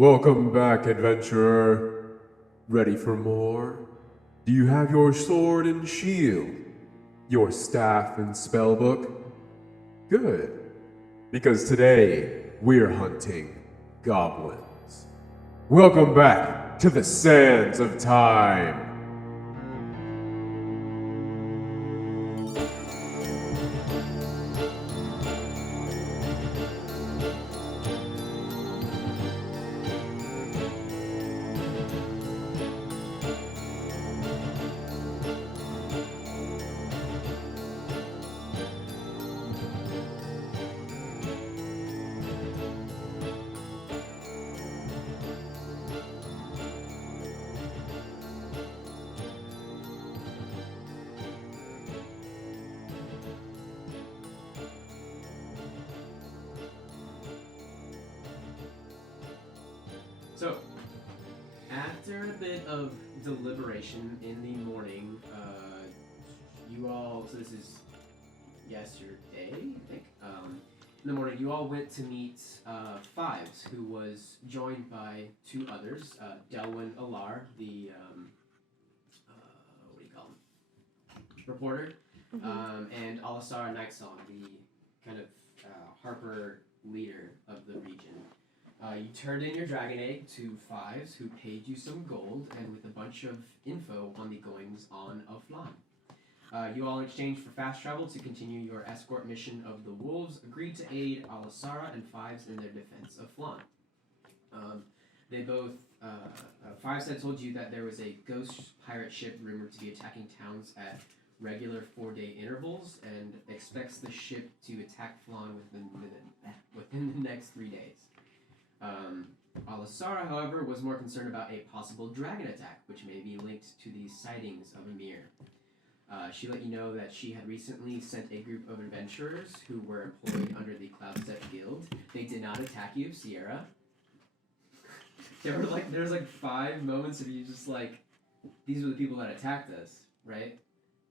Welcome back, adventurer. Ready for more? Do you have your sword and shield? Your staff and spellbook? Good. Because today, we're hunting goblins. Welcome back to the Sands of Time. So, after a bit of deliberation in the morning, you all, so this is yesterday, I think, in the morning, you all went to meet Fives, who was joined by two others, Delwyn Alar, the, what do you call him, reporter, and Alasara Nightsong, the kind of Harper leader of the region. You turned in your dragon egg to Fives, who paid you some gold and with a bunch of info on the goings on of Flan. You all, in exchange for fast travel to continue your escort mission of the Wolves, agreed to aid Alasara and Fives in their defense of Flan. They both, Fives had told you that there was a ghost pirate ship rumored to be attacking towns at regular 4-day intervals and expects the ship to attack Flan within the next 3 days. Alasara, however, was more concerned about a possible dragon attack, which may be linked to the sightings of Emir. She let you know that she had recently sent a group of adventurers who were employed under the Cloudstep Guild. They did not attack you, Sierra. There was 5 moments of you just like, these were the people that attacked us, right?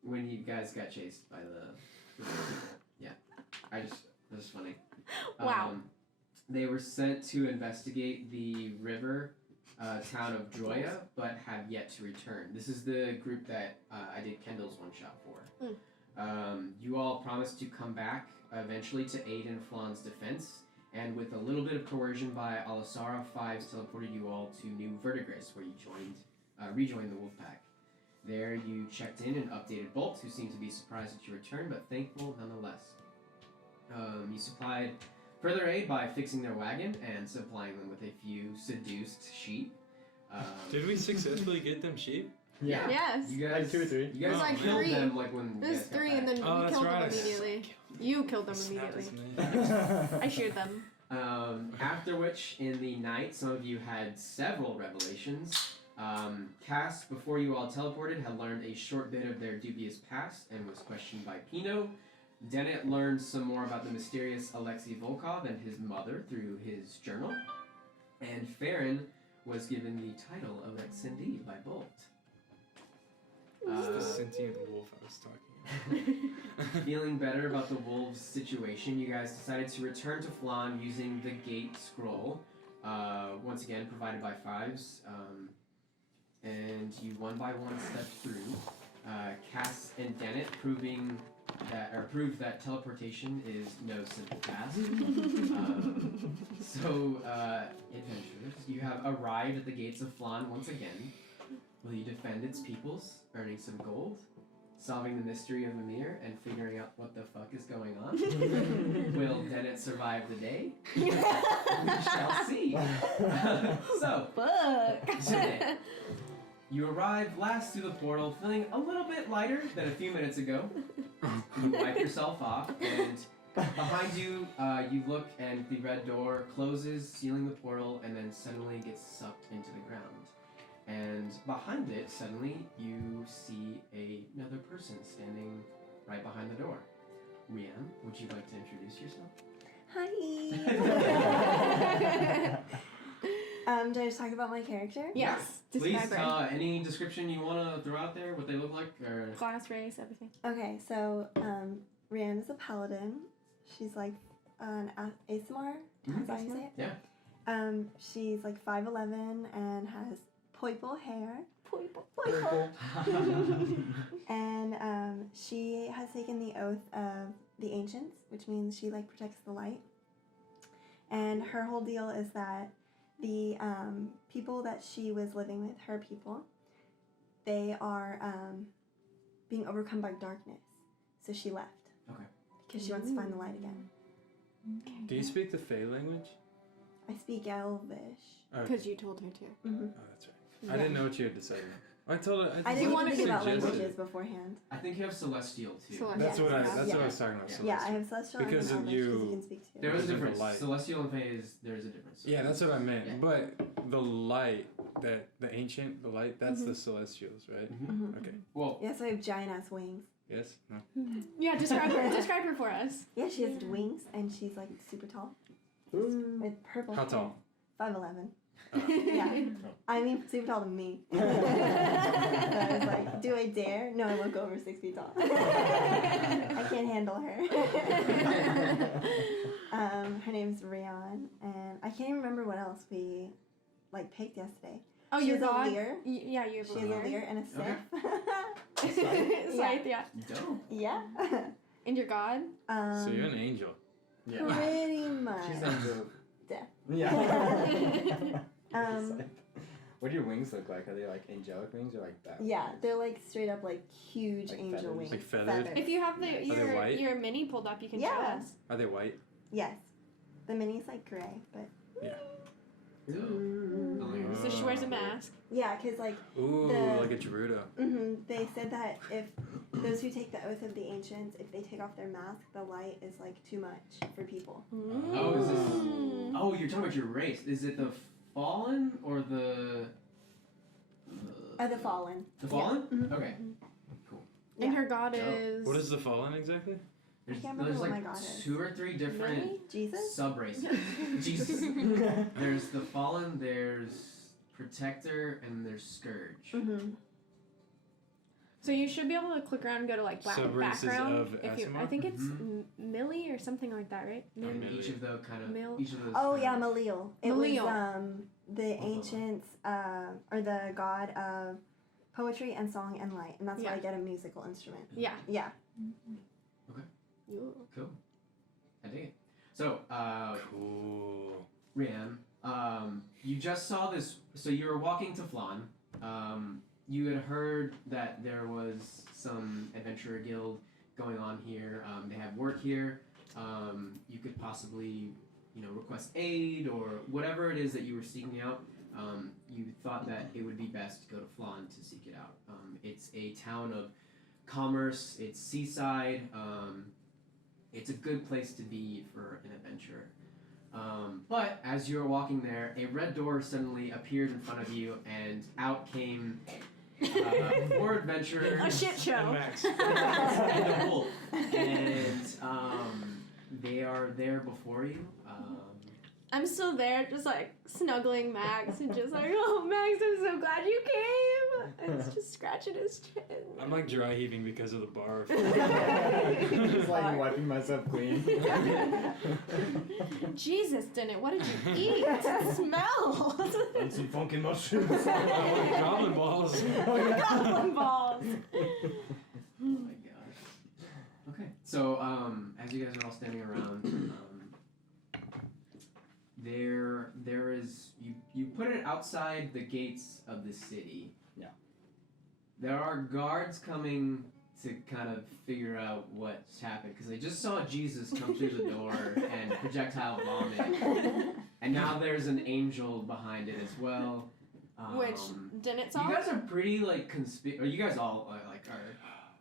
When you guys got chased by the yeah. That's funny. Wow. They were sent to investigate the river town of Droya, but have yet to return. This is the group that I did Kendall's one-shot for. You all promised to come back eventually to aid in Flan's defense, and with a little bit of coercion by Alasara, Fives teleported you all to New Verdigris, where you rejoined the Wolfpack. There you checked in and updated Bolt, who seemed to be surprised at your return, but thankful nonetheless. You supplied further aid by fixing their wagon and supplying them with a few seduced sheep. Did we successfully get them sheep? Yeah. Yes. You guys, Like 2 or 3? You guys like killed 3. them like when There's you guys got 3 back. and then Oh, we that's killed right. them immediately. You killed them Snap immediately. his name. I sheared them. After which, in the night, some of you had several revelations. Cass, before you all teleported, had learned a short bit of their dubious past and was questioned by Pino. Dennett learned some more about the mysterious Alexei Volkov and his mother through his journal. And Farron was given the title of Excendi by Bolt. The sentient wolf I was talking about. Feeling better about the wolves' situation, you guys decided to return to Flan using the gate scroll, once again provided by Fives, and you one by one stepped through. Cass and Dennett proved that teleportation is no simple task. Adventurers, you have arrived at the gates of Flan once again. Will you defend its peoples, earning some gold, solving the mystery of Emir, and figuring out what the fuck is going on? Will Dennett survive the day? We shall see. Fuck. Dennett, you arrive last through the portal, feeling a little bit lighter than a few minutes ago. You wipe yourself off, and behind you, you look, and the red door closes, sealing the portal, and then suddenly gets sucked into the ground. And behind it, suddenly, you see another person standing right behind the door. Rianne, would you like to introduce yourself? Hi. Do I just talk about my character? Yes. Please, Describe her. any description you want to throw out there, what they look like, or... Class, race, everything. Okay, so Rihanna is a paladin. She's like an ASMR. Is that how you say it? Yeah. She's like 5'11" and has purple hair. Purple. And she has taken the oath of the ancients, which means she like protects the light. And her whole deal is that the people that she was living with, her people, they are being overcome by darkness. So she left. Okay. Because she wants to find the light again. Do you speak the Fey language? I speak Elvish. Oh, Because you told her to. Mm-hmm. oh, that's right. I didn't know what you had to say. I told her. I didn't want to think about suggested- languages beforehand. I think you have Celestial too. Celestial. That's what I. Yeah. That's what I Yeah. was talking about. Yeah. Yeah, I Celestial. have Celestial Because and of Elvish because you- you can speak to. There is a Because of the difference. light. Celestial and Fey there's a difference. Yeah, that's what I meant. Yeah. But the light, that the ancient, the light, that's the Celestials, right? Mhm. Okay. Well, Yes, I have giant ass wings. Yes. No. Yeah, describe her. Describe her for us. Yeah, she has wings and she's like super tall. With purple How hair. tall? 5'11". Oh. Yeah. I mean, super tall to me. So I was like, do I dare? No, I won't go over 6 feet tall. I can't handle her. Her name's Rion, and I can't even remember what else we like picked yesterday. Oh, She your has a god. lyre. Yeah, you have She has a lyre and a Okay. scythe. Scythe, yeah. dope. Yeah. And your god. So you're an angel. Yeah. Pretty much. She's angel. Death. Yeah. Um, What do your wings look like? Are they like angelic wings or like that? yeah, they're like straight up like huge Like angel feathers? wings. Like feathered? If you have Yes. the Are they white? your mini pulled up, you can show Yeah. us. Are they white? Yes. The mini's like gray, but Dope. Oh, yeah. So she wears a mask. yeah, cause like Ooh, The- like a Gerudo. they said that if those who take the oath of the ancients, if they take off their mask, the light is like too much for people. Oh, is this? Oh, you're talking about your race. Is it the Fallen or the? The fallen. The Fallen? Mhm. Okay. And her god Dope. is. What is the fallen exactly? There's, can't remember there's what like my god is. 2 or 3 different Really? Jesus. sub races. Jesus. There's the Fallen. There's Protector, and there's Scourge. Mm-hmm. So you should be able to click around and go to like Sub-races background. of If you, I Asimov? think it's Mhm. Millie or something like that, right? And Millie. each of those kind of Mil- each of those. Oh kind yeah, of- Malil. It Malil. was the ancients, or the god of poetry and song and light, and that's why Yeah. I get a musical instrument. Yeah. Yeah. Ooh. Cool. I dig it. So, Cool. Rianne, you just saw this. So you were walking to Flan. You had heard that there was some adventurer guild going on here. They have work here. You could possibly, request aid or whatever it is that you were seeking out. You thought that it would be best to go to Flan to seek it out. It's a town of commerce. It's seaside. It's a good place to be for an adventurer. But as you were walking there, a red door suddenly appeared in front of you, and out came 4 adventurers A shit And show. Max. and a wolf, and they are there before you. I'm still there, just like snuggling Max and just like, oh Max, I'm so glad you came. And it's just scratching his chin. I'm like dry heaving because of the barf. Just like wiping myself clean. Jesus, Dennett, what did you eat? It smells. And some funky mushrooms. Goblin balls. Goblin balls. Oh my god. Okay. So, as you guys are all standing around, there is you put it outside the gates of the city. Yeah. There are guards coming to kind of figure out what's happened because they just saw Jesus come through the door and projectile vomit, and now there's an angel behind it as well. Which Dennett you saw? guys are pretty like or you guys all are.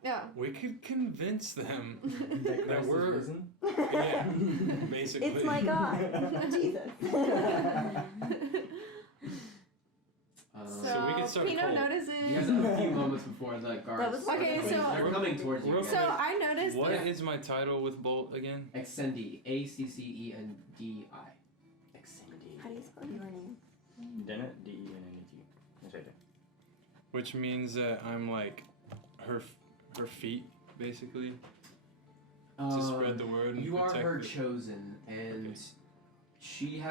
Yeah. We could convince them. That That Christ we're- is risen? Yeah, basically. It's my god, Jesus. So, we can start Pino cold. notices. You guys have a few moments before the guards. That was start Okay, coming. so- They're coming towards you. Real So I noticed. What is my title with Bolt again? Accendi, ACCENDI. How do you spell your name? Dennett, D-E-N-N-E-T. That's right there. Which means that I'm like her feet, basically, to spread the word and You are protect her the- chosen, and she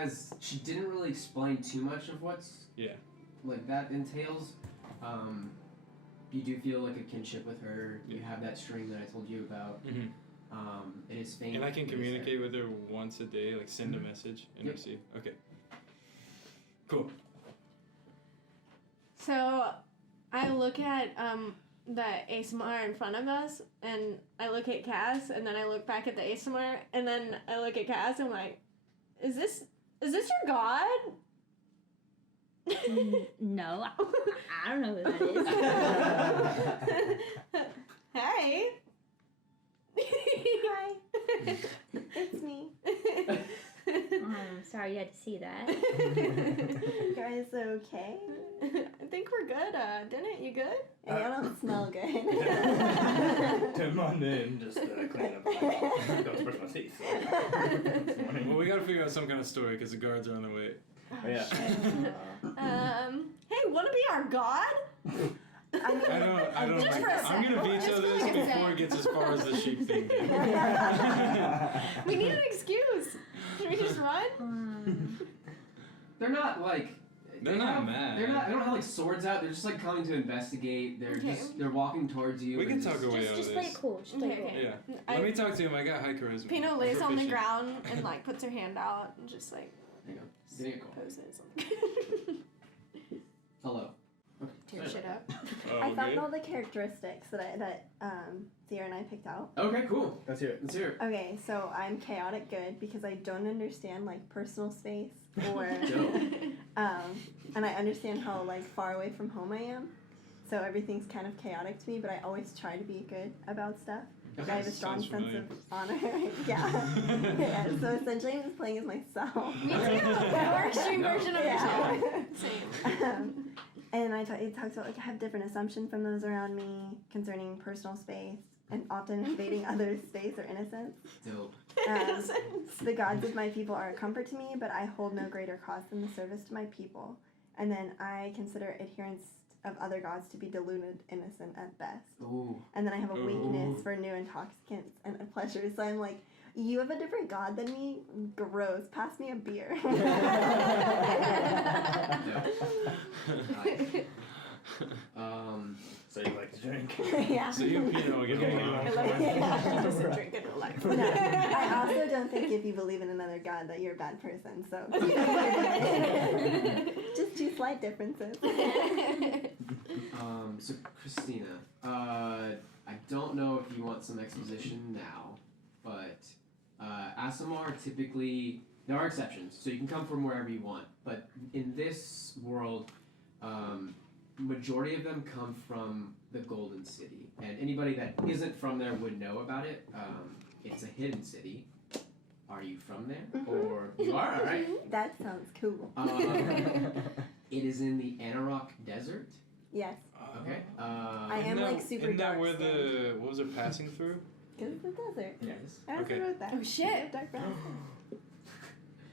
didn't really explain too much of what's Yeah. like that entails. You do feel like a kinship with her. You have that string that I told you about. Mhm. It is faint. And I can it is communicate with her once a day, like send a message and Yep. receive. Okay. Cool. So I look at the ASMR in front of us, and I look at Cass, and then I look back at the ASMR, and then I look at Cass, and I'm like, is this your god? No, I don't know who that is. Hey. Hi. It's me. Sorry you had to see that. You guys okay? I think we're good. Didn't you good? And you don't smell good. Come on in, just clean up. Go brush my teeth. Well, we gotta figure out some kind of story because the guards are on their way. Oh, yeah. Hey, wanna be our god? I mean, I don't. Just for a I'm gonna second. veto Just for this a before second. it gets as far as the sheep thing did. We need an excuse. Should we just run? They're not like. They're they not have- mad. They don't have like swords out. They're just like coming to investigate. Okay. They're walking towards you. We can and talk just- away out of Just play this. it cool. Just play it cool. Okay. Yeah. I- Let me talk to him. I got high charisma. Pino I'm lays on the proficient. ground and like puts her hand out and just like Hang on. Getting a call. poses. Hello. Tear Okay. shit up. Oh, I found okay. all the characteristics that Sierra and I picked out. Okay, cool. Let's hear it. Let's hear it. Okay, so I'm chaotic good because I don't understand like personal space or Dope. and I understand how like far away from home I am. So everything's kind of chaotic to me, but I always try to be good about stuff. Okay. I have a strong Sounds sense familiar. of honor. Yeah. Yeah. So essentially, I'm just playing as myself. Me too. More extreme version of Yeah. yourself. Same. And it talks about like I have different assumptions from those around me concerning personal space and often invading others' space or innocence. Dope. The gods of my people are a comfort to me, but I hold no greater cause than the service to my people. And then I consider adherence of other gods to be deluded, innocent at best. Ooh. And then I have a weakness Ooh. for new intoxicants and pleasures. So I'm like, you have a different god than me? Gross. Pass me a beer. So you like to drink? Yeah. So you and Pino get Okay. along. I love it. She doesn't drink in real life. No, I also don't think if you believe in another god that you're a bad person. So just two slight differences. So Christina, I don't know if you want some exposition now, but Asimar typically, there are exceptions, so you can come from wherever you want. But in this world, majority of them come from the Golden City, and anybody that isn't from there would know about it. It's a hidden city. Are you from there, or you are? All right. That sounds cool. It is in the Anarok Desert. Yes, Okay. I am, Isn't like, that- super Isn't that dark where skinned. what was it passing through? because it's a desert. Yes. I also Okay. wrote that. Oh shit. Dark brown.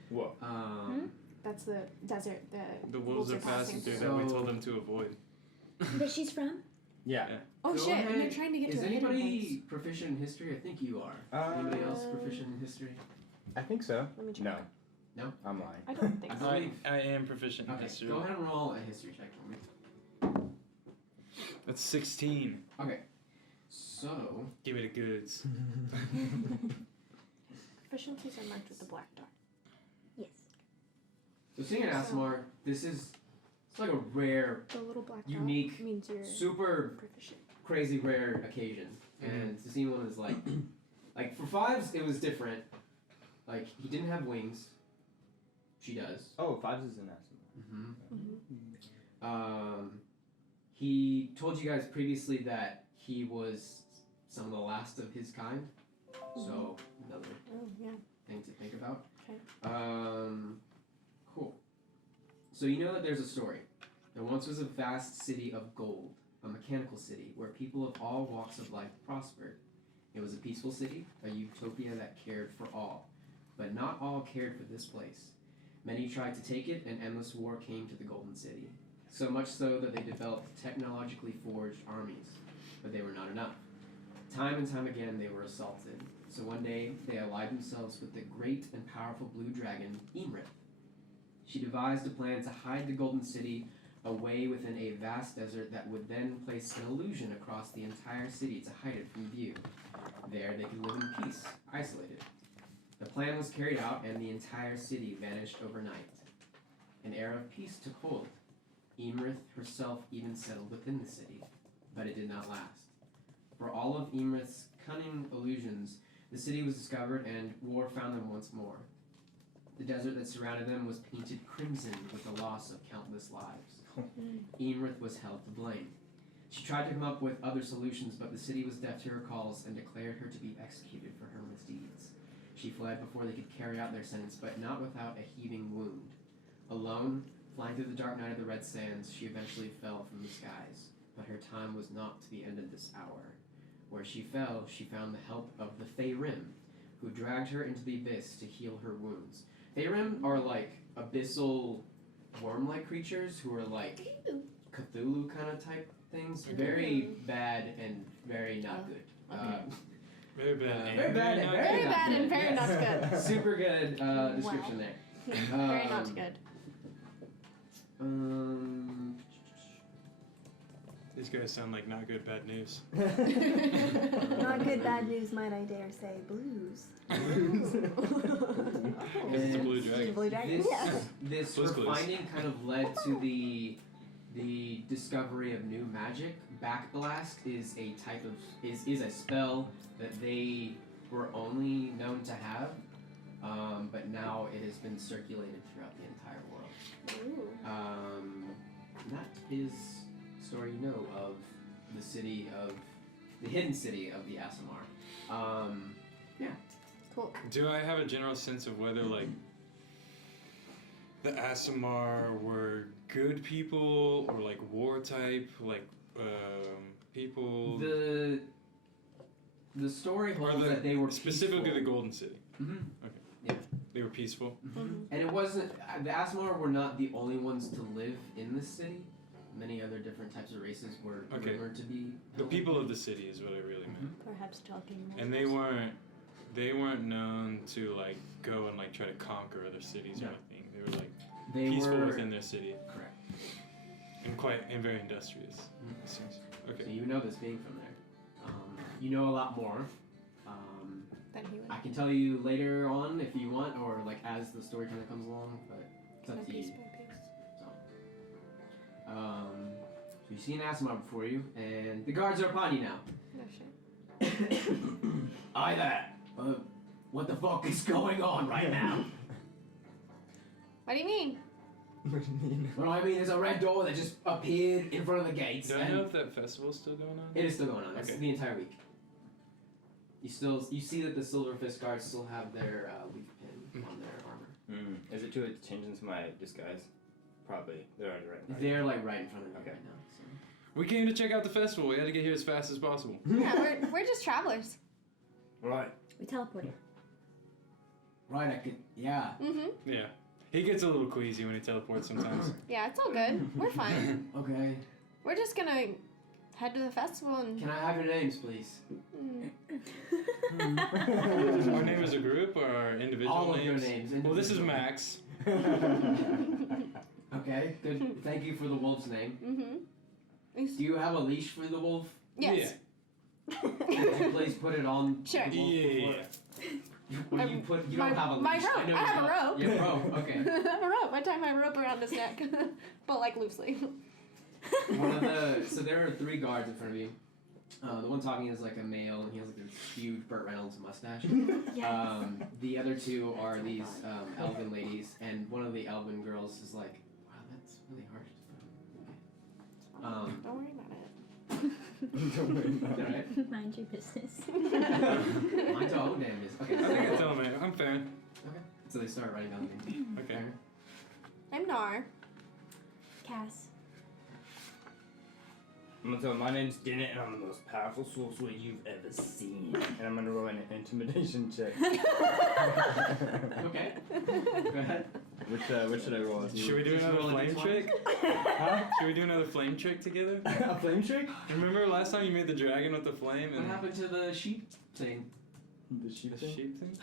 Whoa. That's the desert. The wolves are passing through that we So- told them to avoid. But she's from? Yeah. Oh Go shit! And ahead. you're trying to get Is to a hidden anybody proficient in history? I think you are. Anybody else proficient in history? I think so. Let me check. No. No? I'm lying. I don't think I so. believe. I am proficient in Okay, history. go ahead and roll a history check for me. That's 16. Okay. So, Give me the goods. Proficiencies are marked with the black dot. Yes. seeing an Asimar, it's like a rare, The little black Unique, dot means you're super proficient. crazy rare occasion. And to see one is like for fives, it was different. Like, he didn't have wings. She does. Oh, fives is an Asimar. He told you guys previously that he was some of the last of his kind. So, another Oh yeah. thing to think about. Okay. Cool. So you know that there's a story. There once was a vast city of gold, a mechanical city where people of all walks of life prospered. It was a peaceful city, a utopia that cared for all. But not all cared for this place. Many tried to take it, and endless war came to the Golden City. So much so that they developed technologically forged armies, but they were not enough. Time and time again, they were assaulted. So one day they allied themselves with the great and powerful blue dragon, Eamrith. She devised a plan to hide the Golden City away within a vast desert that would then place an illusion across the entire city to hide it from view. There they could live in peace, isolated. The plan was carried out and the entire city vanished overnight. An era of peace took hold. Eamrith herself even settled within the city, but it did not last. For all of Eamrith's cunning illusions, the city was discovered and war found them once more. The desert that surrounded them was painted crimson with the loss of countless lives. Eamrith was held to blame. She tried to come up with other solutions, but the city was deaf to her calls and declared her to be executed for her misdeeds. She fled before they could carry out their sentence, but not without a heaving wound. Alone, flying through the dark night of the Red Sands, she eventually fell from the skies. But her time was not to be ended this hour. Where she fell, she found the help of the Feyrim, who dragged her into the abyss to heal her wounds. Feyrim are like abyssal worm-like creatures who are like Cthulhu kind of type things. Very bad and very not good. Very bad. Very bad and Very not bad good. and very not Yes. good. Super good description there. Very not good. These guys sound like not good bad news. Not good, bad news, might I dare say. Blues. This is a blue dragon. Blue dragon. This, Yeah. this Blue's Clues. refining kind of led to the discovery of new magic. Backblast is a type of is a spell that they were only known to have, but now it has been circulated throughout the entire world. That is the story you know of the hidden city of the Aasimar. Cool. Do I have a general sense of whether, like, the Aasimar were good people or, like, war type, like, people? The story or holds that they were specifically peaceful. the Golden City. Mhm. Okay. Yeah. They were peaceful. And it wasn't, the Aasimar were not the only ones to live in this city. Many other different types of races were Okay. rumored to be. The people of the city is what I really meant. Perhaps talking. And they weren't known to, like, go and, like, try to conquer other cities or No. anything. They were, like, They peaceful were within their city correct. and very industrious. Mhm. So So you know this being from there. You know a lot more. Then he would. I can tell you later on if you want, or like as the story kind of comes along, but it's up to you. Piece by piece. So you see an Aasimar before you, and the guards are upon you now. No shit. Aye there. What the fuck is going on right now? What do you mean? Well, I mean, there's a red door that just appeared in front of the gates. Do I and know if that festival's still going on? it is still going on. That's Okay. the entire week. You see that the Silver Fist guards still have their leaf pin on their armor. Is it too late to change into my disguise? Probably. They're already right. They're like right in front of you Okay. right now. So. We came to check out the festival. We had to get here as fast as possible. Yeah, we're just travelers. Right. We teleported. Right, I could. Yeah. Mm-hmm. Yeah. He gets a little queasy when he teleports sometimes. Yeah, it's all good. We're fine. Okay. We're just gonna head to the festival and. Can I have your names, please? Our name as a group or our individual All of names? your names. Well, this is individually. Max. Okay, good. Thank you for the wolf's name. Mm-hmm. Do you have a leash for the wolf? Yes. Could you please put it on Sure. the wolf Yeah. before- you put. You My- don't have a leash. my rope. know I you have a don't. rope. You have a rope. Okay. I have a rope. I tie my rope around his neck, but like loosely. So there are 3 guards in front of you. The one talking is like a male, and he has like this huge Burt Reynolds mustache. The other 2 are these elven ladies, and one of the elven girls is like, "Wow, that's really harsh." Don't worry about it. Alright. Mind your business. Mine's all damn is. Okay. I think I tell him, I'm fair. Okay. So they start writing down the names. Okay. I'm Nar. Cass. I'm gonna tell you, my name's Dennett, and I'm the most powerful sorcerer you've ever seen. And I'm gonna roll an intimidation check. Okay. Go ahead. Which should I roll? Should we do Just another roll a flame D20. trick? Huh? Should we do another flame trick together? A flame trick? Remember last time you made the dragon with the flame? What And happened to the sheep thing? The sheep The thing? sheep thing?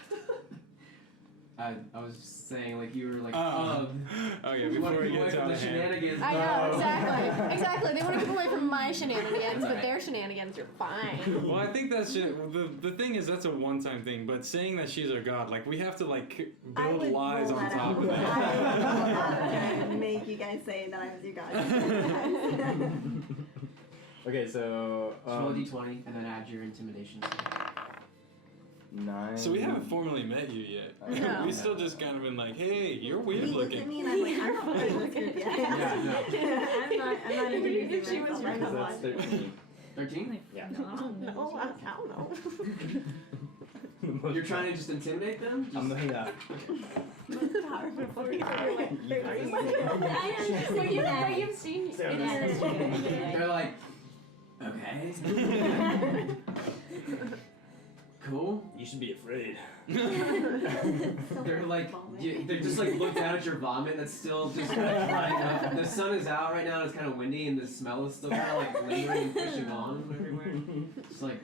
I was just saying, like, you were like, Oh, yeah, you want before to we keep away get from out the of hand. shenanigans. I No. know, exactly. Exactly. They want to keep away from my shenanigans, That's but alright. their shenanigans are fine. Well, I think that's the thing is that's a one-time thing, but saying that she's our god, like we have to like I build would lies roll on that top out. of I would roll that that. and make you guys say that I was your god. Okay, so. Just roll a d20 and then add your intimidation. 9. So we haven't formally met you yet. No. We've still just kind of been like, hey, you're weird You look at looking. me and I'm like, I'm not part of this group yet. Yeah, no. I'm not introducing She was myself. your I'm So not that's watching. 13. 13? Yeah. No, I don't know. You're trying to just intimidate them? I'm Just, looking at Most powerful focus. I know, so you But you've seen it. they're like, okay. Cool. You should be afraid. They're like, they just like look down at your vomit that's still just flying up. The sun is out right now, it's kind of windy, and the smell is still kind of like lingering and pushing on everywhere. It's like,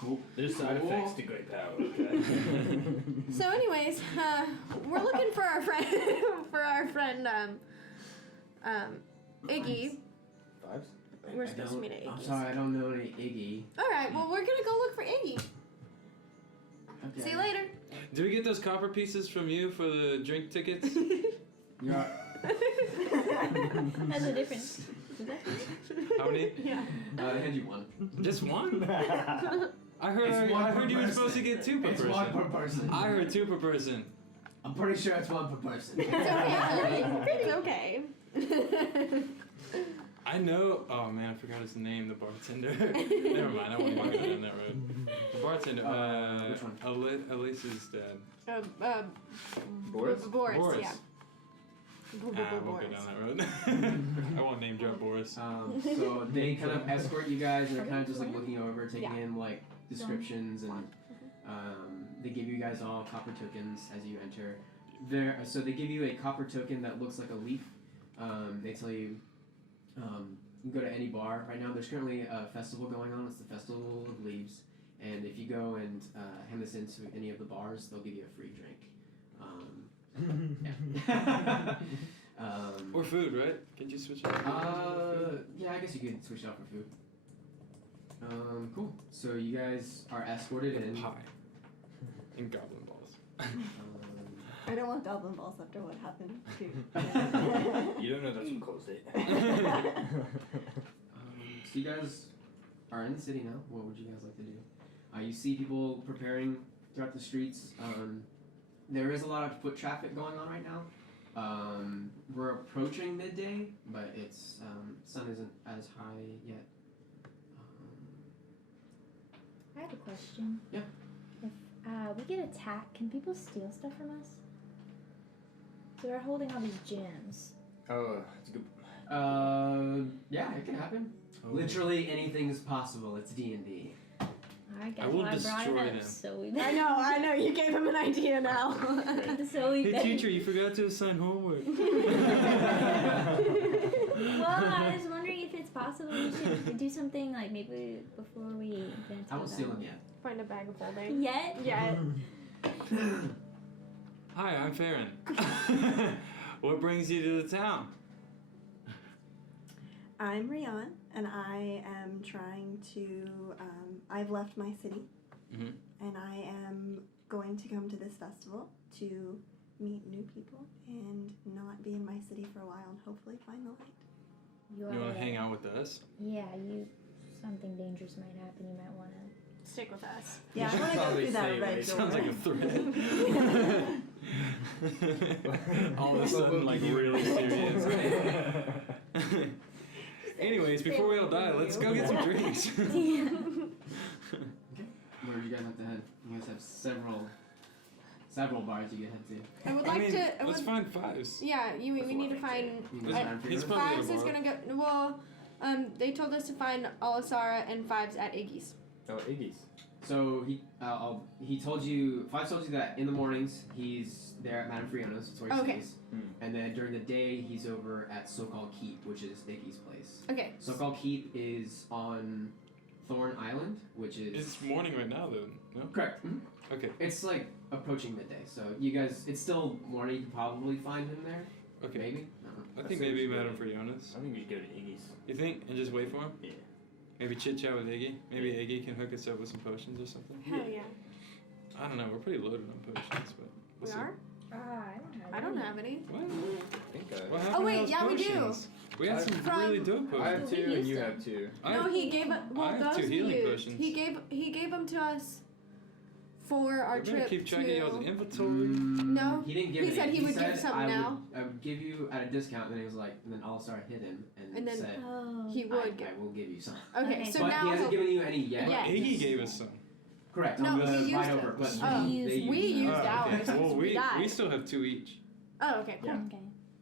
cool. There's side Cool. effects to great power, okay? So, anyways, we're looking for our friend, Iggy. Fives? We're I supposed to don't- meet at I'm Iggy's. sorry, I don't know any Iggy. All right, well, we're gonna go look for Iggy. Okay. See you later. Do we get those copper pieces from you for the drink tickets? You're, That's a difference. How many? Yeah. they hand you one. Just one? I heard It's one I per heard you were supposed to person. get 2 per It's person. one per person. I heard 2 per person. I'm pretty sure it's one per person. It's okay. It's okay. I know. Oh man, I forgot his name. The bartender. Never mind. I won't even go down that road. The bartender. Which one? Elise's dad. Boris? Boris, Boris. yeah. I won't go down that road. I won't name drop Boris. So they kind of escort you guys, and they're kind of just like looking over, taking in like descriptions, and they give you guys all copper tokens as you enter. So they give you a copper token that looks like a leaf. They tell you you can go to any bar right now. There's currently a festival going on. It's the Festival of Leaves, and if you go and hand this into any of the bars, they'll give you a free drink. Yeah. Or food, right? Can you switch it? Yeah, I guess you could switch out for food. Cool. So you guys are escorted in. Pie. And goblin balls. I don't want goblin balls after what happened to You don't know that's what closed it. So you guys are in the city now. What would you guys like to do? You see people preparing throughout the streets. There is a lot of foot traffic going on right now. We're approaching midday, but it's sun isn't as high yet. I have a question. Yeah. If we get attacked, can people steal stuff from us? So they're holding all these gems. Oh, that's a good. Yeah, it can happen. Oh. Literally anything is possible. It's D&D. Alright guys, I will well, I brought destroy it up, them. so we I know. You gave him an idea now. so we Hey teacher, you forgot to assign homework. Well, I was wondering if it's possible we should do something like maybe before we get into I won't steal them yet. Find a bag of holding. Yet? Yeah. Hi, I'm Farron. What brings you to the town? I'm Rian, and I am trying to. I've left my city, Mhm. and I am going to come to this festival to meet new people and not be in my city for a while and hopefully find the light. You want to hang out with us? Yeah, something dangerous might happen. You might want to. Stick with us. Yeah, I should want to go probably through that stay red away. door. Sounds like a threat. All of a sudden, like really serious. Anyways, before we all die, let's go get some drinks. Where do you guys have to head? You guys have several bars you can head to. I would I like mean, to. I let's would, find Fives. yeah, we need to find. You guys find He's freedom? probably Fives at a is bar. gonna go. Well, they told us to find Alasara and Fives at Iggy's. Oh, Iggy's. So he told you, Five told you that in the mornings he's there at Madame Friona's, that's where he Okay. stays. And then during the day he's over at So-Called Keep, which is Iggy's place. Okay. So-Called Keep is on Thorn Island, which is It's morning right now, though. No. correct. Mhm. Okay. It's like approaching midday, so you guys, it's still morning. You can probably find him there. Okay. Maybe. I don't know. I I think say we maybe should go Madame to- Friona's. I think we should go to Iggy's. You think? And just wait for him? Yeah. Maybe chit chat with Iggy. Maybe Iggy can hook us up with some potions or something. Hell yeah. I don't know. We're pretty loaded on potions, but We we'll see. are? I don't have I any. don't have any. What? I think What happened wait, to those yeah, we do. potions? We had some From- really dope I have potions. We 2 and used you them. have 2. I No, have- he gave it. Well, I have those 2 we healing used. potions. He gave them to us for our We better trip keep track to. of y'all's inventory. No, He didn't give he it. said he would give said, something I now. Would, I would give you at a discount, and then he was like, and then All-Star hit him and then- said, Oh. He would give. I will give you some. Okay, Okay. so but now he hasn't he'll- given you any yet. Yeah. Iggy gave us some. Correct. No, on the he used right it. over, but Oh. they We we used used it. ours. Well, we died. we still have 2 each. Oh, okay, cool. Yeah. Okay,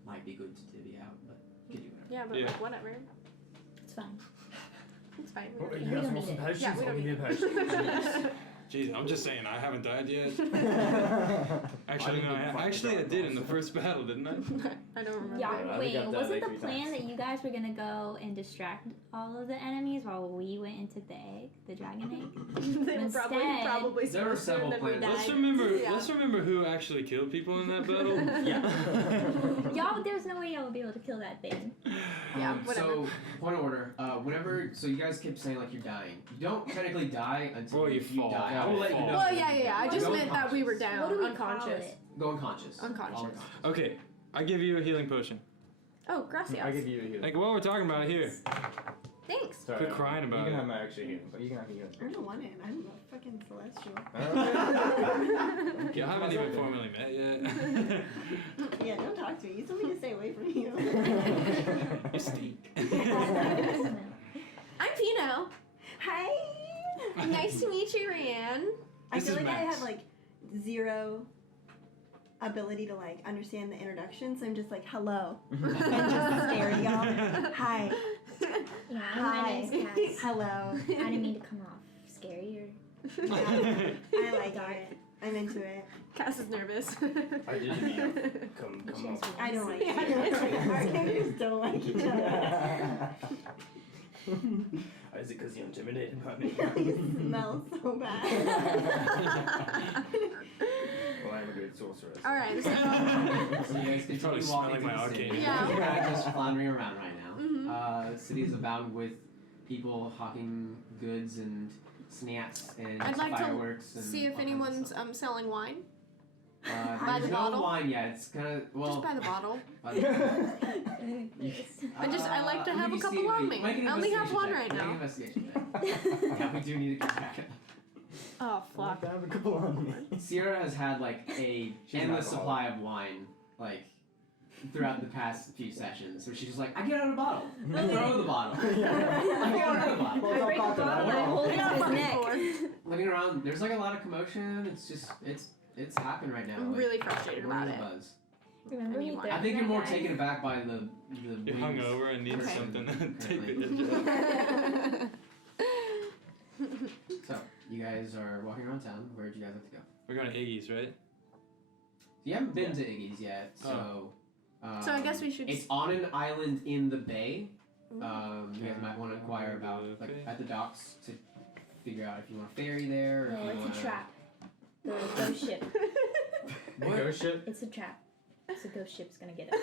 Might be good to divvy out, but get you whatever. Yeah, but Yeah. like whatever. it's fine. It's fine. Oh, We you We guys don't want some need it. potions? Yeah, we I'll don't give you a need potion. Jeez, I'm just saying I haven't died yet. Actually, I no. didn't Actually, I fucking did in the die. first battle, didn't I? I don't remember. Yeah, I think wait, I've died wasn't like the 3 plan times. that you guys were gonna go and distract all of the enemies while we went into the egg, the dragon egg? They were probably Instead- There were supposed to, and several then we plans. died. Let's remember. Yeah. Let's remember who actually killed people in that battle. Yeah. Y'all, there's no way y'all would be able to kill that thing. Yeah, whatever. So, point of order. Whenever, so you guys keep saying like you're dying. You don't technically die until Well, you you fall. die. Yeah, I will you let you fall. know. Well, yeah. I just Go meant that we were unconscious. down, What do we unconscious. call it? Go unconscious. Unconscious. All unconscious. Okay, I give you a healing potion. Oh, gracias. I give you a healing. Like what we're talking about here. Thanks. Sorry, Quit crying about You can it. have my extra healing, but you can have a healing. I don't want it. I'm a fucking celestial. You haven't even formally met yet. Yeah, don't talk to me. You told me to stay away from you. You stink. I'm Pino. Hi. Nice to meet you, Rhiann. I This feel is like I Max. have like 0 ability to like understand the introduction, so I'm just like hello and just stare at y'all. Hi. Yeah, Hi. my name's Cass. Hello. I didn't mean to come off scary or. I like it. I'm into it. Cass is nervous. I didn't mean come She on. has wings. I don't like Yeah. it. Our characters don't like each other. Is it because you're intimidated by me? You smell so bad. Well, I'm a good sorceress. All right, so So you guys You're continue probably walking smelling my through the city. arcane. Yeah. You're kind of just floundering around right now. Mhm. The city is abound with people hawking goods and snacks and I'd like to fireworks and see if all kinds of anyone's stuff. selling wine. By the no bottle? wine yet. It's kind of well. Just by the bottle. by the- I like to I'll have give a you couple see- on wait, me. make an I only have investigation one check. right Make an now. investigation check. Yeah, we do need to get back. Oh fuck. I have a couple on me. Sierra has had like a She's an endless alcoholic. supply of wine, like throughout the past few sessions. So she's just like, I get out a bottle, I throw the bottle, I get out a bottle. I break a bottle and I hold it to his neck. Looking around, there's like a lot of commotion. It's just it's happening right now. I'm like, really frustrated about everyone's it. a buzz. Remember me I I think you're more taken aback by the You're wings. hungover and need Okay. something to take the Currently. edge off. So you guys are walking around town. Where'd you guys have to go? We're going to Iggy's, right? You haven't been to Iggy's yet, so. So I guess we should. It's on an island in the bay. Ooh. You guys might want to inquire about The like bay. at the docks to figure out if you want a ferry there. Or No, if you it's want a trap. The ghost ship. The ghost ship? It's a trap. So ghost ship's gonna get us.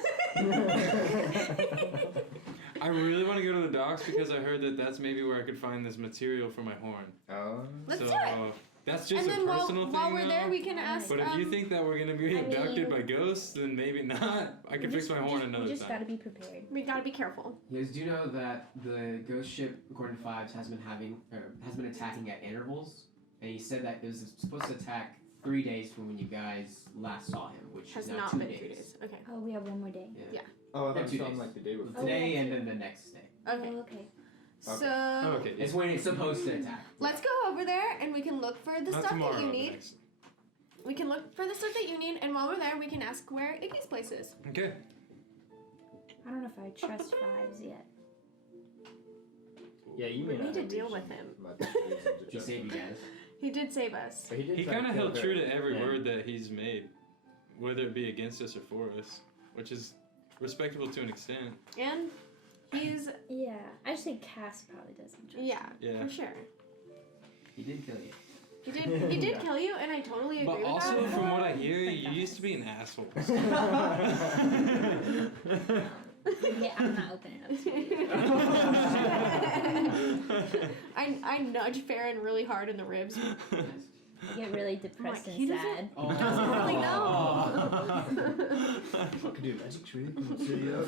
I really want to go to the docks because I heard that that's maybe where I could find this material for my horn. Oh. Let's so do it. That's just And a then personal thing. while we're there, though. we can ask. But if you think that we're gonna be I abducted mean- by ghosts, then maybe not. I can fix my horn another We just time. gotta be prepared. we gotta be careful. You guys do know that the ghost ship, according to Fives, has been attacking at intervals, and he said that it was supposed to attack 3 days from when you guys last saw him, which Has is now not 2 been days. 2 days. Okay. Oh, we have one more day. Yeah. Oh, I thought Yeah, 2 you saw days. him like the day before. Today Oh, and that's then the next day. Okay. Oh, okay. So Oh, okay. It's when it's supposed to attack. let's go over there and we can look for the Not stuff tomorrow. that you the need. next. We can look for the stuff that you need, and while we're there, we can ask where Iggy's place is. Okay. I don't know if I trust Fives yet. Yeah, you We may not need to have deal reached with him. much reason to He trust saved him. you guys. He did save us. But he did He try to kind of kill held her. true to every Yeah. word that he's made, whether it be against us or for us, which is respectable to an extent. And He's Yeah, I just think Cass probably doesn't trust yeah, Yeah. for sure. He did kill you. He did kill you, and I totally agree But with also, that. from what I hear, Thank you used to be an asshole. him. Yeah, I'm not opening up to you. I nudge Farron really hard in the ribs. I get really depressed like, and he doesn't- sad. Oh. Doesn't really know. I could do a magic trick. I'm gonna set you up.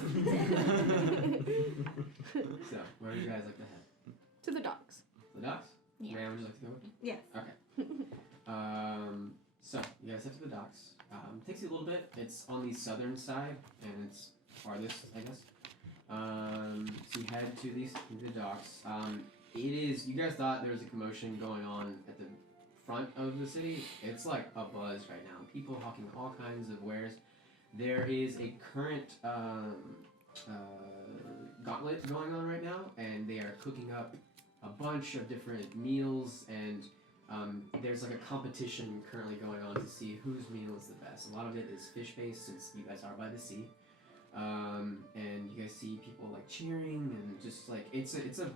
So, where would you guys like to head? To the docks. The docks? Yeah. Rand, would you like to go? Yes. Okay. So you guys head to the docks. Takes you a little bit. It's on the southern side, and it's farthest, I guess. So you head to the docks. It is. You guys thought there was a commotion going on at the front of the city. It's like a buzz right now. People hawking all kinds of wares. There is a current gauntlet going on right now, and they are cooking up a bunch of different meals, and there's like a competition currently going on to see whose meal is the best. A lot of it is fish based since you guys are by the sea, and you guys see people like cheering and just like it's a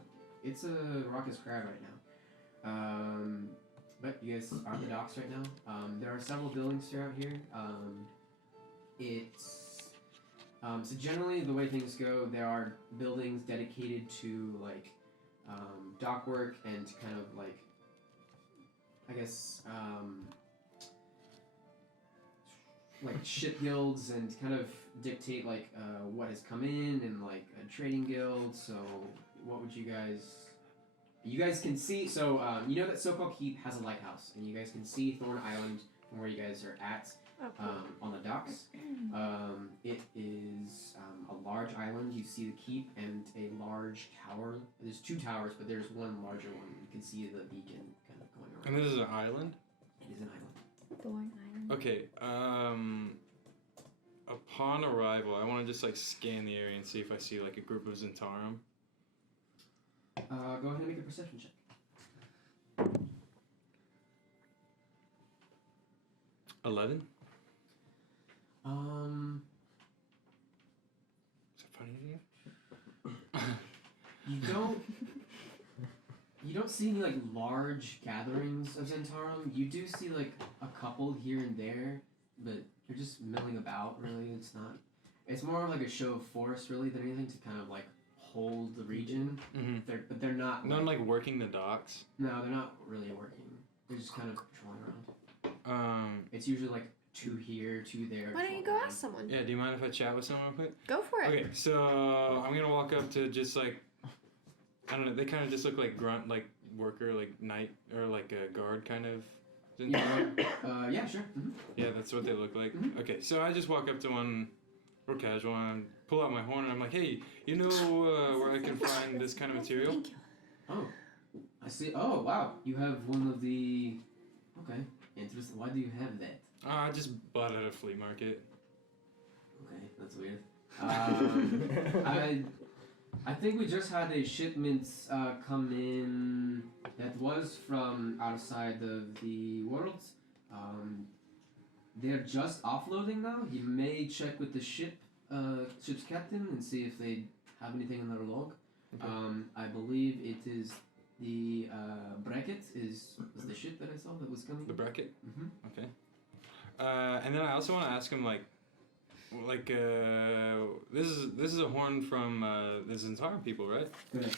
raucous crowd right now. But you guys are at the docks right now. There are several buildings throughout here. So generally the way things go, there are buildings dedicated to like dock work and kind of like, I guess, like ship guilds and kind of dictate like what has come in and like a trading guild. So what would you guys can see, so you know that Sokol Keep has a lighthouse, and you guys can see Thorn Island from where you guys are at. On the docks. It is a large island. You see the keep and a large tower. There's two towers, but there's one larger one. You can see the beacon kind of going around. And this is an island? It is an island. Thorn Island. Okay, upon arrival, I want to just like scan the area and see if I see like a group of Zentarum. Go ahead and make a perception check. 11? Is that funny to you? You don't see any like large gatherings of Zentarum. You do see like a couple here and there, but they're just milling about. Really, it's more of like a show of force really than anything to kind of like hold the region. Mm-hmm. They're not. None like working the docks. No, they're not really working. They're just kind of patrolling around. It's usually like 2 here, 2 there. Why don't you go ask someone? Yeah, do you mind if I chat with someone real quick? Go for it. Okay, so I'm gonna walk up to just like, I don't know, they kind of just look like grunt, like worker, like knight, or like a guard kind of. Yeah, sure. Mm-hmm. Yeah, that's what they look like. Mhm. Okay, so I just walk up to one, real casual, and pull out my horn, and I'm like, hey, you know where I can find this kind of material? Thank you. Oh, I see. Oh, wow. You have one of the. Okay, interesting. Why do you have that? I just bought it at a flea market. Okay, that's weird. I think we just had a shipment come in that was from outside of the world. They're just offloading now. You may check with the ship's captain and see if they have anything in their log. Okay. I believe it is the bracket is the ship that I saw that was coming. The bracket? Mm-hmm. Okay. And then I also want to ask him this is a horn from the Zentarum people, right? Good.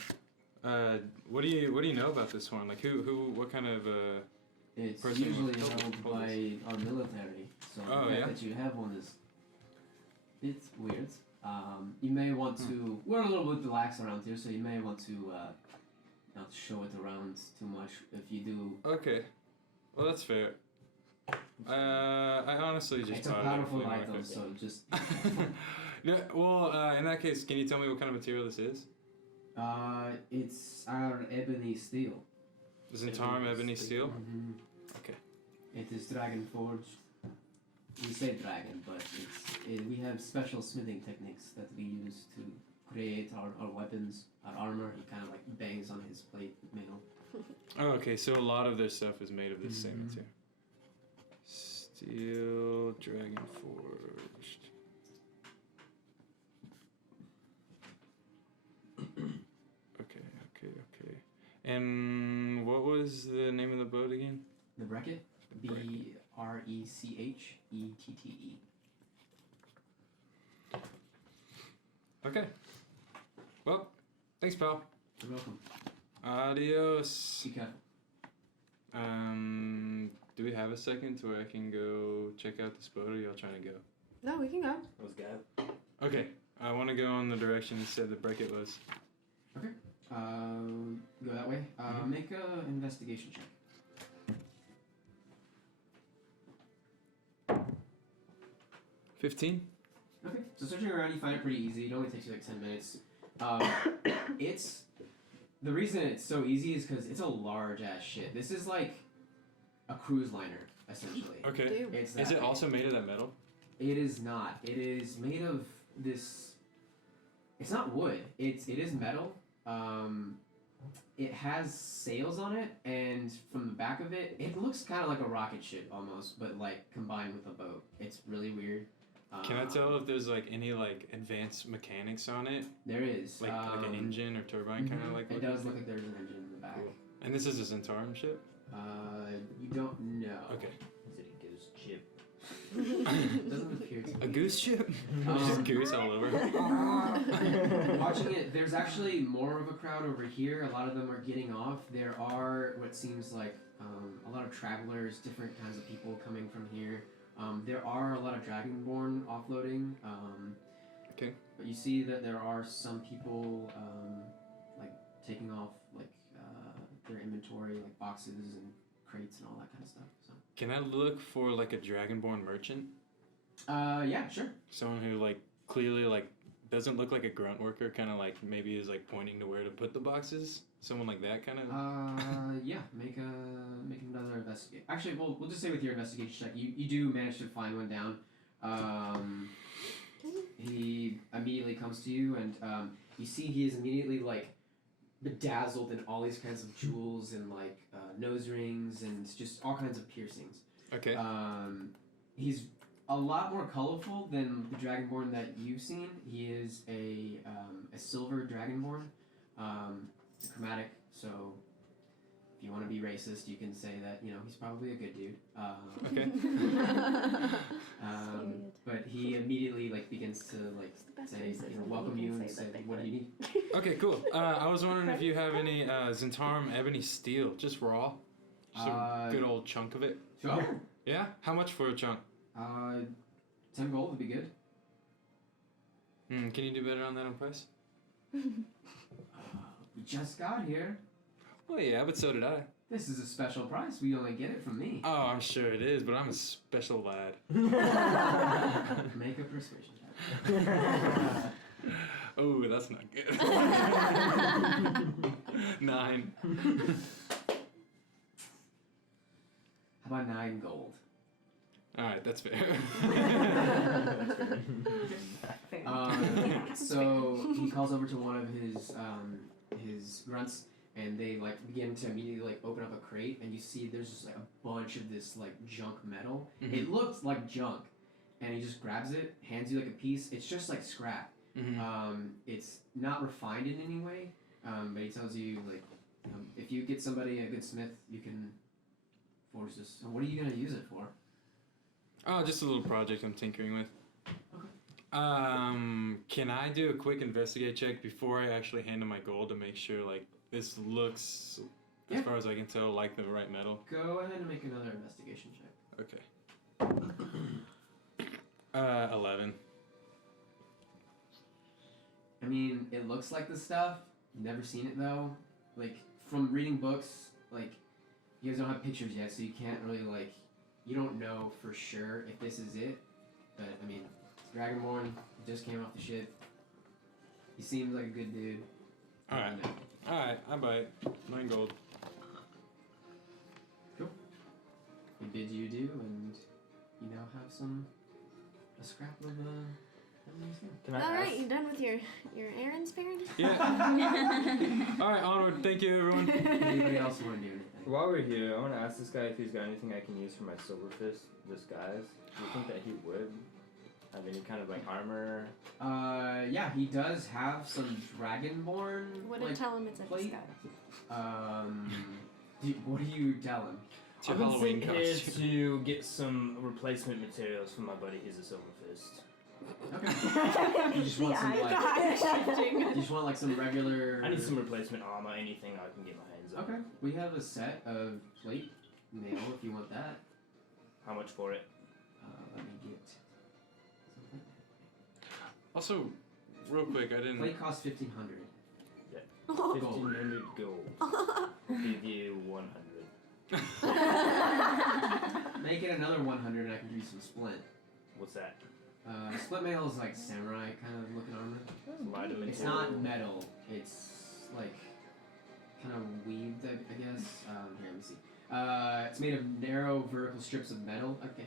What do you know about this horn? Like what kind of It's person usually will held hold by our military, so Oh, the fact yeah? that you have one is it's weird. You may want to. We're a little bit lax around here, so you may want to not show it around too much. If you do, Okay. Well, that's fair. I honestly just it's a thought it powerful flea item, market. so just. No, well, in that case, can you tell me what kind of material this is? It's our ebony steel. Zentarum ebony steel? Mm-hmm. Okay. It is dragon forged. We say dragon, but we have special smithing techniques that we use to create our weapons, our armor. He kind of like bangs on his plate mail. Oh, okay, so a lot of their stuff is made of this same Mhm. material. Steel dragon forged. And what was the name of the boat again? The Breckett. Brechettete. Okay. Well, thanks, pal. You're welcome. Adios. Be careful. Do we have a second to where I can go check out this boat, or y'all trying to go? No, we can go. Let's go. Okay. I want to go in the direction it said the Breckett was. Okay. Go that way. Make a investigation check. 15? Okay. So searching around, you find it pretty easy. It only takes you like 10 minutes. It's the reason it's so easy is because it's a large ass shit. This is like a cruise liner essentially. Okay. Dude. It's Is that it big. also made of that metal? It is not. It is made of this. It's not wood. It is metal. It has sails on it, and from the back of it, it looks kind of like a rocket ship almost, but like combined with a boat. It's really weird. Can I tell if there's like any like advanced mechanics on it? There is. Like an engine or turbine kind of like It looking does thing? look like there's an engine in the back. Cool. And this is a Zentarum ship? You don't know. Okay. Is it a goose chip? It doesn't appear to A be. goose ship? Just goose all over. Watching it, there's actually more of a crowd over here. A lot of them are getting off. There are what seems like a lot of travelers, different kinds of people coming from here. There are a lot of Dragonborn offloading. Okay. But you see that there are some people like taking off like their inventory, like boxes and crates and all that kind of stuff. So. Can I look for like a Dragonborn merchant? Yeah, sure. Someone who like clearly like doesn't look like a grunt worker, kind of like maybe is like pointing to where to put the boxes. Someone like that kind of. Yeah. Make another investigate. Actually, we'll just say with your investigation check, you do manage to find one down. He immediately comes to you, and you see he is immediately like bedazzled in all these kinds of jewels and like nose rings and just all kinds of piercings. Okay. He's a lot more colorful than the Dragonborn that you've seen. He is a silver Dragonborn. It's chromatic, so if you want to be racist, you can say that he's probably a good dude. Okay. But he immediately like begins to like say welcome you and say what do you need? Okay, cool. I was wondering if you have any Zentarum ebony steel, just raw. Just a good old chunk of it. Sure. Yeah? How much for a chunk? 10 gold would be good. Can you do better on that on price? We just got here. Well, yeah, but so did I. This is a special price. We only get it from me. Oh, I'm sure it is, but I'm a special lad. Make a persuasion check. Oh, that's not good. 9. How about 9 gold? Alright, that's fair. So he calls over to one of his grunts, and they like begin to immediately like open up a crate, and you see there's just like a bunch of this like junk metal. It looks like junk, and he just grabs it, hands you like a piece. It's just like scrap. It's not refined in any way, but he tells you like if you get somebody a good smith, you can forge this. So what are you gonna use it for? Oh, just a little project I'm tinkering with. Can I do a quick investigate check before I actually hand him my gold to make sure like this looks, as far as I can tell, like the right metal? Go ahead and make another investigation check. Okay. 11. I mean, it looks like the stuff. Never seen it though. Like from reading books, like you guys don't have pictures yet, so you can't really like. You don't know for sure if this is it. But I mean, it's Dragonborn just came off the ship. He seems like a good dude. Alright. Alright, I buy it. 9 gold. Cool. He bids you do, and you now have a scrap of Can I All right, ask? you done with your errands, Baron? Yeah. Alright, onward. Thank you, everyone. Anybody else want to do anything? While we're here, I want to ask this guy if he's got anything I can use for my silverfish disguise. Do you think that he would? have any kind of like armor? Yeah, he does have some dragonborn. Wouldn't like, tell him it's a plate. sky. What do you tell him? It's your I've been Halloween sent here costume. to get some replacement materials for my buddy. He's a Silver Fist. Okay. You just want some like. Shifting. You just want like some regular. I need some replacement armor, anything I can get my hands on. Okay, we have a set of plate mail if you want that. How much for it? Let me get. Also, real quick, I didn't. Plate costs 1,500. 1,500 gold. I'll give you 100. Make it another 100 and I can give you some splint. What's that? Split mail is like samurai kind of looking armor. Light of It's material. not metal. It's like kind of weaved, I guess. Here, let me see. It's made of narrow vertical strips of metal. Okay.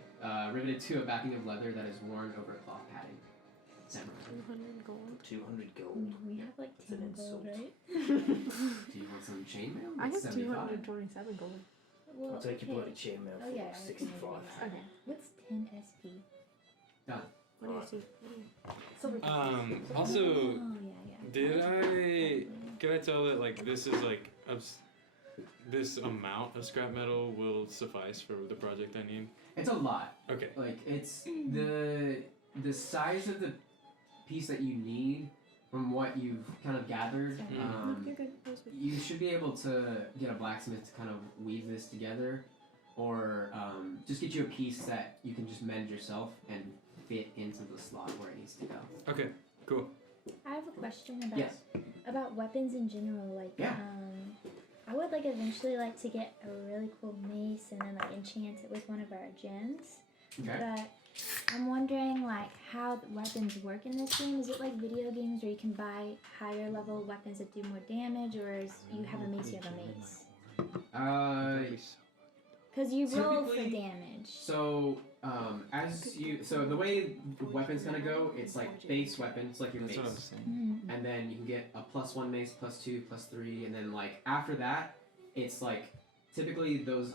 Riveted to a backing of leather that is worn over a cloth padding. Samurai. 200 gold. 200 gold. We have like It's an 10 gold, insult. right? Do you want some chainmail? I have It's 75. 227 gold. Well, I'll take your bloody chainmail Oh for yeah, like I was 65. gonna do that. Okay. What's 10 SP? What do you see? Silver. Also, Oh yeah. did I? Can I tell that like this is like this amount of scrap metal will suffice for the project I need? It's a lot. Okay. Like it's the size of the piece that you need from what you've kind of gathered. You're good. That was good. You should be able to get a blacksmith to kind of weave this together, or just get you a piece that you can just mend yourself and fit into the slot where it needs to go. Okay. Cool. I have a question about Yes. about weapons in general. Like, Yeah. I would like eventually like to get a really cool mace and then like enchant it with one of our gems. Okay. But I'm wondering like how the weapons work in this game. Is it like video games where you can buy higher level weapons that do more damage, or is you have a mace, you have a mace? Because you roll for Typically- damage. So so the way the weapons kind of go, it's like base weapons, like your That's what I was mace, saying. Mhm. and then you can get a +1 mace, +2, +3, and then like after that, it's like typically those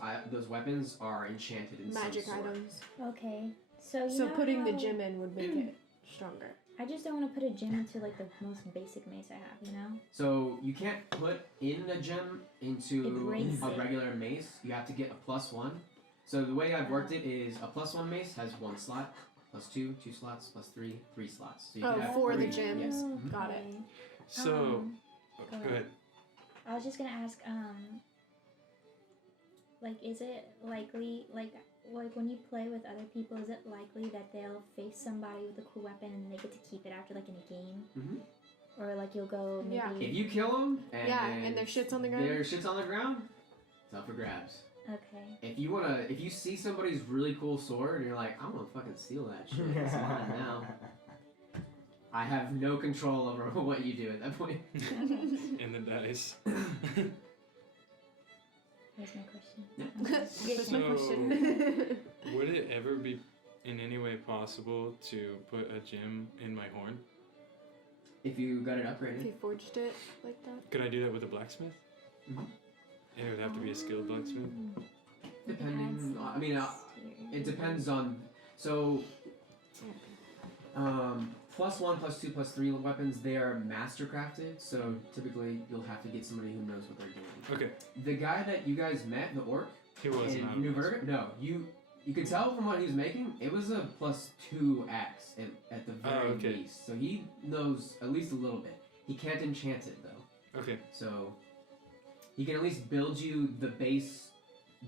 weapons are enchanted in Magic some sort. items. Okay. So you So know putting the how- gem in would make it stronger. I just don't want to put a gem into like the most basic mace I have, you know? So you can't put in a gem into It breaks a it. regular mace. You have to get a +1. So the way I've worked it is a +1 mace has 1 slot, +2, 2 slots, +3, 3 slots. So you Oh, can have for the 3. gems. Yes. Oh, Got it. okay. So, go go ahead. I was just gonna ask, like, is it likely, like when you play with other people, is it likely that they'll face somebody with a cool weapon and they get to keep it after, like, in a game? Mhm. Or, like, you'll go maybe... Yeah. If you kill them and Yeah, and their shit's on the ground. their shit's on the ground, it's up for grabs. Okay. If you see somebody's really cool sword and you're like, I'm gonna fucking steal that shit, it's mine now. I have no control over what you do at that point. And the dice. Here's my question. That's my So- question. Would it ever be in any way possible to put a gem in my horn? If you got it If upgraded. you forged it like that. Could I do that with a blacksmith? Mhm. It would have to be a skilled blacksmith. Depending, I mean, it depends on. So, +1, +2, +3 weapons, they are master crafted. So typically, you'll have to get somebody who knows what they're doing. Okay. The guy that you guys met, the orc He was not. in New Verga, no, you could tell from what he was making, it was a +2x at the very okay. least. So he knows at least a little bit. He can't enchant it though. Okay. So he can at least build you the base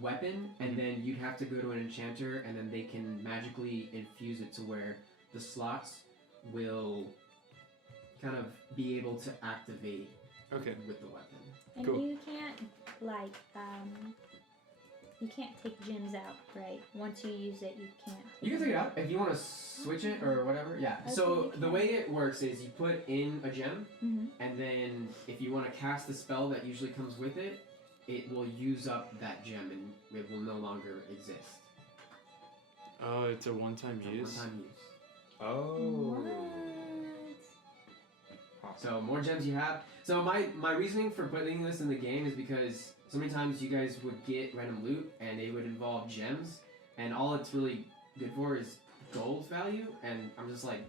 weapon, and then you'd have to go to an enchanter, and then they can magically infuse it to where the slots will kind of be able to activate Okay. with the weapon. And Cool. you can't, like, you can't take gems out, right? Once you use it, you can't. You can take it out if you want to switch it or whatever. Yeah. Okay, So you the can. way it works is you put in a gem, Mm-hmm. and then if you want to cast the spell that usually comes with it, it will use up that gem and it will no longer exist. Oh, it's a one-time It's a use. one-time use. Oh. What? So more gems you have. So my reasoning for putting this in the game is because so many times you guys would get random loot and it would involve gems, and all it's really good for is gold value, and I'm just like,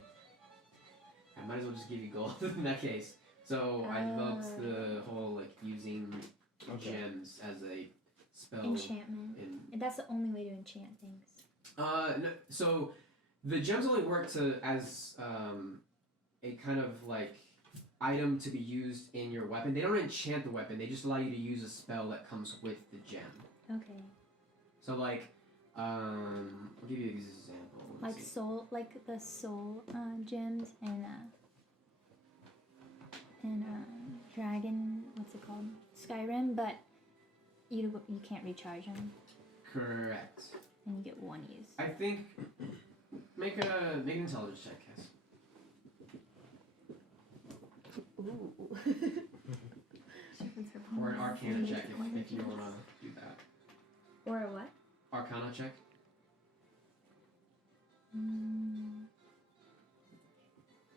I might as well just give you gold in that case. So I developed the whole like using gems as a spell. Enchantment. And that's the only way to enchant things. No, so the gems only work as a kind of like item to be used in your weapon. They don't enchant the weapon. They just allow you to use a spell that comes with the gem. Okay. So like, I'll give you an example. Let's Like see. soul, like the soul gems and dragon. What's it called? Skyrim, but you can't recharge them, Correct. and you get one use. I think make an intelligence check, Cass. Ooh. Or an Arcana check if you wanna do that. Or a what? Arcana check.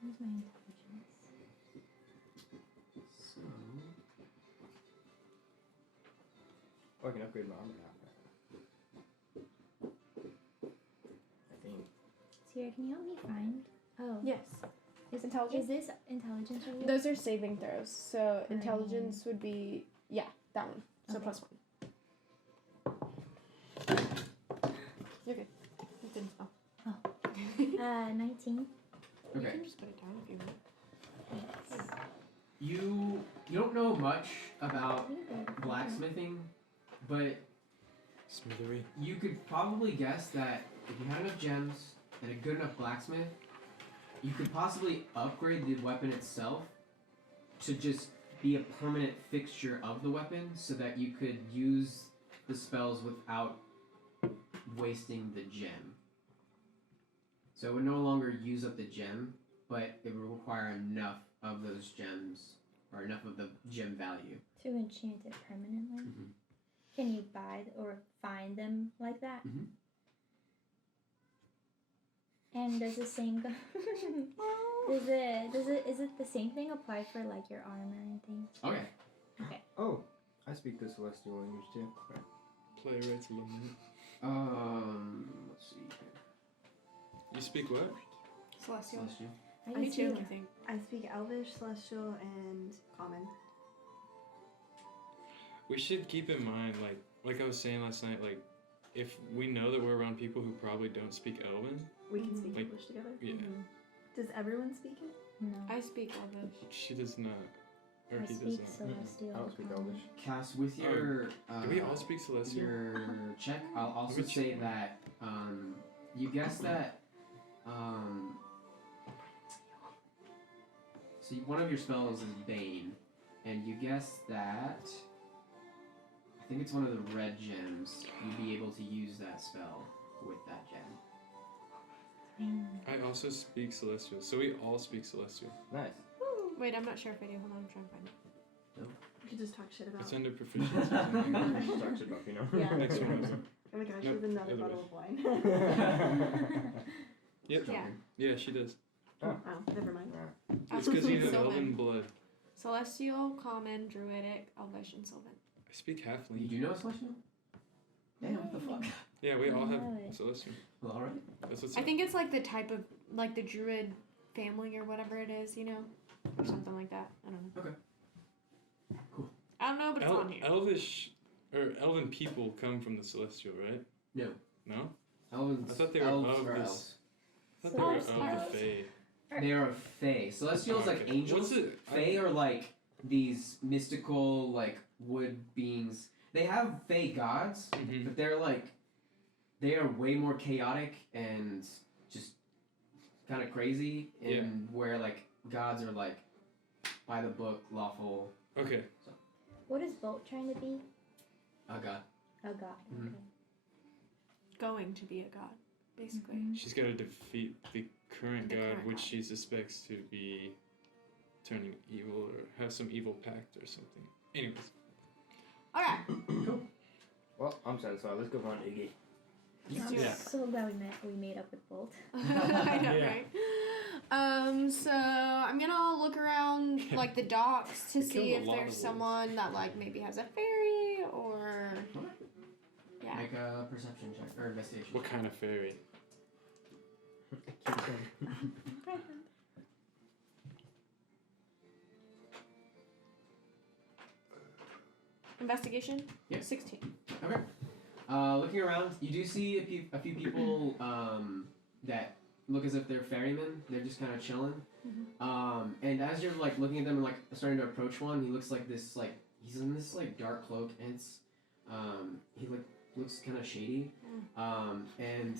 Where's my intelligence? So Oh, I can upgrade my armor now. I think. Sierra, can you help me find? Oh, Yes. is Intelligence? Is this intelligence or what? Those are saving throws. So intelligence would be that one. So Okay. +1. You're good. You can spell. 19. You okay. can just put it down if you want. Thanks. You don't know much about Really? blacksmithing, but Smithery. you could probably guess that if you had enough gems and a good enough blacksmith, you could possibly upgrade the weapon itself to just be a permanent fixture of the weapon so that you could use the spells without wasting the gem. So it would no longer use up the gem, but it would require enough of those gems or enough of the gem value. To enchant it permanently? Mhm. Can you buy or find them like that? Mhm. And does the same go is it the same thing apply for like your armor and things? Okay. Oh, I speak the celestial language too. Right. Playwrights Lament. Let's see here. You speak what? Celestial. Celestial. I I can do too, speak- I think. I speak Elvish, Celestial, and Common. We should keep in mind, like I was saying last night, like if we know that we're around people who probably don't speak Elven, We can speak Like- English together. yeah, Does everyone speak it? No. I speak Elvish. she does not, or I he does speak not. celestial. I don't speak common. Elvish. Cass, with your Do we all speak Celestial? your check, I'll also Which- say that you guess that so one of your spells is Bane, and you guess that I think it's one of the red gems. You'd be able to use that spell with that gem. I also speak Celestial, so we all speak Celestial. Nice. Wait, I'm not sure if I do. Hold on, I'm trying to find it. We could just talk shit about It's it. under proficiency. Just talk shit about, you know. Yeah. Next one is Oh my gosh, No, there's another other bottle of wine. Yep. Yeah. Yeah, she does. Oh, never mind. It's because you have Sylvan. Elven blood. Celestial, Common, Druidic, Elvish, and Sylvan. I speak You Halfling. do know Celestial? Damn, what the fuck? Yeah, we all have Really? Celestial. Well, alright. That's what's I up. think it's like the type of, like the Druid family or whatever it is, you know? Or something like that. I don't know. Okay. Cool. I don't know, but it's on here. Elvish or Elven people come from the Celestial, right? No. No? Elves, I thought they were elves of are this- elves. I thought they were Elves of are- the Fae. They are Fae. Celestials like Okay. angels. What's it? Fae are like these mystical, like wood beings. They have Fae gods, Mhm. but they're like they are way more chaotic and just kind of crazy. And where like gods are like by the book, lawful. Okay. What is Bolt trying to be? A god. A god. Mhm. Okay. Going to be a god, basically. Mhm. She's got to defeat the current The god, current which god. she suspects to be turning evil or have some evil pact or something. Anyways. Alright. Well, I'm satisfied. Let's go find Iggy. Let's do Yeah. it. So glad we made up with Bolt. I know, Yeah. right? So I'm gonna look around like the docks to We see killed a if lot there's of someone that like maybe has a ferry or yeah. Make a perception check or investigation. What kind of fairy? Keep it going. Investigation. Yeah. 16. Okay. Looking around, you do see a few people that look as if they're ferrymen. They're just kind of chilling. And as you're like looking at them and like starting to approach one, he looks like this like he's in this like dark cloak and it's he like looks kind of shady. And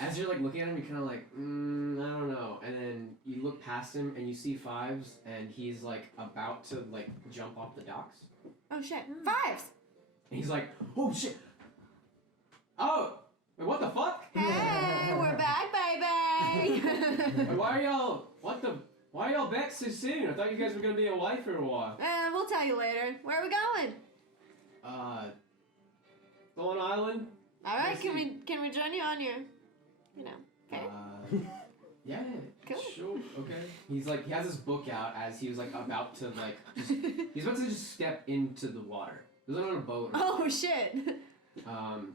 as you're like looking at him, you're kind of like I don't know. And then you look past him and you see Fives, and he's like about to like jump off the docks. Oh shit. Fives! And he's like, oh shit. Oh, wait, what the fuck? Hey, we're back, baby! Wait, why are y'all back so soon? I thought you guys were gonna be away for a while. We'll tell you later. Where are we going? Thorn Island? Alright, I can see. we join you on your, okay? Yeah, Cool. sure, okay. He's like, he has his book out as he was like about to like, just, he's about to just step into the water. He's not on a boat. Or, Oh shit!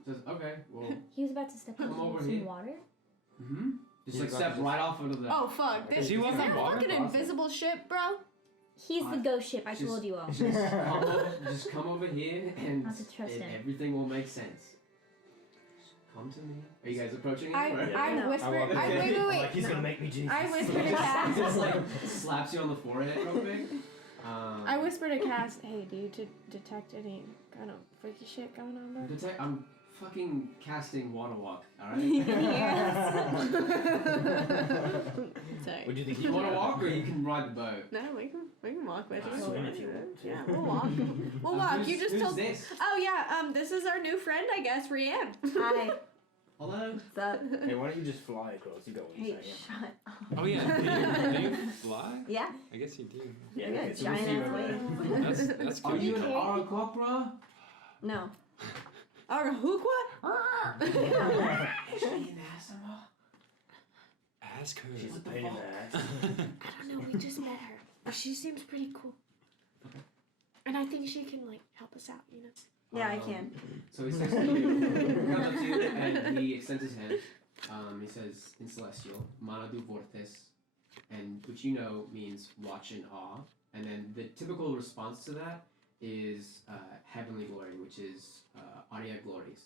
says, okay, well, He was about to step Come over into here. some water. just He's like about step to right off into the. Oh fuck! This He is wasn't that a water fucking crossing. invisible ship, bro? He's the ghost ship. I Just- told you all. Just come over here and, Not to trust him. everything will make sense. Just come to me. Are you guys approaching him? I No. whispered. walk over. Wait. I'm like, he's gonna make me Jesus. I whispered to He Cass. just like slaps you on the forehead real quick. I whispered to Cass, "Hey, do you detect any kind of freaky shit going on, bro?" I'm fucking casting water walk, alright? Sorry. What do you think? You wanna walk or you can ride the boat? No, we can walk with you. Swim if you want to. Yeah, we'll walk. We'll walk. Who's, You just who's told. this? Oh yeah, this is our new friend, I guess, Rianne. Hi. Hello? What's up? Hey, why don't you just fly across? You go one Hey, second. shut up. Oh yeah, do you fly? Yeah, I guess you do. Yeah, I got okay, so we'll see giant where ass we're at. wings. That's Are cool. you an Aracopra? No. Arahukwa? Ask her. She's a pain in the ass. I don't know. We just met her, but she seems pretty cool. And I think she can like help us out, you know. Yeah, I can. So he says to you, he comes up to you and he extends his hand. He says in Celestial, Mana du Vortes, and which you know means watch in awe. And then the typical response to that is Heavenly Glory, which is Aria Glories.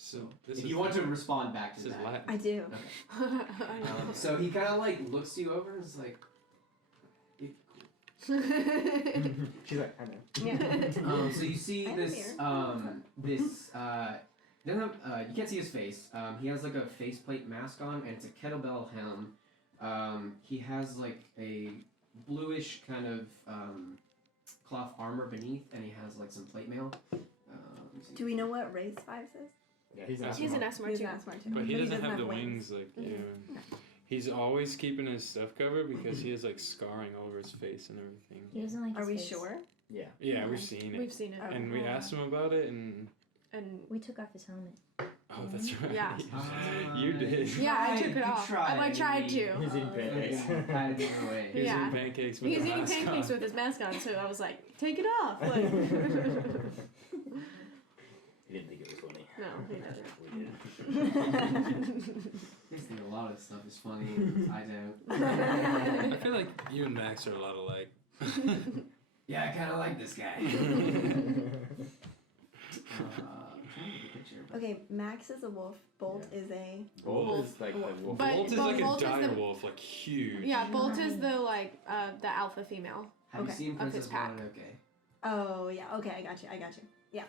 So this If is you want to respond back to this is that. Latin. I do. So he kind of like looks you over and is like, She's like, I know. Yeah. so you see I'm this, here. doesn't have, you can't see his face. He has like a faceplate mask on, and it's a kettlebell helm. He has like a bluish kind of cloth armor beneath, and he has like some plate mail. Let me see. Do we know what race Fives is? Yeah, he's an He's an astronaut. Asmar He's too. not smart too. But he But doesn't have the wings like Mhm. you. He's always keeping his stuff covered because he has like scarring over his face and everything. He doesn't like Are his we face. sure? Yeah. Yeah, we've seen it. We've seen it. And we asked him about it, and And Mm-hmm. We took off his helmet. oh, that's right. Yeah. You did. yeah, I took You it off. tried. I tried to. He's eating pancakes. Had it either way. He was Yeah. eating pancakes with He's the eating mask pancakes on. with his mask on, so I was like, take it off. Like, He didn't think it was funny. no, he doesn't. We did. I think a lot of stuff is funny. And I don't. I feel like you and Max are a lot alike. Yeah, I kind of like this guy. I'm trying to get a picture. But Okay, Max is a wolf. Bolt is a. Bolt is like the wolf. But- Bolt is but like Bolt a is dire the- wolf, like huge. Yeah, Bolt is the like the alpha female. have you Okay. seen Of his Princess pack. Mononoke? Oh yeah. Okay, I got you. Yeah.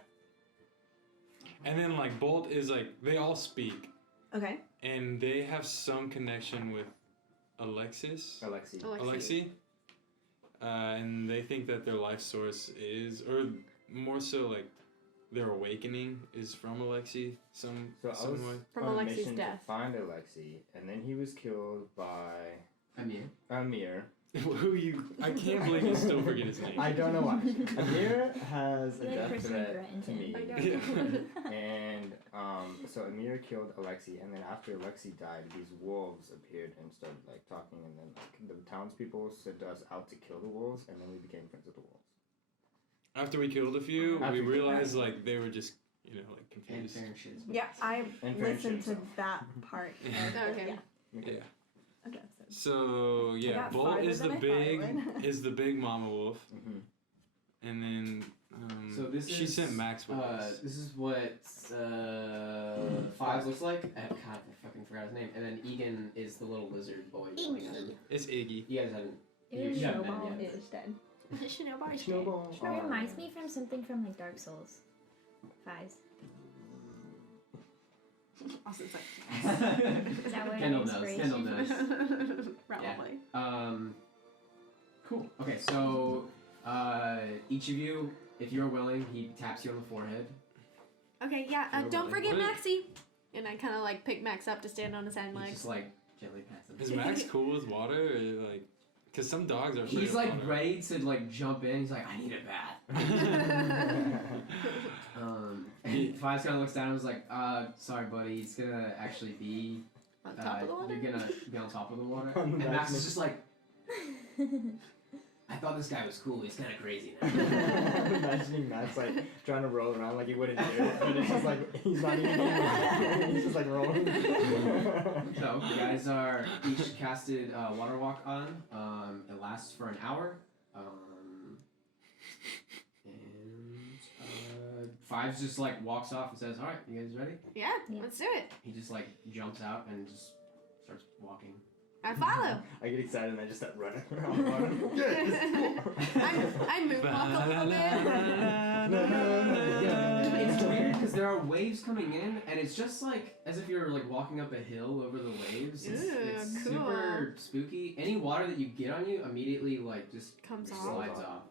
And then like Bolt is like they all speak, Okay. and they have some connection with Alexis. Alexi. Alexi. And they think that their life source is, or more so like their awakening is from Alexi some So I was way. From on a Alexi's mission death. to find Alexi, and then he was killed by Amir. Amir. Who you? I can't believe you still forget his name. I don't know why. Amir has a Like death personally threat threatened to him. me. I know. Yeah. And so Amir killed Alexi, and then after Alexi died, these wolves appeared and started like talking, and then like the townspeople sent us out to kill the wolves, and then we became friends with the wolves. After we killed a few, After we we- realized like they were just like And confused. fair shit. Yeah, I And French listened to himself. that part. Yeah. Okay. Yeah. Okay. Yeah. Okay. So yeah, got Bolt farther is than the I thought I big would. is the big mama wolf, Mm-hmm. and then So this she is sent Max with us. This is what Fives looks like. God, I fucking forgot his name. And then Egan is the little lizard boy yelling at him. It's Iggy. You guys haven't. It You haven't met Snowball. him yet. Is dead. Snowball. Snowball. It reminds me from something from like Dark Souls. Fives. Austin's like, Is that where Kendall your knows. inspiration? Kendall knows. probably. Cool. Okay, so each of you, if you're willing, he taps you on the forehead. Okay, yeah. You're Don't willing. forget What? Maxie. And I kind of like pick Max up to stand on his hind He's legs. just like gently pats him. Is Max cool with water? Or, like, cause some dogs are. afraid He's of like water. ready to like jump in. He's like, I need a bath. And Fives kind of looks down and was like, sorry, buddy. It's gonna actually be. On top of the water? You're gonna be on top of the water. On the And Max back. is just like, I thought this guy was cool. He's kind of crazy now. Imagining Max like trying to roll around like he wouldn't do it, but it's just like he's not even moving. He's just like rolling. So you guys are each casted water walk on. It lasts for an hour. And Fives just like walks off and says, "All right, you guys ready?" Yeah, Yeah. let's do it. He just like jumps out and just starts walking. I follow. I get excited and I just start running around. I moonwalk a little bit. It's weird because there are waves coming in, and it's just like as if you're like walking up a hill over the waves. It's, Ew, it's cool. super spooky. Any water that you get on you immediately like just Comes off. slides off.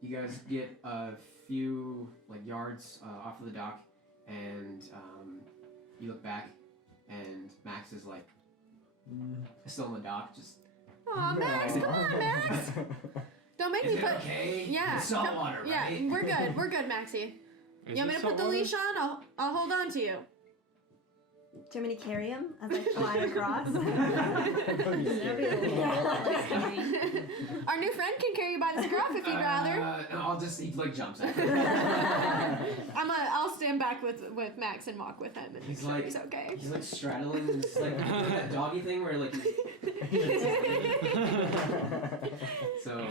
You guys get a few like yards off of the dock, and you look back, and Max is like still on the dock, just Aw, Max, come on, Max. Don't make is me it put. okay? Yeah. It's salt come- water, Yeah, right? we're good. We're good, Maxie. Is You want me this to put the saltwater? leash on? I'll hold on to you. Do you want me to carry him as I fly across? Our new friend can carry you by the scruff if you'd rather. I'll just he like jumps out. I'll stand back with Max and walk with him and make He's sure like- he's okay. He's like straddling this like that doggy thing where like so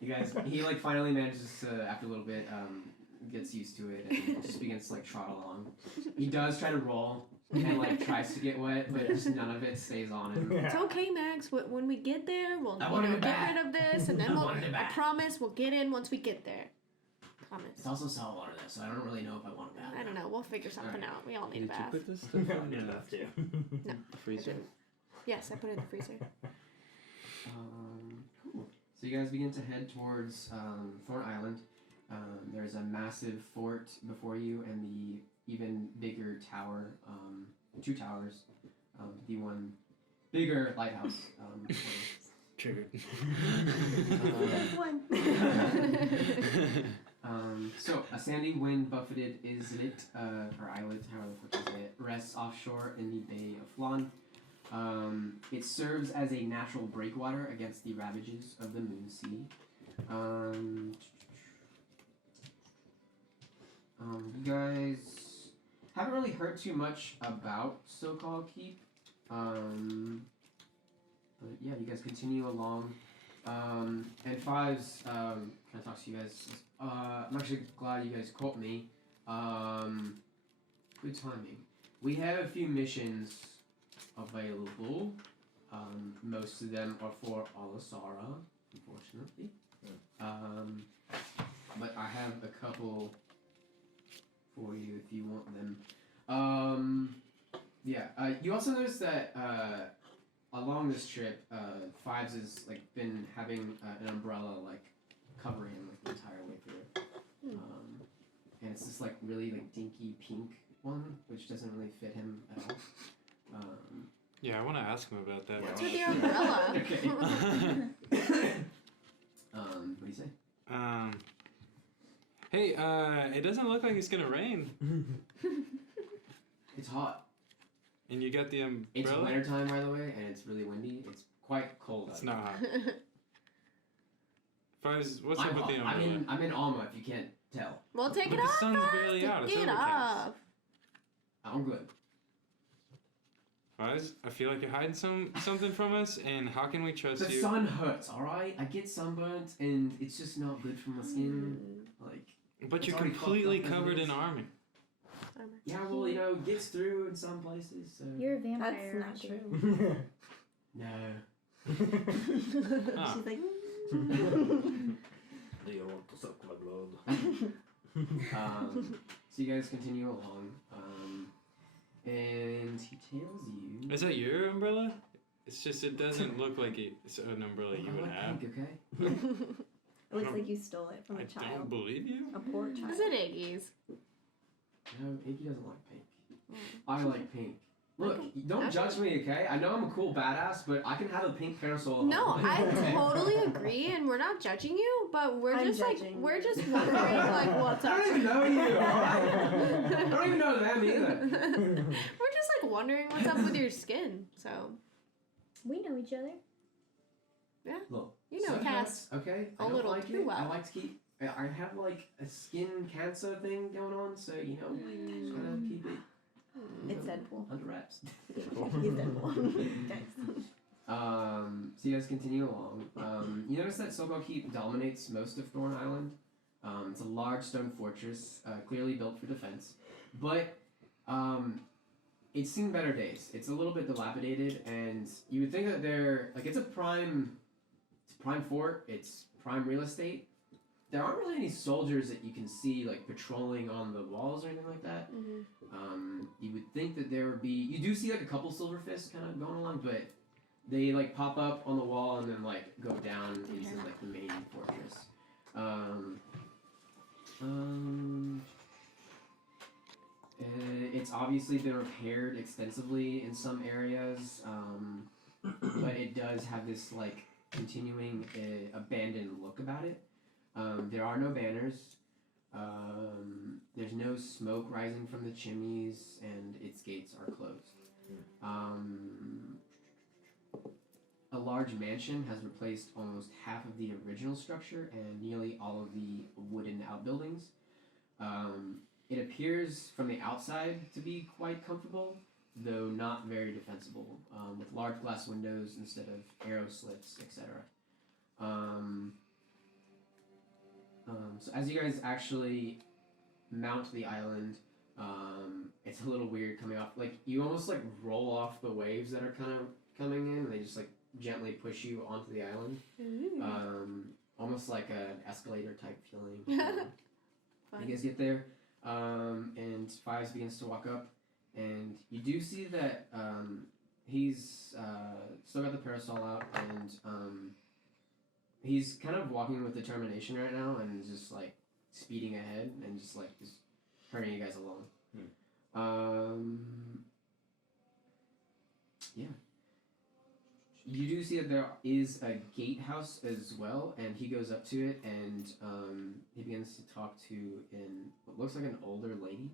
you guys he like finally manages to after a little bit gets used to it and just begins to like trot along. He does try to roll and like tries to get wet, but just none of it stays on him. It's okay, Max. When we get there, we'll I wanted it get back. rid of this, and then I we'll. wanted it I back. promise we'll get in once we get there. Promise. It's also salt water though, so I don't really know if I want a bath. I don't know. We'll figure something out. We all need a Did you bath. put this stuff No, in you the have to. freezer? Yes, I put it in the freezer. Cool. So you guys begin to head towards Thorn Island. There's a massive fort before you, and the even bigger tower, two towers, the one bigger lighthouse. Triggered. One. So a sandy wind buffeted islet, or islet, however the fuck you say it, rests offshore in the Bay of Flan. It serves as a natural breakwater against the ravages of the Moon Sea. You guys haven't really heard too much about So-Called Keep. But yeah, you guys continue along. And Fives kind of talks to you guys. Says, I'm actually glad you guys caught me. Good timing. We have a few missions available. Most of them are for Alasara, unfortunately. But I have a couple for you if you want them. You also notice that along this trip, Fives has like been having an umbrella like covering him like the entire way through. And it's this like really like dinky pink one, which doesn't really fit him at all. Yeah, I want to ask him about that. What's with your umbrella? Okay. What do you say? Hey, it doesn't look like it's gonna rain. It's hot. And you got the It's umbrella? wintertime, by the way, and it's really windy. It's quite cold. It's out not hot. Fives, what's I'm up with the hot. umbrella? I'm in Alma, if you can't tell. Well, take But it the off. sun's Fives. barely out, it's Take it overcast. off. I'm good. Faiz, I feel like you're hiding something from us, and how can we trust The you? sun hurts, alright? I get sunburnt and it's just not good for my skin. Like, But It's you're already fucked completely up as it covered in is. armor. yeah, well, it gets through in some places, so. You're a vampire. That's not aren't you? true. No. Ah. She's like, Do you want to suck my blood? So you guys continue along, and he tells you. Is that your umbrella? It's just it doesn't look like it's an umbrella you I would like have. pink, okay? it looks like you stole it from a I don't child. believe you. A poor child. Is it Iggy's? No, Iggy doesn't like pink. Mm. I like pink. Look, don't Okay. judge me, okay? I know I'm a cool badass, but I can have a pink parasol. No, all day. I totally agree, and we're not judging you, but we're I'm just judging. we're just wondering like what's I up. don't even know you. Alright? I don't even know them either. We're just like wondering what's up with your skin. So We know each other. Look, you know, sun Cass. hurts, okay? a I don't little like too it. I well. like to keep. I have like a skin cancer thing going on, so just gotta keep it. It's Deadpool. Under wraps. He's Deadpool. Guys. So you guys continue along. You notice that Sobel Keep dominates most of Thorn Island. It's a large stone fortress, clearly built for defense, but it's seen better days. It's a little bit dilapidated, and you would think that it's a prime fort. It's prime real estate. There aren't really any soldiers that you can see like patrolling on the walls or anything like that. You would think that there would be. You do see like a couple silver fists kind of going along, but they like pop up on the wall and then like go down into like the main fortress. It's obviously been repaired extensively in some areas, but it does have this like continuing abandoned look about it. There are no banners. There's no smoke rising from the chimneys, and its gates are closed. A large mansion has replaced almost half of the original structure and nearly all of the wooden outbuildings. It appears from the outside to be quite comfortable, though not very defensible, with large glass windows instead of arrow slits, etc. So as you guys actually mount the island, it's a little weird coming off. Like you almost like roll off the waves that are kind of coming in, and they just like gently push you onto the island. Almost like an escalator type feeling. Fun. You guys get there, and Fives begins to walk up, and you do see that he's still got the parasol out, and he's kind of walking with determination right now, and just like speeding ahead, and just hurrying you guys along. Yeah. You do see that there is a gatehouse as well, and he goes up to it, and he begins to talk to what looks like an older lady.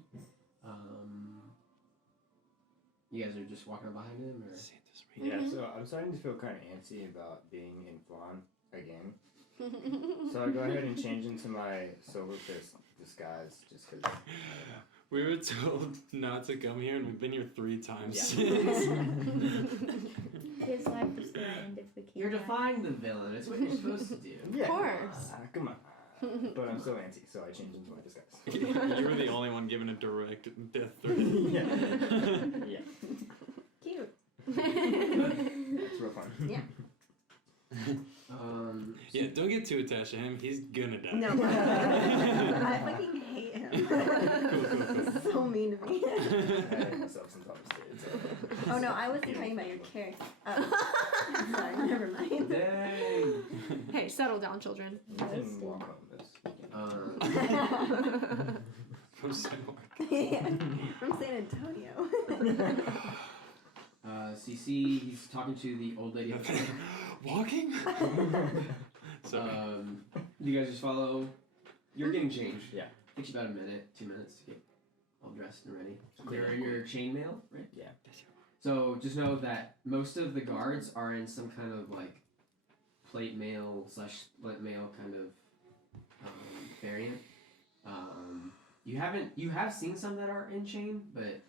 You guys are just walking up behind him, or Yeah, so I'm starting to feel kind of antsy about being in Flan again. So I go ahead and change into my Silverfist disguise just because. We were told not to come here, and we've been here 3 times Yeah. since. His life is threatened if we can't. you're defying the villain. It's what you're supposed to do. Yeah, course. come on. But I'm still antsy, so I change into my disguise. You were the only one given a direct death threat. Yeah. Yeah. Cute. It's real fun. Yeah. Yeah, don't get too attached to him. He's gonna die. No. I fucking hate him. Cool. So mean to me. I hate myself since I was a kid, so. Oh no, I wasn't talking about your character. Oh, sorry, never mind. Dang. Hey, settle down, children. You can walk home this weekend. From somewhere. Yeah, from San Antonio. So you see, he's talking to the old lady. Walking? Sorry. You guys just follow. You're getting changed. Yeah. Takes you about a minute, 2 minutes to get all dressed and ready. Clear You're and in your chainmail, right? Yeah. So just know that most of the guards are in some kind of like plate mail / split mail kind of variant. You have seen some that are in chain, but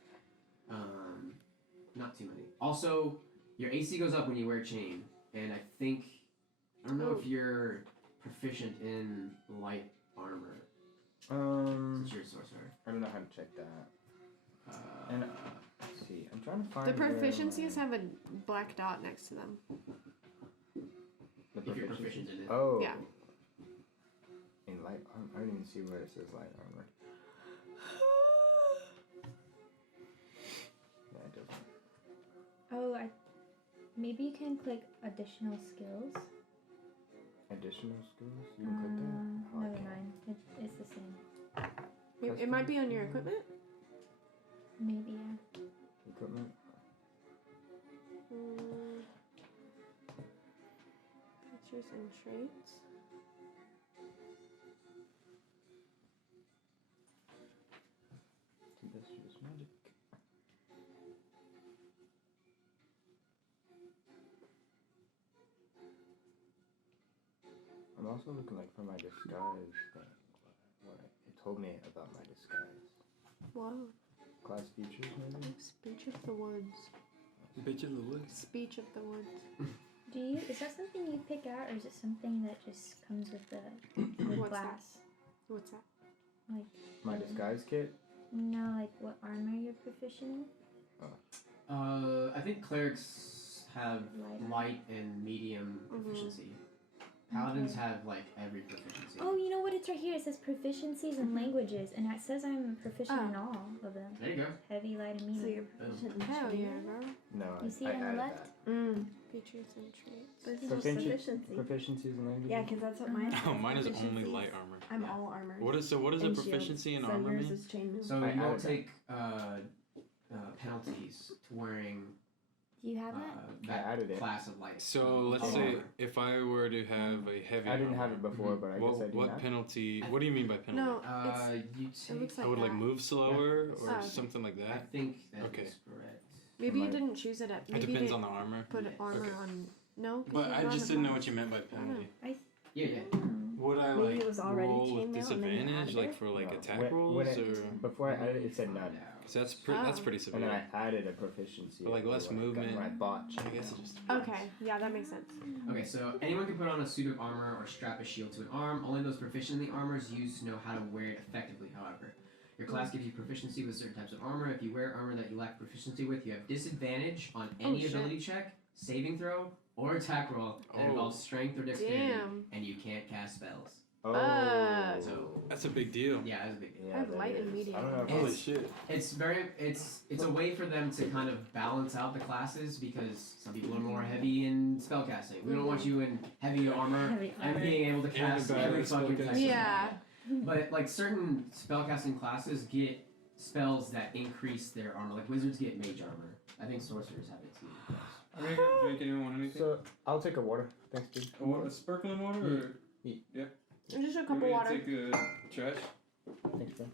not too many. Also, your AC goes up when you wear chain, and I don't know if you're proficient in light armor. Since you're a sorcerer. I don't know how to check that. And Let's see, I'm trying to find The where proficiencies my- have a black dot next to them. the if you're proficiencies? proficient in it. Oh. Yeah. In light armor, I don't even see where it says light armor. Yeah, it doesn't. Oh, maybe you can click additional skills. Additional skills? You can click that? Oh, I Never can't. mind. It's the same. It might be on your equipment. Maybe, yeah. Equipment? Features and traits. Industrious magic. I'm also looking like for my disguise thing. What it told me about my disguise. Wow. Class features maybe? Speech of the woods. Bitch in the woods. Speech of the woods. Is that something you pick out, or is it something that just comes with the What's that? class? What's that? Like, My disguise kit? no, like what armor you're proficient I think clerics have in? light and medium proficiency. Paladins have like every proficiency. Oh, you know what? It's right here. It says proficiencies in languages, and it says I'm proficient in all of them. There you go. Heavy, light, and So medium. you're proficient in Hell chain? yeah, girl. No, You see I it on the added left? Mm. Features and traits. But it's just Proficient- proficiency. Proficiencies in language? Yeah, because that's what mine is. Oh, mine is only Proficiencies. light armor. I'm all armor. What is a and a shield. proficiency in So armor yours mean? is chainmail. So I you won't added that. take penalties to wearing Do you have that? I that added it. class of light. So let's all say armor. if I were to have a heavy I didn't armor, have it before, but I guess I do what now. penalty? What do you mean by penalty? No, You it take. looks I like would that. like move slower or Oh. something like I that. think that is Okay. correct. Maybe you Mine- didn't choose it at. It Maybe you depends didn't on the armor. put armor Okay. on. No, 'cause But you I brought just it didn't know back. what you meant by penalty. Yeah, yeah. Would I Maybe like it was already roll with chainmail and then you disadvantage, added like it? for like No. attack When- rolls, when or Before I added it, it said none. cause that's that's Oh. pretty And then severe. I added a proficiency. But, like, when less I got- movement. When I bought I guess chainmail. it just Okay, yeah, that makes sense. Okay, so anyone can put on a suit of armor or strap a shield to an arm. Only those proficient in the armor is used to know how to wear it effectively, however. Your class gives you proficiency with certain types of armor. If you wear armor that you lack proficiency with, you have disadvantage on any shit. ability check, saving throw, or attack roll that Oh. involves strength or dexterity, Damn. and you can't cast spells. Oh. So- that's a big deal. Yeah, that's a big deal. Yeah, I have that light and is. medium. I don't know if Holy it's- shit! It's a way for them to kind of balance out the classes because some people are more heavy in spellcasting. We don't want you in heavy armor Heavy and armor. being able to And cast bad every at fucking spellcasting. thing. Yeah. But like certain spellcasting classes get spells that increase their armor. Like wizards get mage armor. I think sorcerers have it too. I'm gonna grab a drink. Anyone want anything? So I'll take a water. Thanks, dude. a sparkling water, or Just a you cup want of me to water. take a trash? Thanks, bro.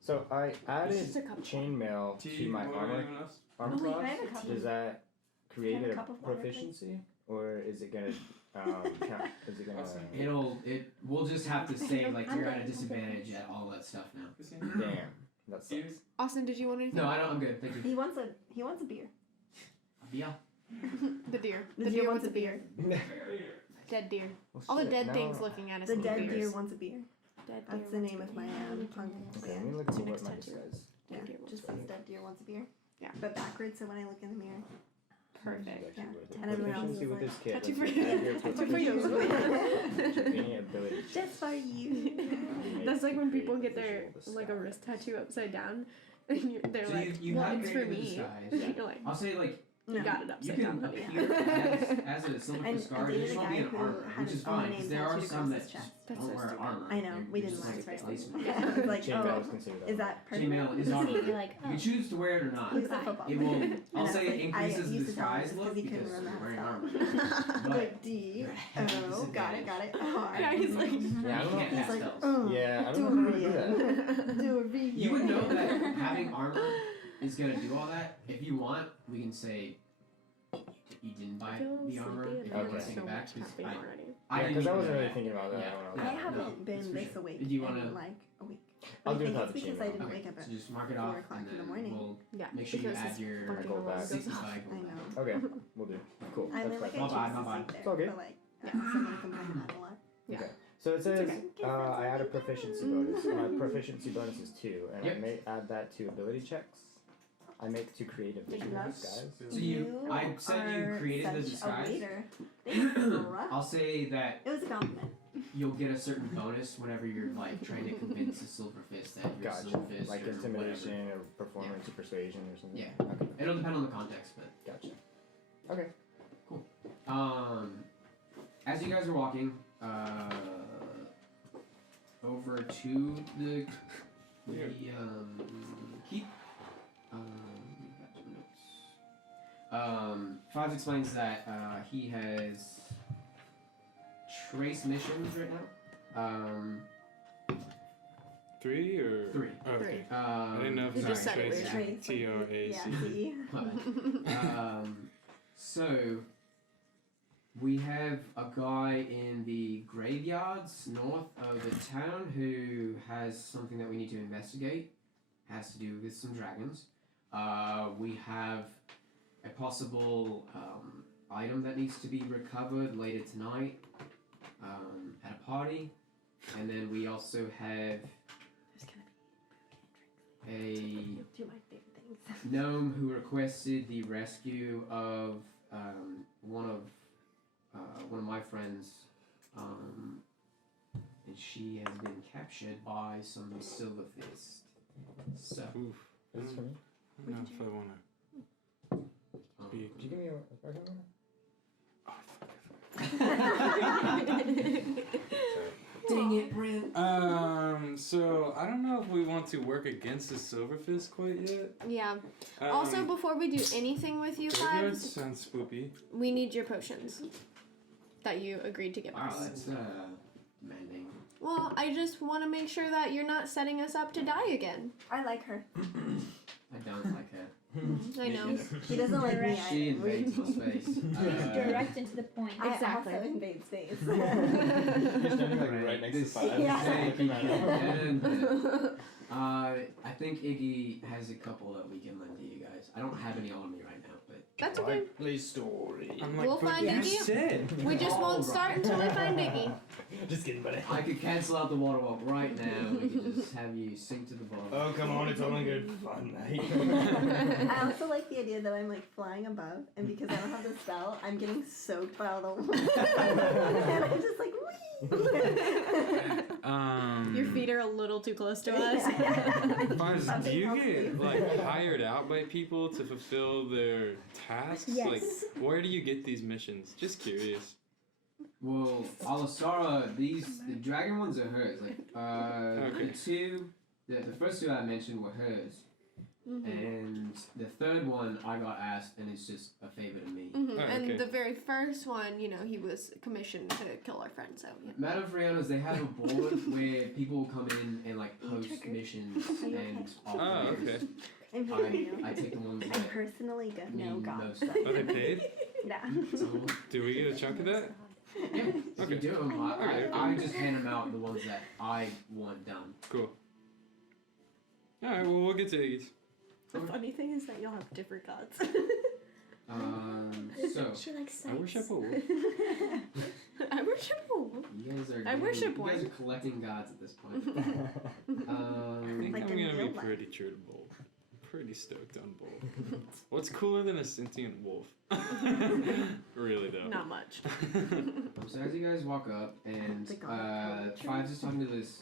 So I added Just a cup of chainmail Tea, to my water, armor anyone else? armor Oh, wait, class. can I have a cup? Does that create Can I have a a cup of water, please? proficiency, or is it gonna count? Is it gonna? We'll just have to say like I'm you're at a good. disadvantage at all that stuff now. Damn, that sucks. Austin, did you want anything? No, I don't. I'm good. Thank you. He wants a beer. Yeah. The deer. The deer wants a beer. Dead deer. Well, All the shit, dead now- things looking at us. The need dead beers. deer wants a beer. Dead That's deer the wants name a of beer. my punk Okay, band. let me look It's at your what my next tattoo. disguise. Yeah, Dead deer wants just a says beer. dead deer wants a beer. Yeah. But backwards, so when I look in the mirror. Perfect. Yeah. And And everyone else proficiency is with like, this kit. tattoo lets for you add your tattoo for you. proficiency to any ability. Just for you. That's like when people Create get their visual like a disguise. wrist tattoo upside down, and they're So like, you "Well, have it's for created the me." disguise. You're like, I'll say like "You got it you upside can down, honey." appear as a silver And scar. I You dated just a won't guy be in who armor, had which his is own fine name because there are tattooed some across that his chest. just That's don't so wear stupid. armor. I know, They're we didn't just learn like very well. replacement. I was like, Chainmail is oh, considered is armor. that perfect? Chainmail is So armor. you'd be like, You oh, choose to wear it or not. He was a football It player. will. And I'll I say was it like, I increases the used to tell him disguise this look he because couldn't you're remember wearing how armor. to spell. But Like D O, got it. Hard. Yeah, he's like, Yeah, I you don't know. can't He's cast like, spells. Yeah, I don't know how to do that. Dorian. You would know that having armor is gonna do all that. If you want, we can say you didn't buy I feel the armor. sleepy If and you Okay. want to take so it back, much 'cause caffeine I already. I Yeah, didn't because I even wasn't know really that. thinking about that. Yeah. when I was- I No, haven't been that's for this sure. awake Did you in wanna- like a week. I'll I do think it it's because I didn't Okay, wake up so at just mark it 4 off, o'clock and in the then morning. we'll Yeah, make sure you because add this your fucking goal alarm back. goes 65 off. gold I know. back. Okay, we'll do. Cool. I That's mean, like fine. I My bad, choose my to bad. sleep there, It's all good. but like yeah, so I'm gonna combine that a lot. Yeah. Okay. So it says okay. I add a proficiency bonus. My proficiency bonus is 2, and Yep. I may add that to ability checks. I make 2 creative Thank you, disguise. So I said you are created the such disguise. A leader. Thanks, bruh. I'll say that It was a compliment. you'll get a certain bonus whenever you're like trying to convince a silver fist that you're a Gotcha. silver fist Like or whatever. intimidation or performance or persuasion or something. Yeah. Okay. It'll depend on the context, but Gotcha. Okay. as you guys are walking over to the keep, got some notes. Fives explains that he has trace missions right now. 3 or 3. Oh, okay. I I didn't know if You it just was said it trace. weird. Trace, TRAC. Yeah, see? So we have a guy in the graveyards north of the town who has something that we need to investigate. Has to do with some dragons. We have a possible item that needs to be recovered later tonight at a party, and then we also have There's gonna be a do my favorite things. gnome who requested the rescue of one of my friends, and she has been captured by some silver fist. So, Oof. Is this for me? I don't know if I wanna. Be- Did you give me a recording? Oh, fuck. dang it, Brent. So I don't know if we want to work against the silver fist quite yet. Yeah. Also, before we do anything with you graveyard fives, sounds spoopy. we need your potions that you agreed to give Wow, us. that's demanding. Well, I just want to make sure that you're not setting us up to die again. I like her. I don't like her. I know. She doesn't like me. She either. invades my space. Direct and to the point. I Exactly. also invade space. You're standing like right next to This- 5. Yeah. Looking at it. I think Iggy has a couple that we can lend to you guys. I don't have any on me right now, but That's okay. Play story. I'm like, We'll but find you Iggy. said. We just won't start until we find Iggy. Just kidding, buddy. I could cancel out the water walk right now. We could just have you sink to the bottom. Oh, come on, it's only good fun, mate. I also like the idea that I'm like flying above, and because I don't have the spell, I'm getting soaked by all the water. And I'm just like, wee! Your feet are a little too close to us. Fives, Something do you else, get please. like hired out by people to fulfill their tasks? Yes. Like, where do you get these missions? Just curious. Well, Alasara, the dragon ones are hers. Like, Okay. the first 2 I mentioned were hers, and the third one I got asked, and it's just a favor to me. Mhm. Oh, And okay. the very first one, you know, he was commissioned to kill our friend, so yeah. Madame Friana's, they have a board where people come in and like post triggered? missions Are you and Oh, offers. okay. I'm here I take the ones I'm that personally good. No, mean God. most. Are they paid? Yeah. So, Do we get a chunk of that? yeah, if Okay. you do them, Okay. I just hand them out the ones that I want done. Cool. Alright, well, we'll get to Iggy's. The funny thing is that y'all have different gods. So She likes I sights. worship a wolf. I worship a wolf. you guys are I worship you guys one. are collecting gods at this point. I think Like I'm in gonna be real life. pretty true to Bolt. Pretty stoked on Bolt. What's cooler than a sentient wolf? Really though. Not much. So as you guys walk up, and The god of poetry. Fives is talking to this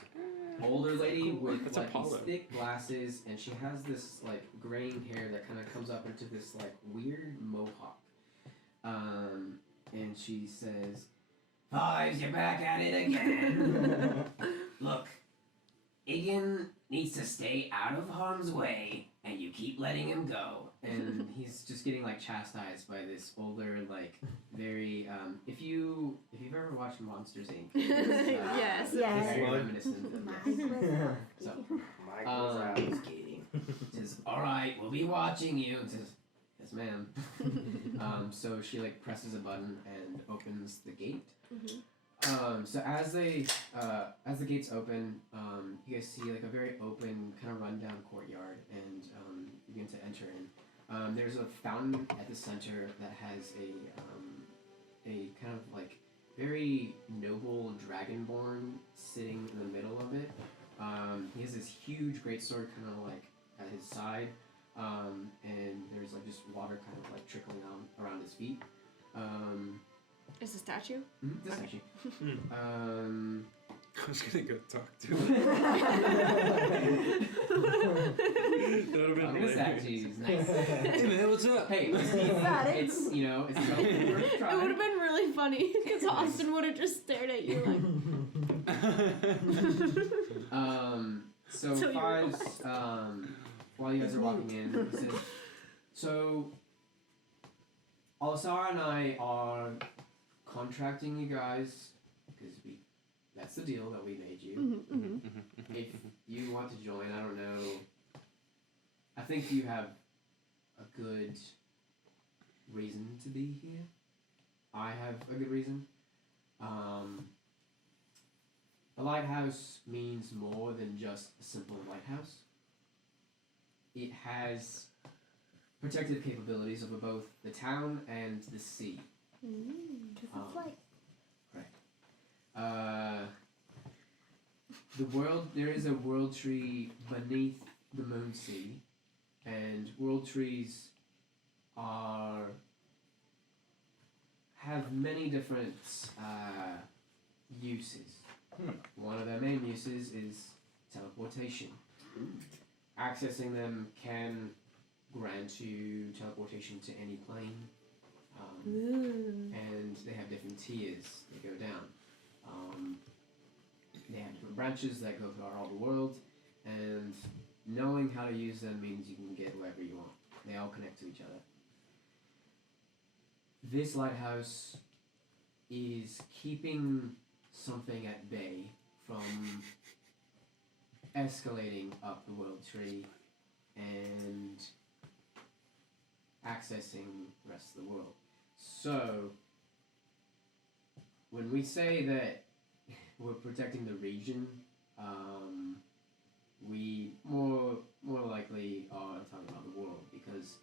older lady with That's like these Apollo. thick glasses, and she has this like graying hair that kind of comes up into this like weird mohawk. And she says, "Fives, you're back at it again. Look, Igan needs to stay out of harm's way, and you keep letting him go." And he's just getting like chastised by this older, like very. If you've ever watched Monsters Inc. Yes. It's Yes. very reminiscent of that. So, Mike was out skating. says, "All right, we'll be watching you." And says, yes, ma'am. So she like presses a button and opens the gate. So as the gates open, you guys see like a very open, kind of rundown courtyard, and you begin to enter in. There's a fountain at the center that has a kind of like very noble dragonborn sitting in the middle of it. He has this huge greatsword kind of like at his side, and there's like just water kind of like trickling down around his feet. Is a statue? This actually. I was gonna go talk to him. That would have been This actually is nice. Hey man, what's up? Hey, it's you know, it's totally worth It would trying. have been really funny because Austin would have just stared at you like. So Till you Fives, while you guys are walking in, he says, so Alasara and I are contracting you guys, because that's the deal that we made you. If you want to join, I don't know, I think you have a good reason to be here. I have a good reason. A lighthouse means more than just a simple lighthouse. It has protective capabilities over both the town and the sea. Because it's like There is a world tree beneath the moon sea, and world trees have many different uses. One of their main uses is teleportation. Accessing them can grant you teleportation to any plane, and they have different tiers that go down. They have different branches that go throughout all the world, and knowing how to use them means you can get wherever you want. They all connect to each other. This lighthouse is keeping something at bay from escalating up the world tree and accessing the rest of the world. So, when we say that we're protecting the region, we more likely are talking about the world, because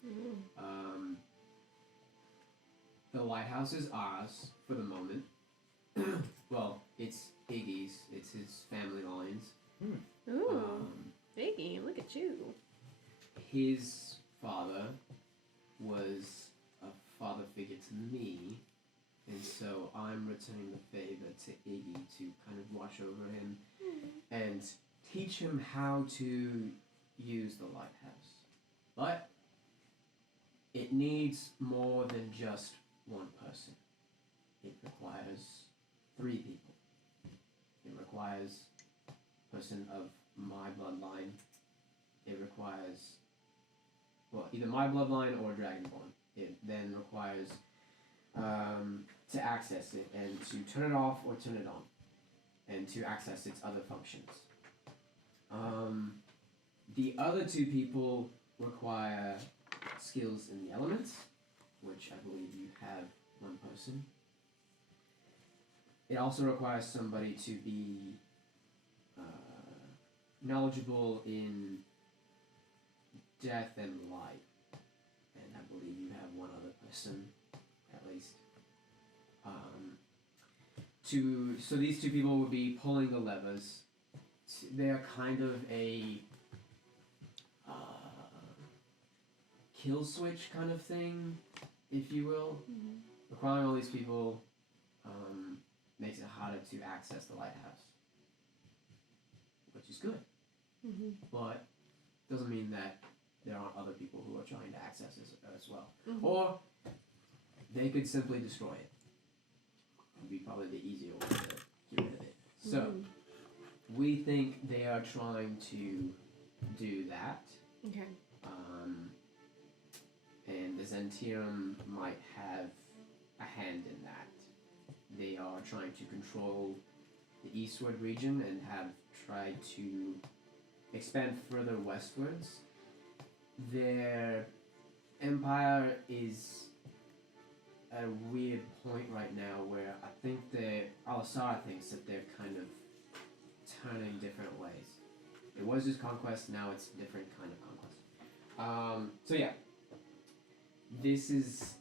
the lighthouse is ours for the moment. Well, it's Iggy's. It's his family lines. Ooh, Iggy, look at you. His father was a father figure to me, and so I'm returning the favor to Iggy to kind of watch over him and teach him how to use the lighthouse. But it needs more than just one person. It requires 3 people. It requires a person of my bloodline. It requires, well, either my bloodline or Dragonborn. It then requires to access it and to turn it off or turn it on, and to access its other functions. The other 2 people require skills in the elements, which I believe you have 1 person. It also requires somebody to be knowledgeable in death and life, and I believe you have 1 other person, at least. So these 2 people would be pulling the levers. They're kind of a kill switch kind of thing, if you will. Requiring all these people makes it harder to access the lighthouse, which is good. But doesn't mean that there aren't other people who are trying to access it as well. Or they could simply destroy it. Would be probably the easier way to get rid of it. So we think they are trying to do that. Okay. And the Zentirum might have a hand in that. They are trying to control the eastward region and have tried to expand further westwards. Their Empire is at a weird point right now where I think Alasara thinks that they're kind of turning different ways. It was just conquest, now it's a different kind of conquest. So yeah, this is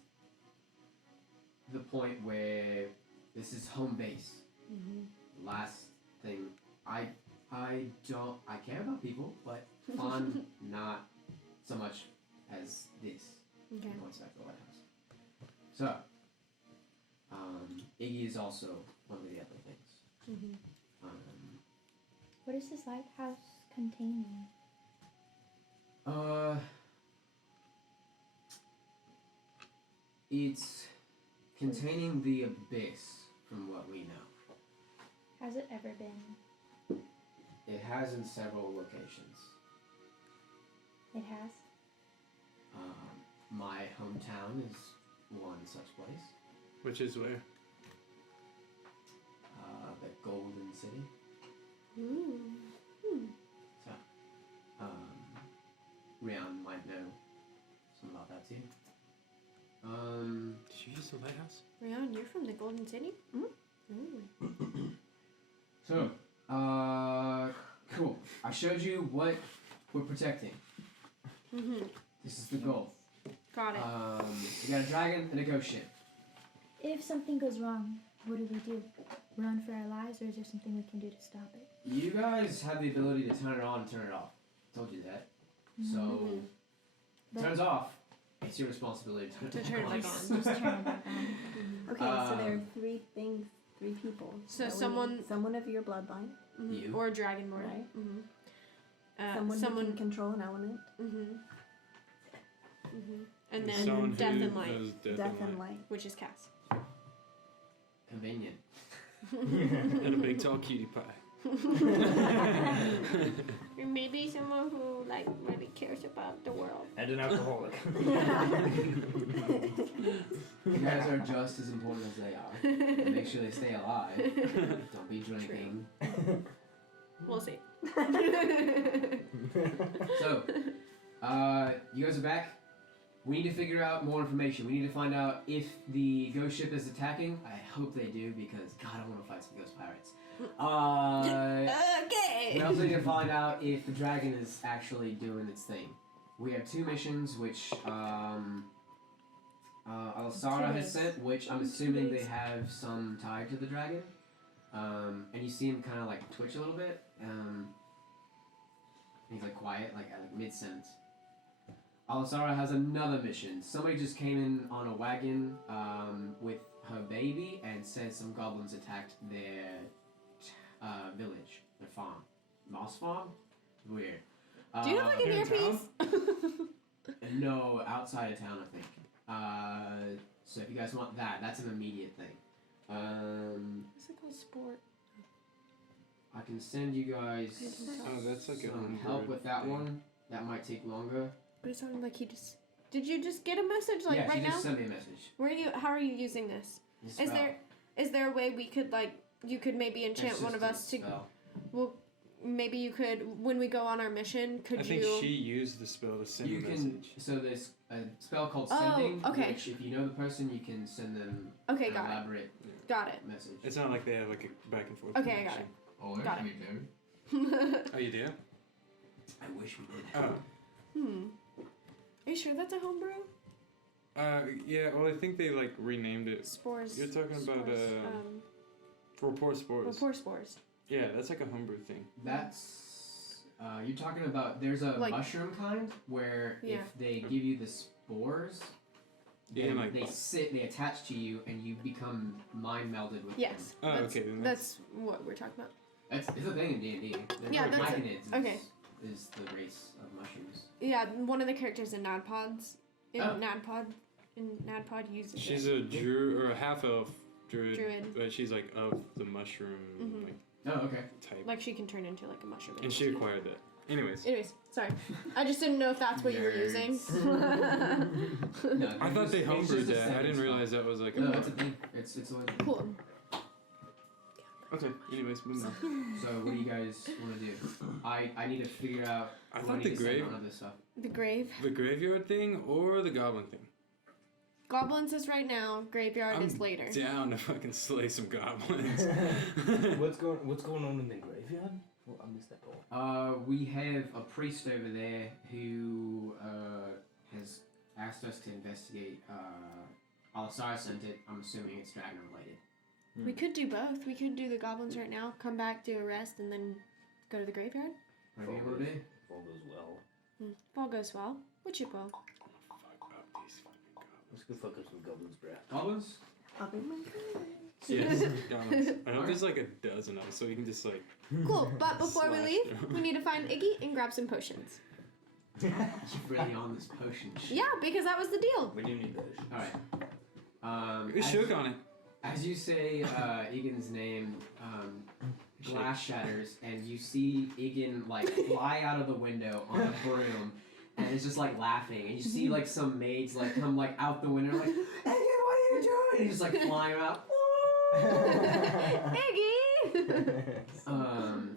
the point where this is home base. Last thing, I care about people, but fun not so much as this. Okay. Once back to the White House. So, Iggy is also one of the other things. What is this lighthouse containing? It's containing the abyss, from what we know. Has it ever been? It has in several locations. It has. My hometown is one such place. Which is where? The Golden City. Ooh. So, Rian might know some about that too. Did you use the lighthouse? Rian, you're from the Golden City? Ooh. So, cool. I showed you what we're protecting. This is the goal. Got it. You got a dragon and a ghost ship. If something goes wrong, what do? Run for our lives, or is there something we can do to stop it? You guys have the ability to turn it on and turn it off. Told you that. So, But- turns off. It's your responsibility To turn it back on. Just turn it back on. Okay, so there are three things, three people. So that we someone- need. Someone of your bloodline, You. Or a Dragonborn. Right. someone who can control an element, And And then Someone Death who and Light, knows death and light. which is Cass. Convenient. And a big tall cutie pie. Or maybe someone who like really cares about the world. And an alcoholic. You guys are just as important as they are. And make sure they stay alive. Don't be drinking. We'll see. So, you guys are back. We need to figure out more information. We need to find out if the ghost ship is attacking. I hope they do because God, I want to fight some ghost pirates. Okay. We also need to find out if the dragon is actually doing its thing. We have two missions which Alsara has sent, which I'm assuming they have some tied to the dragon. And you see him kind of like twitch a little bit. He's like quiet, like at mid-sentence. Alsara has another mission. Somebody just came in on a wagon with her baby and said some goblins attacked their village, their farm. Moss farm? Weird. Do you have like an Here in town? earpiece? No, outside of town, I think. So if you guys want that, that's an immediate thing. What's it called? Sport. I can send you guys Oh, that's like some a help with that one. That might take longer. But it sounded like he just. Did you just get a message like yeah, right she now? just sent me a message. Where are you? How are you using this? It's Is spell. there a way we could like you could maybe It's enchant one just of a us to? spell. Well, maybe you could when we go on our mission. Could I you? think she used the spell to send You a can. message. So there's a spell called Oh, sending. okay. Which, if you know the person, you can send them Okay, an got it. elaborate Got it. message. It's not like they have like a back and forth. Okay, I got connection. Oh, Got actually, Oh, you do? I wish we did. Oh. Are you sure that's a homebrew? Yeah. Well, I think they like renamed it. Spores. You're talking about, spores, Rapport spores. rapport spores. Yeah, that's like a homebrew thing. That's you're talking about. There's a Like- mushroom kind where Yeah. if they give you the spores, Yeah, then like- they attach to you and you become mind melded with Yes. Oh, that's, okay, then That's what we're talking about. them. It's a thing in D&D. Yeah, that's it. Myconids Okay. is the race of mushrooms. Yeah, one of the characters in NADPODs. In Oh. NADPOD uses She's it. a druid or a half elf druid, Druid. but she's like of the mushroom Mhm. like Oh, okay. type, Like she can turn into like a mushroom. and she acquired that. Anyways, Anyways, sorry. I just didn't know if that's what you were using. No, I thought they it's homebrewed just a that. I sentence didn't spell. realize that was like. No, it's a thing. It's a Cool. Okay. Anyways, moving on. So what do you guys want to do? I need to figure out. I who thought need the to send grave- on this stuff. The grave. The graveyard thing or the goblin thing? Goblins is right now. Graveyard is later. Down to fucking slay some goblins. What's going on in the graveyard? Well, I missed that part. We have a priest over there who has asked us to investigate. Alisara sent it. I'm assuming it's dragon related. We could do both. We could do the goblins right now, come back, do a rest, and then go to the graveyard. Whatever you want to do. If all goes well. If all goes well. What you will. Fuck up these fucking goblins. Let's go fuck up some goblins, bruh. Goblins? I'll be my Yes, goblins. I hope there's like a dozen of them so we can just like. Cool. But before we Slash leave, through. we need to find Iggy and grab some potions. You're really on this potion shit. Yeah, because that was the deal. We do need those. Alright. We shook on it. As you say Egan's name, glass shatters, and you see Egan like fly out of the window on a broom, and it's just like laughing, and you see like some maids like come like out the window like, Egan, what are you doing? And he's just like flying out. Iggy!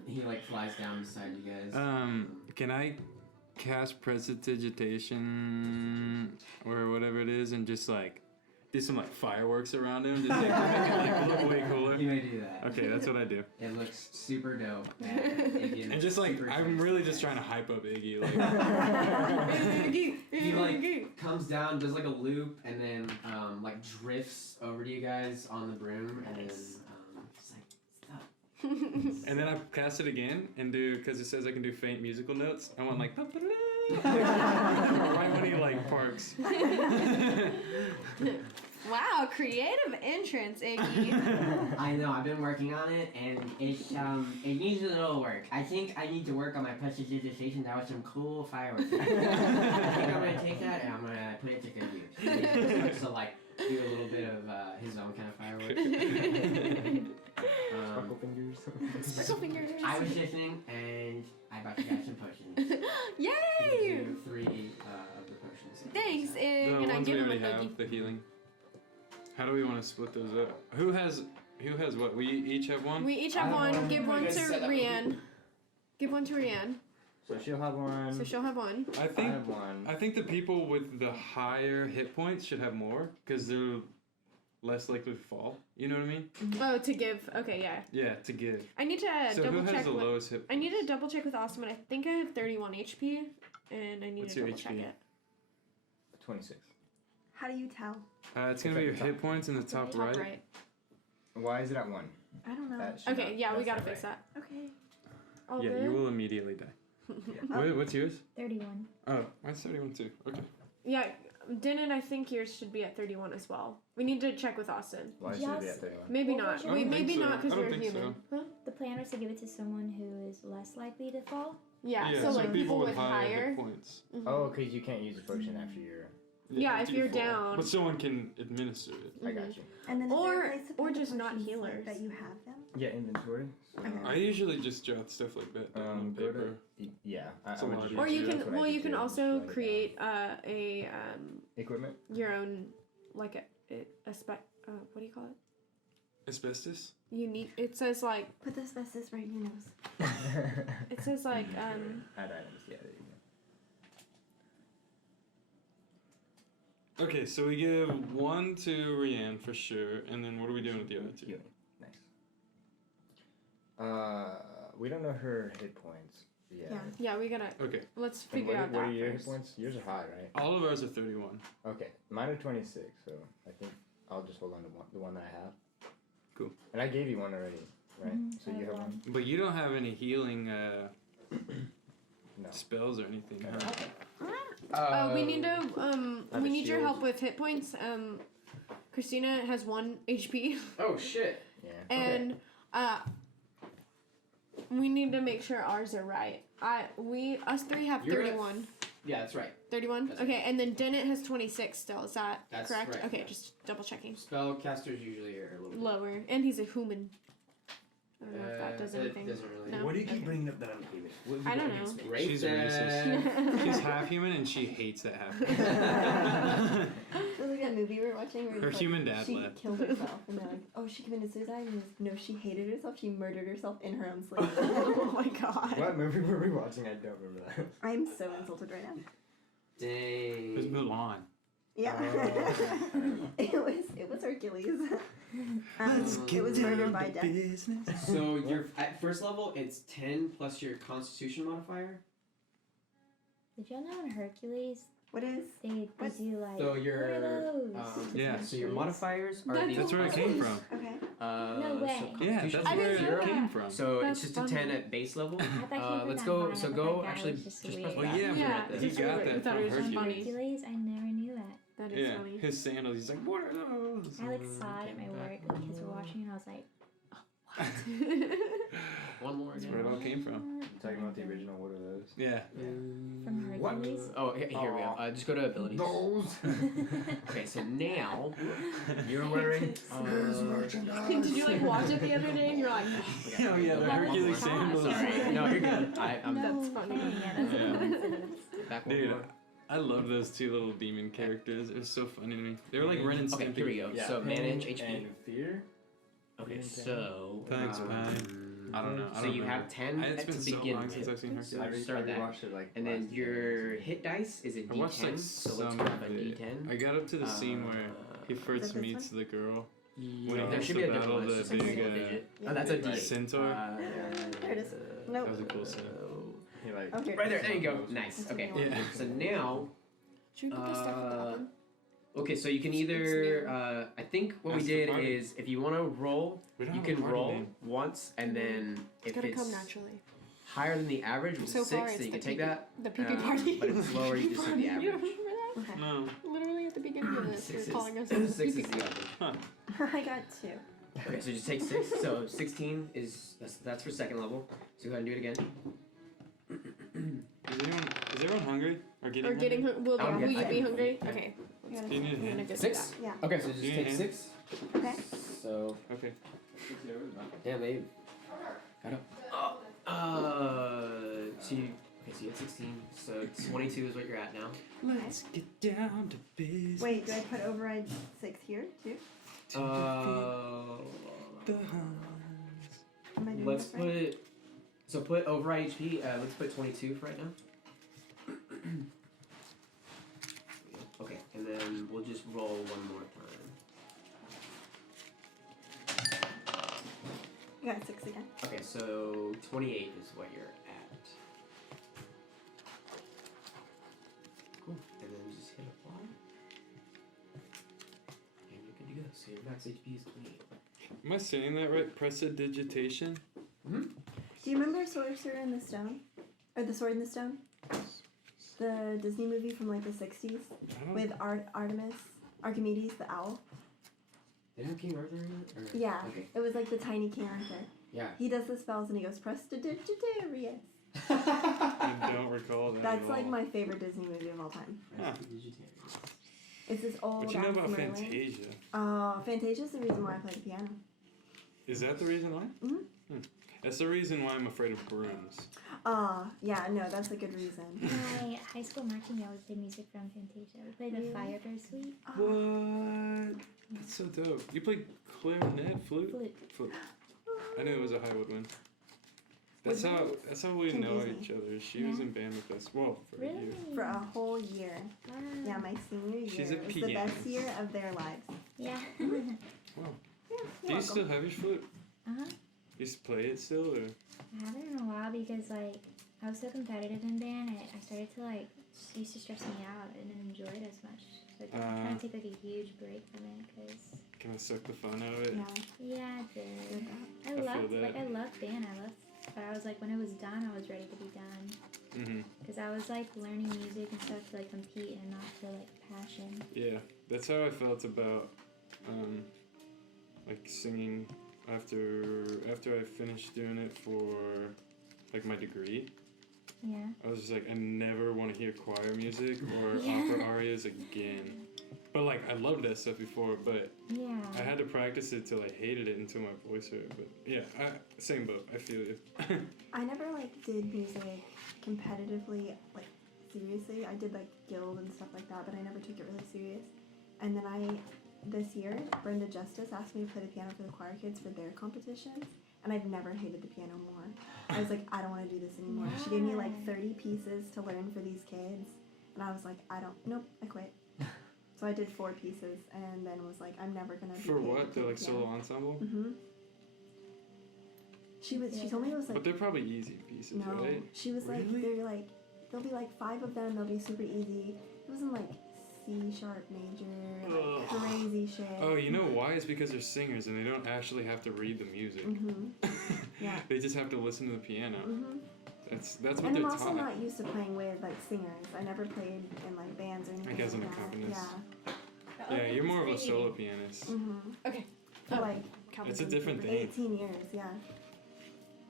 He like flies down beside you guys. Can I cast Prestidigitation or whatever it is and just like do some like fireworks around him, just like to make it like look way cooler? You may do that. Okay, that's what I do. It looks super dope. And, Iggy And just like super I'm excited. really just trying to hype up Iggy, like Iggy! He like comes down, does like a loop, and then like drifts over to you guys on the broom, and then just like stop. and then I cast it again and do because it says I can do faint musical notes. I want like right when he like parks. Wow, creative entrance, Iggy. I know, I've been working on it, and it needs a little work. I think I need to work on my prestidigitation. That was some cool fireworks. I think I'm gonna take that and I'm gonna put it to good use. And he starts to like do a little bit of his own kind of fireworks. Sparkle fingers. Sparkle fingers. I was listening, and I about to grab some potions. Yay! Do 3 of the potions. Thanks, The Ig, and I ones we give him a already cookie. have, the healing. How do we want to split those up? Who has what? We each have one? We each I have have one. one. Give You one guys to set up a Rianne. Give one to Rianne. So she'll have one. So she'll have one. I I think have one. I think the people with the higher hit points should have more because they're less likely to fall. You know what I mean? Oh, to give. Okay, yeah. Yeah, to give. I need to So double who has check. the What, lowest hit? I need to double check with Austin. I think I have 31 HP, and I need What's to your double check HP? it. 26. How do you tell? It's gonna be your hit points in the top right. Why is it at 1? I don't know. That should Okay, not- yeah, we that's gotta not fix right. that. Okay. All Yeah, good? you will immediately die. What's yours? 31. Oh, mine's 31 too. Okay. Yeah, Denon, I think yours should be at 31 as well. We need to check with Austin. Why should it be at Just- 31? Maybe What not. was your- We, I don't maybe think so. not I because don't we're think human. Huh? The plan was to give it to someone who is less likely to fall. Yeah, Yeah, so like people with higher. hit points. Mhm. Oh, because you can't use a potion after you're. Yeah, if after you you're fall. down. But someone can administer it. I got you. And then is there Or- a place to or put the just not potions, like, healers. that you have them. Yeah, inventory. So, Okay. I usually just jot stuff like that down on go paper. to. Yeah. It's a I would lot just Or do you that. can, That's what I well, do you can too, also just write it down. create Equipment. your own like a spec. What do you call it? Asbestos? Unique. It says like Put the asbestos right in your nose. it says like Add items. Yeah, there you go. Okay, so we give one to Rianne for sure, and then what are we doing with the other two? Healing. Nice. We don't know her hit points yet. Yeah. yeah. We gotta Okay, let's And figure out what that are your hit first. points? Yours are high, right? all of ours are 31. Okay, mine are 26, so I think I'll just hold on to the one that I have. Cool. And I gave you one already, right? Mhm, So I you have have one. But you don't have any healing No. spells or anything, huh? We need to I have we a need your shield. help with hit points. Christina has 1 HP, Oh shit! Yeah. and we need to make sure ours are right. Us three have You're at- 31. Yeah, that's right. 31? That's Okay, and then Dennett has 26 still. Is that That's correct? right, Okay, yeah. just double checking. Spellcasters usually are a little bit Lower. And he's a human. I don't know if that does anything. It doesn't really. No. Why do you keep Okay. bringing up that I'm human? What have you I got don't against know. me? Great. She's racist. She's half human and she hates that half. So we get that movie we were watching where Her it's human like, dad she left. killed herself, and they're like, "Oh, she committed suicide." And he goes, "No, she hated herself. She murdered herself in her own sleep." Oh my god. What movie were we watching? I don't remember that. I'm so insulted right now. It was Dang. Mulan. Yeah. it was Hercules. Let's It was murdered by death. business. So you're at first level, it's 10 plus your Constitution modifier. Did y'all know in Hercules What is? they What's- do like So what are your those? Yeah. So your modifiers are That's these. That's where it came from. Okay. No way. So Yeah, Constitution that's I where didn't it know came that. from. So That's it's just a 10 funny. at base level. I thought came from Let's that go. line, So but go. that guy Actually, was just just weird. press Well, back. yeah, Yeah, but he it's got weird. that I thought from it was just Hercules. funny. Hercules, I never knew that. That is Yeah, funny. his sandals. He's like, what are those? I like saw it at my work. The kids were watching, and I was like, One more. That's again. where it all came from. "What?" Talking about the original. What are those? Yeah. From What? Hercules. Oh, here we go. Just go to abilities. Those. Okay, so now you're wearing. Did you like watch it the other day and you're like, Oh yeah, the That was Hercules fun. sandals. Sorry. No, you're good. I'm No That's funny. thing. Yeah, that's Yeah. a coincidence. back one Dude, more. I love those two little demon characters. It was so funny to me. They were like Ren and Okay, Stimpy. here we go. Yeah, So pain manage HP. and fear. Okay, Pain. so. Thanks, Pi. I don't know. I So don't you remember. have 10 It's to been so begin long with. since I've seen So Hercules. you start that. rewatched it like. And then last your hit dice is a I watched like D10. So let's some grab a of it. D10. I got up to the scene where he Is first that this meets the girl. Yeah, When he there has should to be a different battle one. the It's just a big, single digit. Oh, that's a D. Centaur. There it is. Nope. That was a cool scene. He like. Okay. Right there. There you go. Nice. Okay. Yeah. So now. should we put this stuff in the oven? Okay, so you can It's either. I think what we Ask the did party. is if you want to roll, We don't you have a can party roll name. once, and then It's if gotta it's come naturally. higher than the average, which So is far, 6, it's then you the can take pee-pee- that. The pee-pee party. But if it's lower, you just take the You average. don't remember that? Okay. No. Literally at the beginning of this, Six you're calling us is, 6 is pee-pee. the average. I got 2. Okay, so just take 6. So 16 is that's for second level. So go ahead and do it again. Is everyone hungry? Or getting Or getting hungry? will I'm you getting- be hungry? You Okay. gotta Do you need a I'm gonna hand? get 6. Yeah. Okay, so just Do you take need 6. Okay. So Okay. yeah, babe. Got up. So you had 16. So 22 is what you're at now. Let's get down to business. Wait, do I put override 6 here too? The Huns. Am I doing Let's this right? put override HP. Let's put 22 for right now. Okay, and then we'll just roll one more time. You got 6 again. Okay, so 28 is what you're at. Cool, and then just hit apply. And you're good to go. So your max HP is 28. Am I saying that right? Prestidigitation? Do you remember Sorcerer in the Stone? Or The Sword in the Stone? The Disney movie from like the 60s I don't with Archimedes, the owl. Did it have King Arthur in it? Or? Yeah. Okay. It was like the tiny King Arthur. Yeah. He does the spells and he goes Prestidigitarius. I don't recall that. That's at like all. my favorite Disney movie of all time. Huh. It's this old What you know ass about Merlin. Fantasia? Fantasia's the reason why I play the piano. Is that the reason why? Mhm. That's the reason why I'm afraid of brooms. Yeah, no, that's a good reason. My high school marching band would play music from Fantasia. We played the Really? Firebird Suite. What? That's so dope. You play clarinet, flute? Flute. I knew it was a high woodwind. That's how we know Confusing. each other. She was Yeah. in band with us. Well, for a Really? year. For a whole year. Wow. Yeah, my senior year. She's a It was the best pianist. year of their lives. Yeah. Yeah, Do you're you still have your flute? Uh-huh. You play it still, or? I haven't in a while because like I was so competitive in band. I started to like it used to stress me out. I didn't enjoy it as much. So I'm trying to take like a huge break from it because Can I suck the fun out of it? Yeah. yeah, I did. I feel loved that. like I loved band. But I was like when it was done, I was ready to be done Mm-hmm. because I was like learning music and stuff to like compete and not for like passion. Yeah, that's how I felt about, like singing after I finished doing it for, like my degree. Yeah. I was just like, I never want to hear choir music or Yeah. opera arias again. But like, I loved that stuff before, but Yeah. I had to practice it till I hated it until my voice hurt. But yeah, same boat. I feel you. I never like did music competitively, like seriously. I did like guild and stuff like that, but I never took it really serious. And then this year, Brenda Justice asked me to play the piano for the choir kids for their competitions, and I've never hated the piano more. I was like, I don't want to do this anymore. She gave me like 30 pieces to learn for these kids, and I was like, nope, I quit. So I did 4 pieces, and then was like, I'm never gonna be For paid what? to The play like piano. solo ensemble? Mhm. She told me it was like But they're probably easy pieces, no. right? She was like Really? there'll be like 5 of them. They'll be super easy. It wasn't like C sharp major, like Ugh. crazy shit. Oh, you know why? It's because they're singers and they don't actually have to read the music. Mhm. Yeah. They just have to listen to the piano. Mhm. That's what And they're I'm also taught. not used to playing with like singers. I never played in like bands or anything. I guess I'm a like that. accompanist. Yeah. Yeah, you're more of a solo pianist. Mhm. Okay. For like It's a different thing. 18 years. Yeah.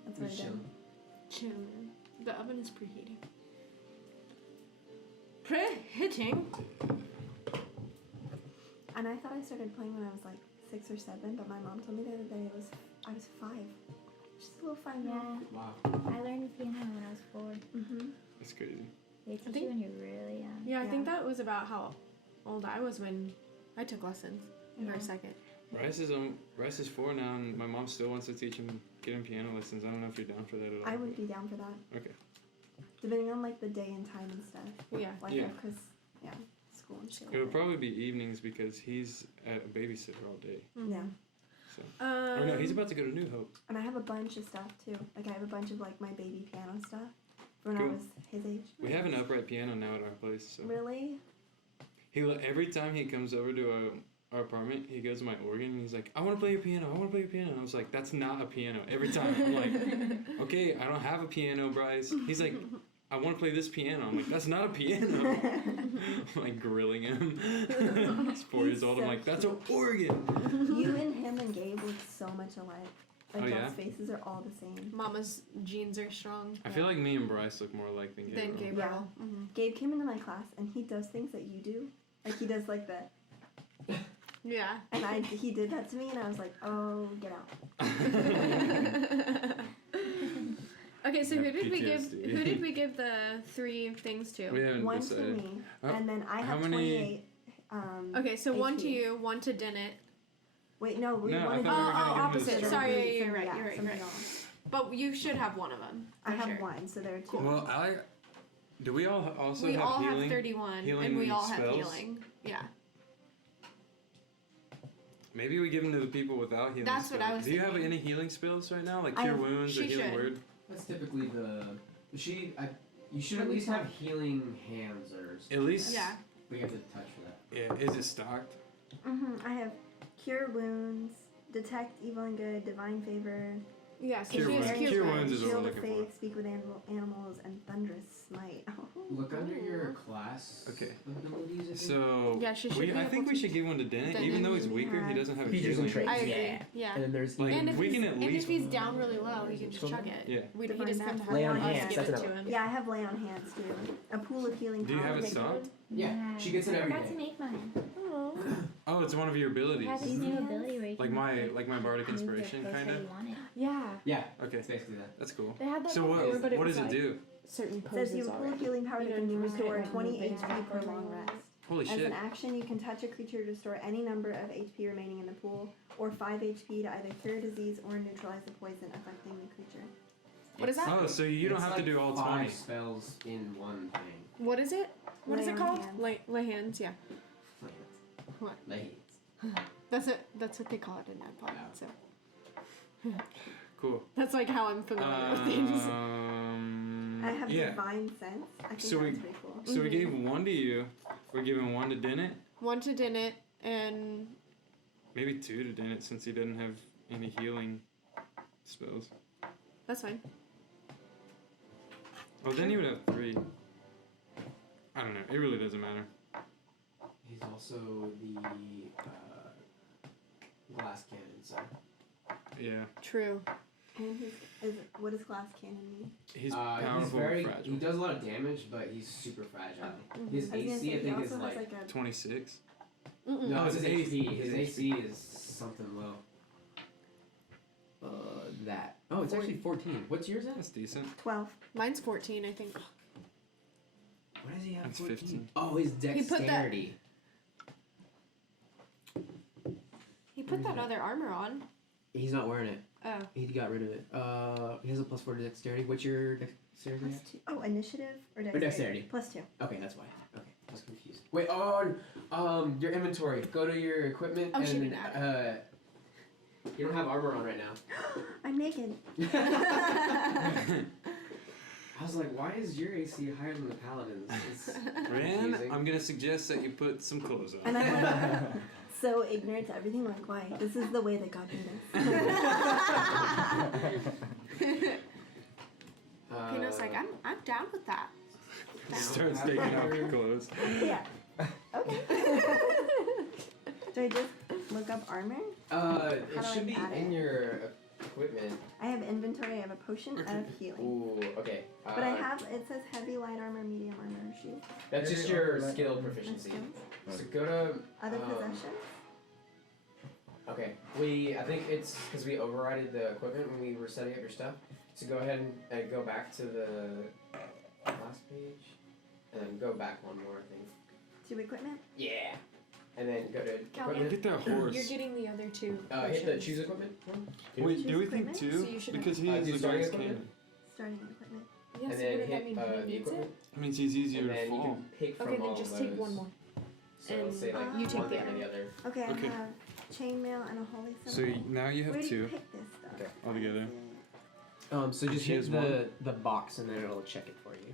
That's what I did. Chilling. The oven is preheating. Preheating? And I thought I started playing when I was like 6 or 7, but my mom told me the other day I was 5. Just a little 5 year Yeah. old. Wow. I learned piano when I was 4. Mhm. That's crazy. They teach think- you when you're really young. Yeah, I think Yeah. that was about how old I was when I took lessons in Yeah. our second. Rice is 4 now, and my mom still wants to teach him, get him piano lessons. I don't know if you're down for that at all. I would be down for that. Okay. Depending on like the day and time and stuff. Yeah. Like, Yeah. because, yeah, school and shit. It would probably be evenings because he's at a babysitter all day. Yeah. So. Oh no, he's Um, about to go to New Hope. And I have a bunch of stuff too. Like, I have a bunch of like my baby piano stuff from when I Cool. was his age. We have an upright piano now at our place. So Really? every time he comes over to our apartment, he goes to my organ and he's like, "I want to play your piano. I want to play your piano." And I was like, "That's not a piano." Every time I'm like, "Okay, I don't have a piano, Bryce." He's like, "I want to play this piano." I'm like, "That's not a piano." I'm like grilling him. He's 4 years He's old. I'm so like, "That's an organ." You and him and Gabe look so much alike. Like, Oh, y'all's yeah? faces are all the same. Mama's genes are strong. I feel like me and Bryce look more alike than Then Gabriel. Gabriel. Mm-hmm. Gabe came into my class and he does things that you do. Like, he does like the, Yeah. and he did that to me and I was like, oh, get out. Okay, so Yeah, who did we give? PTSD. Who did we give the 3 things to? We haven't One to decided. me, How- and then I how have many- 28. Okay, so 1 to HP. you, 1 to Dennett. Wait, no, we No, I wanted thought we were gonna give him the opposite. strawberry. Sorry, yeah, you're Something- right, yeah, you're right, something you're right. else. But you should have one of them. I for have sure. 1, so there are 2. Well, do we all also We have all healing? have 31, healing and we all have spells? healing. Yeah. Maybe we give them to the people without healing That's spells. what I was Do you have thinking. any healing spells right now? Like I cure have- wounds or she healing should. word? That's typically you should at least have healing hands or something. At least. Yeah. But you have to touch for that. Yeah. Is it stocked? I have Cure Wounds, Detect Evil and Good, Divine Favor, Yeah, so Cure she has wounds. cure Cure wounds. wounds is what Shield we're of looking Faith, Speak with Animals, and Thunderous Smite. Look under your class Okay. abilities. I think. So. Yeah, she should be I think able we to- should give one to Dennett, Dennett. even though he's weaker. He doesn't have a Features and healing. traits. I agree. Yeah. Yeah. And then there's Like, And if we he's, can at and least. if he's down really low, he can just chuck it. Yeah. He Divine doesn't have to Sense. Lay on us hands, give that's it another to one. him. Yeah, I have Lay on Hands too. A Pool of Healing Do you Power. have it Make stocked? Yeah, she gets it I every forgot to day. make mine. Oh, it's one of your It abilities. has this new ability where you Like can my bardic move your inspiration, clothes kind how of. you want it. Yeah. Yeah, Okay, it's basically that. that's cool. They had that So before, but what was does it like do? certain It says poses you have a Pool of already. Healing Power You that don't can use it restore when 20 moving HP per backwards. long rest. Holy As shit. an action, you can touch a creature to restore any number of HP remaining in the pool, or 5 HP to either cure a disease or neutralize the poison affecting the creature. What is that? Oh, so you don't It's have like to do all 5 20. spells in one thing. What is it? What is Lay it on called? hands. Lay hands, yeah. What? Like, That's what they call it in that part. Yeah. So Cool. that's like how I'm familiar with things. I have yeah. Divine Sense. I think So that's pretty cool. So we gave 1 to you. We're giving 1 to Dennett. 1 to Dennett and Maybe 2 to Dennett since he doesn't have any healing spells. that's fine. Oh, then he would have 3. I don't know. It really doesn't matter. he's also the glass cannon, so. Yeah. True. And what does Glass Cannon mean? He's He's powerful very. and fragile. He does a lot of damage, but he's super fragile. His I was gonna AC, say, I he think, also is has like. like a 26. Mm-mm. No, Oh, it's his his AC. AC. His AC is something low. That. Oh, it's actually 14. What's yours at? That's decent. 12. Mine's 14, I think. What does he have? That's 14? 15. Oh, his He put that- dexterity. He put that other armor on. He's not wearing it. Oh. He got rid of it. He has a +4 to dexterity. What's your dexterity? Plus 2. Oh, initiative or Or dexterity. Plus 2. Okay, that's why. Okay, I was confused. Wait, your inventory. Go to your equipment Oh, she and didn't add you don't have armor on right now. I'm naked. I was like, why is your AC higher than the paladin's? It's Ran, confusing. I'm gonna suggest that you put some clothes on. And I'm like so ignorant to everything. Like, why? This is the way that God made us. Pino's like, I'm down with that. Starts taking off your clothes. Yeah. Okay. Do I just look up armor? It How do should I be add in it? your equipment. I have inventory. I have a potion of healing. Ooh, okay. But I have, it says heavy, light armor, medium armor, shield. That's just Heavy your armor, skill light armor. And proficiency. skills. So go to. Other possessions. Okay. I think it's because we overrided the equipment when we were setting up your stuff. So go ahead and go back to the last page, and then go back one more, I think. To equipment. Yeah. And then go to Calvin. equipment. Get that horse. You're getting the other two. Hit the potions. choose equipment one. Wait, Choose do we think equipment? two? So you should Because he have- is do the starting guy's equipment? cannon. Starting equipment. Yeah, and so then wouldn't that hit mean the he needs equipment. it? That means he's easier And to then you fall. can pick from Okay, all then just of take those. one more. So let's say like You take one the and other. the other. Okay, Okay. I have chainmail and a holy So symbol. now you Where have do you two. pick this stuff? Okay. All together. So just She hit has one. the box and then it'll check it for you.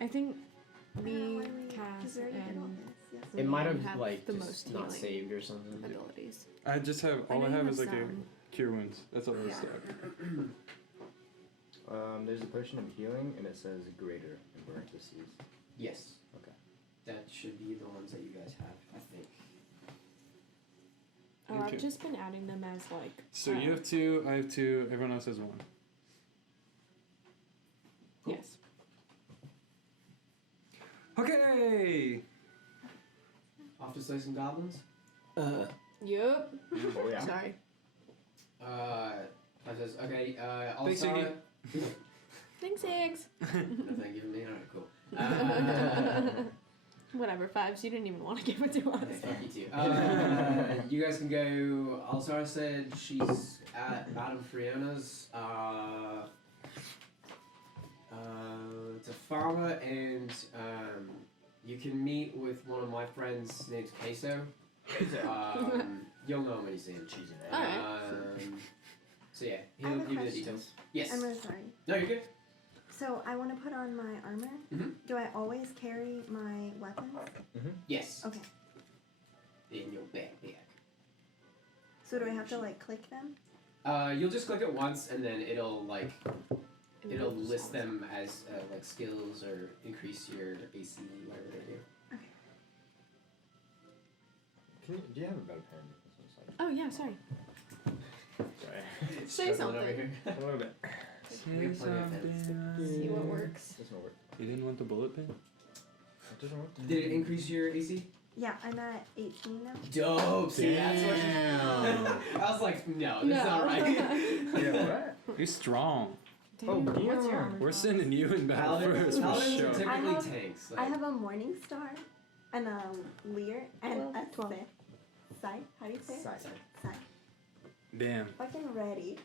I think I don't know me, why we- 'cause Cass, we already did all and this. Yes. It might Leanne have like the just most not healing saved or something. abilities. I just have all I know have you is like a some. cure wounds. That's all I Yeah. stock. There's a potion of healing, and it says greater in parentheses. Yes. Okay. That should be the ones that you guys have, I think. Oh, Okay. I've just been adding them as like. So you have two, I have two, everyone else has one. Cool. Yes. Okay! Off to slay some goblins. Yup. Oh yeah. Sorry. I says okay. I'll Thanks, start. Iggy. Thanks, eggs. Nothing giving me. Alright, cool. Whatever, Fives. You didn't even want to give it to us. Okay, fuck you too. You guys can go. Alzara said she's at Madame Friona's. It's a farmer, and you can meet with one of my friends named Queso. You'll know him when you see him. Cheesy name. Alright. So yeah, I have he'll a give you the question. details. Yes. I'm really sorry. No, you're good. So I want to put on my armor. Mhm. Do I always carry my weapons? Yes. Okay. In your backpack. So do I have to like click them? You'll just click it once, and then it'll list them as like skills or increase your AC, whatever they do. Do you have a better pen? This one's like, Oh yeah, sorry. sorry. Say Struggling over something. here. A little bit. We have plenty of pens. See what works. Doesn't work. You didn't want the bullet pen? It doesn't work. Did it increase your AC? Yeah, I'm at 18 now. Dope. See, that's what. I was like, no, that's not right. Yeah, what? You're strong. Oh, Damn, damn. what's your armor We're class? sending you in battle Paladins, first for paladins sure. are typically I have- tanks. I Like, have a morning star and a leer and a 12. Scythe. How do you say it? Side. Scythe. Damn. Fucking ready.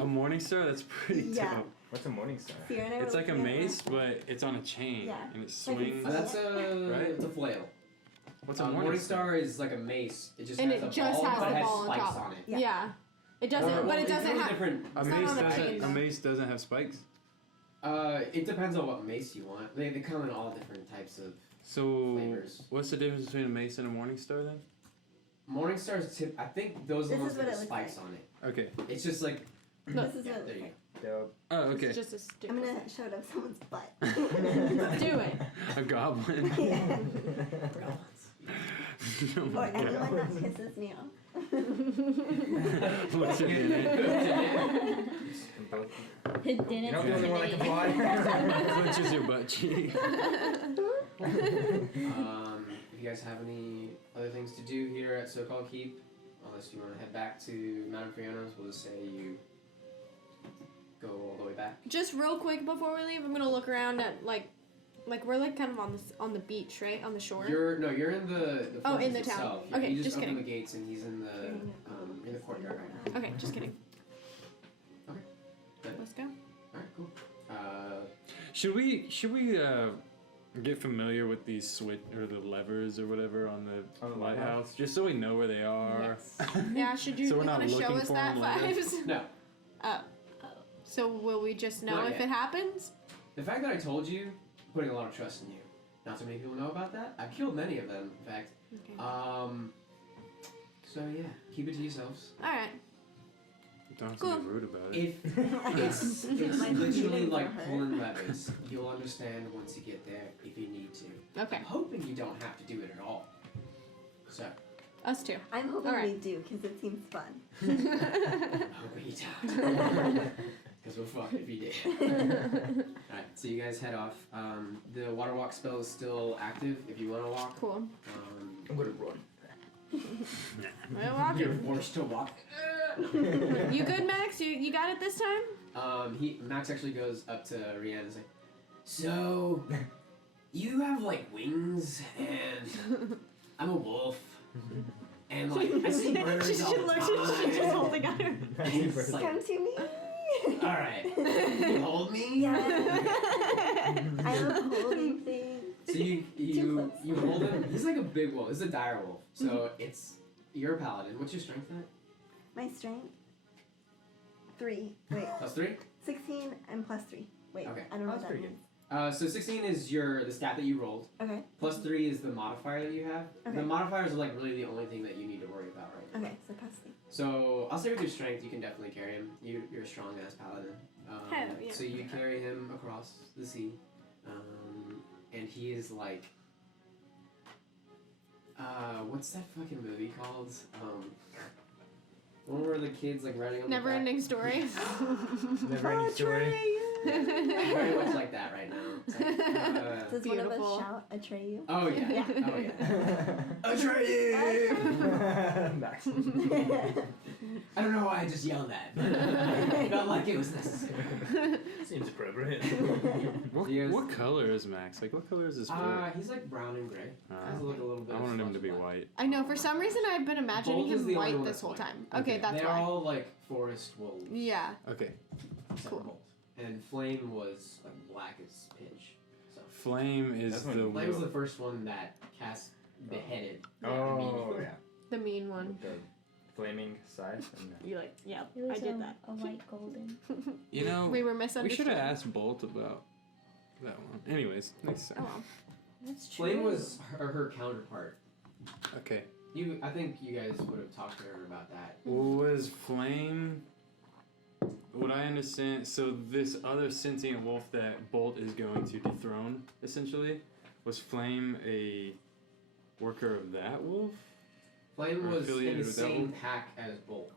A morning star? That's pretty Yeah. dope. What's a morning star? Sierra and I It's were like a looking at mace, but it's on a chain. Yeah. And it Like it's- swings. that's Right? it's a flail. What's a morning Morning Star is like a mace. It just And has it a just ball, has but the it has ball on spikes top. on it. Yeah. Yeah. It doesn't, Well, but it it's doesn't really have. different. A It's not mace, on a doesn't, chain, a though. mace doesn't have spikes? It depends on what mace you want. They come in all different types of So, flavors. what's the difference between a mace and a morning star then? Morning Stars tip. I think those are the This ones is with what the it looks spikes like. on it. Okay. It's just like This is yeah, what there it you looks go. Dope. Oh, okay. It's just a stick. I'm gonna show it up someone's butt. Do it. A goblin. Yeah. No, Or yeah. anyone that pisses me off. What's in it? Both. It didn't. You're not the only one that can fly. Which is your butt cheek? If you guys have any other things to do here at So-Called Keep, unless you want to head back to Madame Friona's, we'll just say you go all the way back. Just real quick before we leave, I'm gonna look around at like like we're like kind of on the beach, right? On the shore. You're in the Oh, in fortress the town. itself. Yeah, Okay, you just just open kidding. the gates and he's in the courtyard right now. Okay, just kidding. Okay. Good. Let's go. Alright, cool. Should we get familiar with these switch or the levers or whatever on the On the lighthouse, just so we know where they are? Yes. Yeah. Should you So we're not want to show looking us for that, them later? Fives? No. Oh. So will we just know Not if yet. it happens? The fact that I told you, putting a lot of trust in you. Not so many people know about that. I've killed many of them, in fact. Okay. So yeah, keep it to yourselves. All right. Don't have to Cool. be rude about it. If it's Might be literally meeting like for her. pulling levers, you'll understand once you get there if you need to. Okay. I'm hoping you don't have to do it at all. So, Us too. I'm hoping All right. we do because it seems fun. I'm hoping you don't. Because we'll fuck if you did. Alright, so you guys head off. The water walk spell is still active if you want to walk. Cool. I'm gonna run. We're You're walking. forced to walk. You good, Max? You got it this time? Max actually goes up to Rihanna and is like, so, you have like wings and I'm a wolf. And like, I see birds all the time. She's just holding on her. And it's like, Come to me. alright, you hold me? Yeah. I love holding things. So you Too close. hold him. He's like a big wolf. This is a dire wolf. So you're a paladin. What's your strength at? My strength. 3. Wait. +3? 16 and +3. Wait. Okay. I don't know That's what that pretty means. So 16 is the stat that you rolled. Okay. +3 is the modifier that you have. Okay. The modifiers are like really the only thing that you need to worry about right now. Okay. So +3. So I'll say with your strength, you can definitely carry him. You're a strong ass paladin. Hell yeah. So you carry him across the sea, and he is like, what's that fucking movie called? One where the kids like riding on Never the back. ending story. Never ending story. Very much like that right now. It's like, Does one of Beautiful. us shout Atreyu? oh yeah. Yeah. Oh yeah. Atreyu! Max. I don't know why I just yelled that, but I felt like it was necessary. Seems appropriate. What color is Max? Like, what color is his fur? He's like brown and gray. Ah. Has look a little bit. I of wanted him to flush be black. white. I know. For some reason, I've been imagining Bolt is him the only white one this that's whole white. time. Okay, that's They're why. all like forest wolves. Yeah. Okay. Except for Cool. Bolt. And Flame was like black as pitch. So Flame is That's the when Flame was the first one that cast beheaded. Oh yeah. The mean one. The flaming side. And You like? Yeah. It was I did that. a white golden. You know, We were we should misunderstood. have asked Bolt about that one. Anyways, next Oh time. well. That's true. Flame was her counterpart. Okay. I think you guys would have talked to her about that. Was Flame? What I understand, so this other sentient wolf that Bolt is going to dethrone, essentially, was Flame a worker of that wolf? Flame Or was in affiliated the with that same one? pack as Bolt.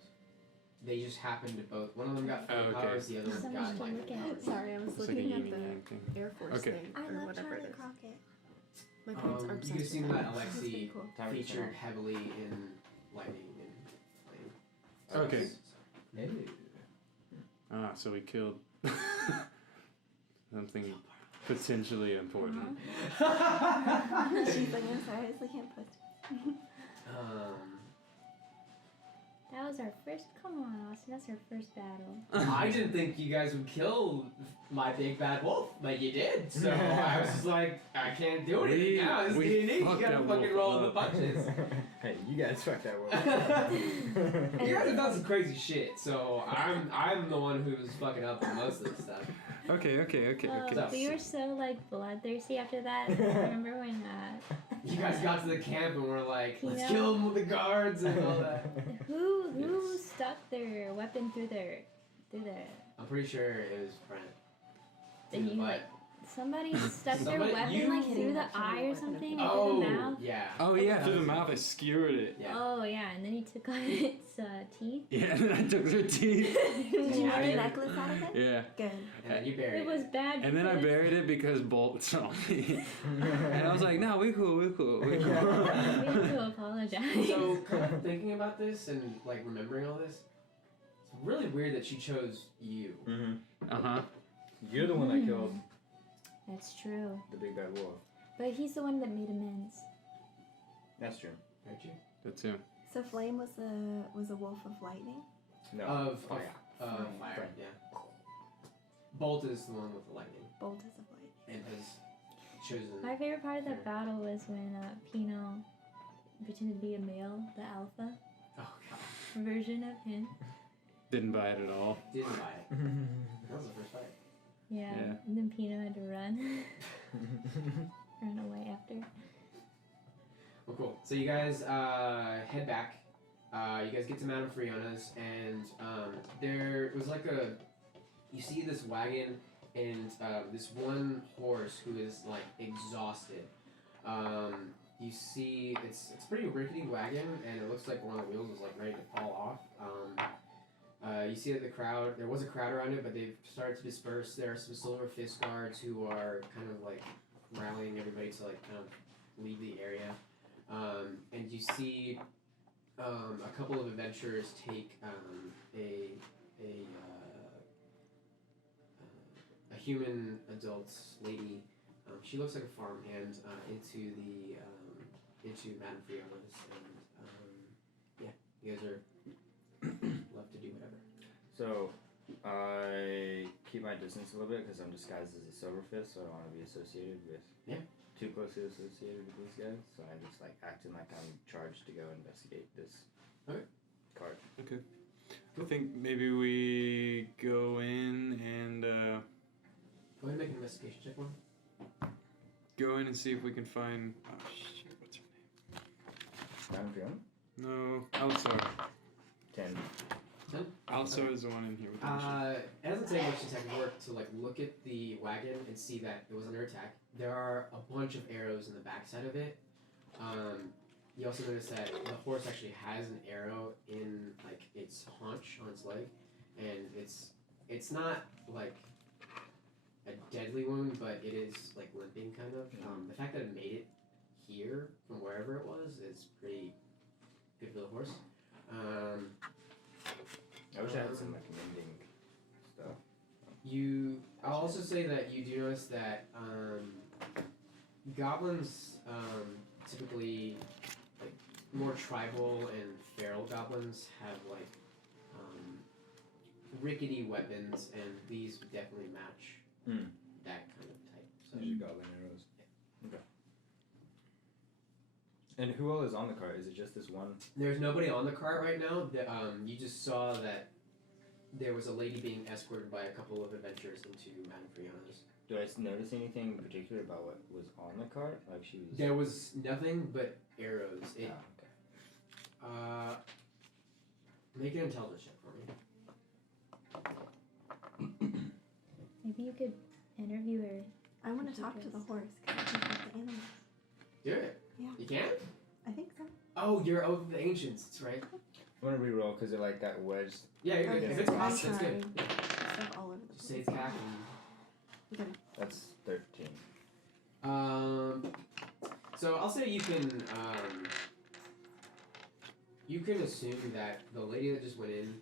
They just happened to both. One of them got flame Oh, okay. powers, the other one Someone got should lightning look at it. powers. Sorry, I was It's like a looking yin at and yang the thing. Air Force Okay. thing I or love whatever Charlie it is. Crockett. My parents are You obsessed could with seen that. that That's pretty Alexi cool. Time to featured turn. heavily in lightning and flame. Okay. Hey. Ah, so we killed something potentially important. She's like, I'm sorry, I just like can't post. That was our first. Come on, Austin. That's our first battle. I didn't think you guys would kill my big bad wolf, but you did. So I was just like, I can't do anything now. This is We D&D. You fucked gotta that fucking wolf roll the up. punches. Hey, you guys fucked that wolf. You guys have done some crazy shit, so I'm the one who's fucking up on most of this stuff. Okay. So- We were so like bloodthirsty after that. Remember when You guys got to the camp and were like, let's You know- kill them with the guards and all that. who Yes. stuck their weapon through their I'm pretty sure it was Brent. Then you But- like somebody stuck their Somebody- weapon you- like through Hitting the that eye or weapon something, up. or through Oh, the mouth. yeah. Oh yeah, through the mouth I skewered it. Yeah. Oh yeah, and then he took out its teeth. Yeah, and then I took their teeth. Did you Yeah. make a necklace out of it? Yeah. Good. And then you buried It was bad. And then I because- buried it because Bolt saw me. And I was like, no, we cool. We had to apologize. So, kind of thinking about this and like remembering all this, it's really weird that she chose you. Mm-hmm. Uh-huh. You're the one that killed That's true. The big bad wolf. But he's the one that made amends. That's true. Right, you? That's him. So Flame was a wolf of lightning. No. Of fire. fire, Fire. yeah. Bolt is the one with the lightning Bolt is of lightning. and has chosen. My favorite part of Sure. that battle was when Pino pretended to be a male, the alpha Oh god, version of him. Didn't buy it at all. didn't buy it. That was the first fight. Yeah. Yeah. And then Pino had to run. Run away after. Well, cool. So you guys head back. You guys get to Madame Friona's, and there was like you see this wagon and this one horse who is like exhausted. You see it's a pretty rickety wagon, and it looks like one of the wheels is like ready to fall off. You see that there was a crowd around it, but they've started to disperse. There are some Silver Fist guards who are kind of like rallying everybody to like kind of leave the area. And you see a couple of adventurers take a human adult lady. She looks like a farmhand into Madame Friona's, and yeah, you guys are left to do whatever. So, I keep my distance a little bit because I'm disguised as a Silver Fist, so I don't want to be associated with. Yeah. Too closely associated with these guys, so I'm just like acting like I'm charged to go investigate this Okay. card. Okay. I think maybe we go in and Go ahead and make an investigation check one. go in and see if we can find. Oh shit! What's her Madame Fiona? name? No, Alsar. 10. Alsar is the one in here with the machine. It doesn't take much detective work to like look at the wagon and see that it was under attack. There are a bunch of arrows in the backside of it. You also notice that the horse actually has an arrow in like its haunch on its leg, and it's not like a deadly wound, but it is like limping kind of. The fact that it made it here from wherever it was is pretty good for the horse. I wish I had some like mending stuff. I'll also say that you do notice that goblins typically, like more tribal and feral goblins, have like rickety weapons, and these would definitely match that kind of type. So Usually goblin arrows. Okay. And who all is on the cart? Is it just this one? there's nobody on the cart right now. You just saw that there was a lady being escorted by a couple of adventurers into Madame Friona's. Do I notice anything in particular about what was on the cart? Like she was. There was nothing but arrows. It, okay. Make an intelligence check for me. Maybe you could interview her. I want to talk to the horse because I can talk to animals. Do it. Yeah. You can? I think so. Oh, you're Oath of the Ancients. That's right. I'm gonna reroll because it like got wedged. Yeah, you're good. Okay, If it's I'm past, that's good. trying. Yeah. Stuff all over the Just say place. it's cack and That's 13. so I'll say you can assume that the lady that just went in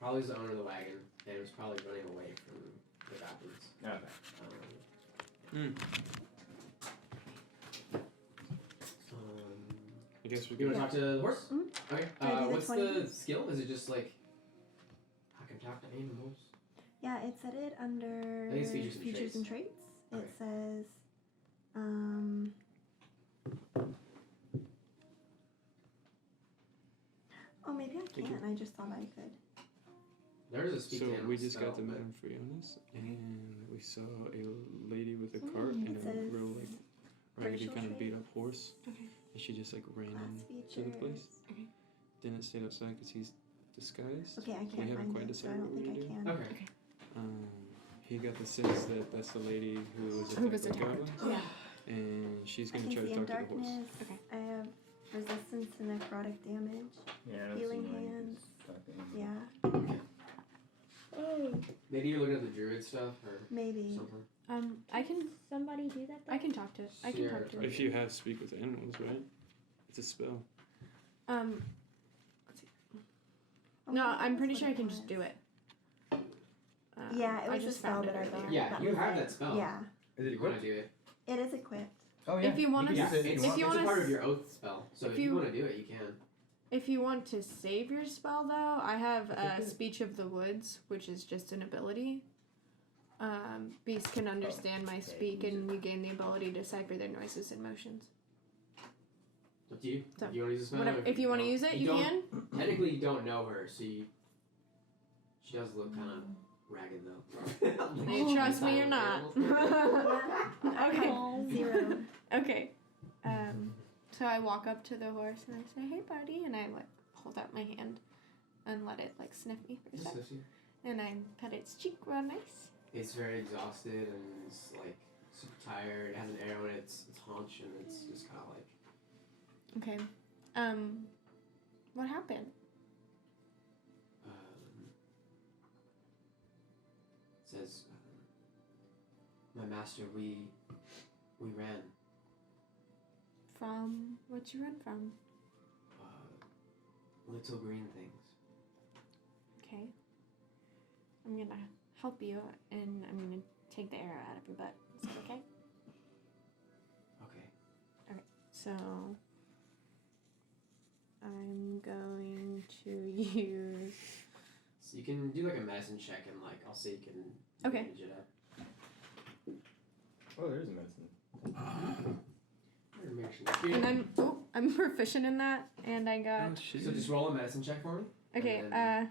probably is the owner of the wagon and was probably running away from the goblins. Okay. I guess we You can. want to talk to the horse? Mhm. Okay. Can I do the What's 20? the skill? Is it just like I can talk to animals? Yeah, it said it under I think it's features and traits. Okay. It says, oh, maybe I Thank you. can't. I just thought I could. There's a speak So to we animals just got spell, to but- Madame Friona's, and we saw a lady with a cart and It a says real like raggedy racial kind of beat traits. up horse, Okay. and she just like ran Class into the place. features. Okay. Didn't stay outside because he's disguised. Okay, I We can't haven't find quite it, so I decided don't what think we're I gonna can. Okay. He got the sense that that's the lady who was Who attacked was by attacked. goblins, Yeah. and she's I gonna can try see to in talk to the horse. darkness. Okay. I have resistance to necrotic damage. Yeah, I don't Healing see mine. hands. Talking. Yeah, Oh. Maybe you're looking at the druid stuff or maybe. something. I can Somebody do that. I can talk to it. I can Sierra talk to Club. it. If you have speak with animals, right? It's a spell. Let's see. Oh, No, maybe I'm that's pretty what sure I can just was. do it. Yeah, it I was a just spell found that it I earlier. got. Yeah, that you was have it. that spell. Yeah. Is it You want to equipped? do it. It is equipped. Oh If you want to, can use it It's, if you it's want a part to, of your oath spell. So if if you you- want to do it, you can. if you want to save your spell though, I have Okay, good. Speech of the Woods, which is just an ability. Beasts can understand my okay, speak, use and you gain the ability to decipher their noises and motions. Up to you. So, If you want to use a spell. Whatever. or If you want to don't. use it, you don't- can. Technically, you don't know her, so you. She does look kind of ragged though. You trust me or not? Okay. Oh, 0. Okay. So I walk up to the horse and I say, "Hey, buddy," and I like hold out my hand and let it like sniff me for a sec. And I pet its cheek real nice. It's very exhausted and it's like super tired. It has an arrow in its haunch and it's just kind of like. Okay. What happened? It says, my master, we ran. From what you run from? Little green things. Okay. I'm gonna help you, and I'm gonna take the arrow out of your butt. Is that okay? Okay. So I'm going to use. So you can do like a medicine check and like I'll say you can Okay. manage it up. Oh, there is a medicine. And I'm proficient in that, and I got. Oh, shit. So just roll a medicine check for me. Okay. And then-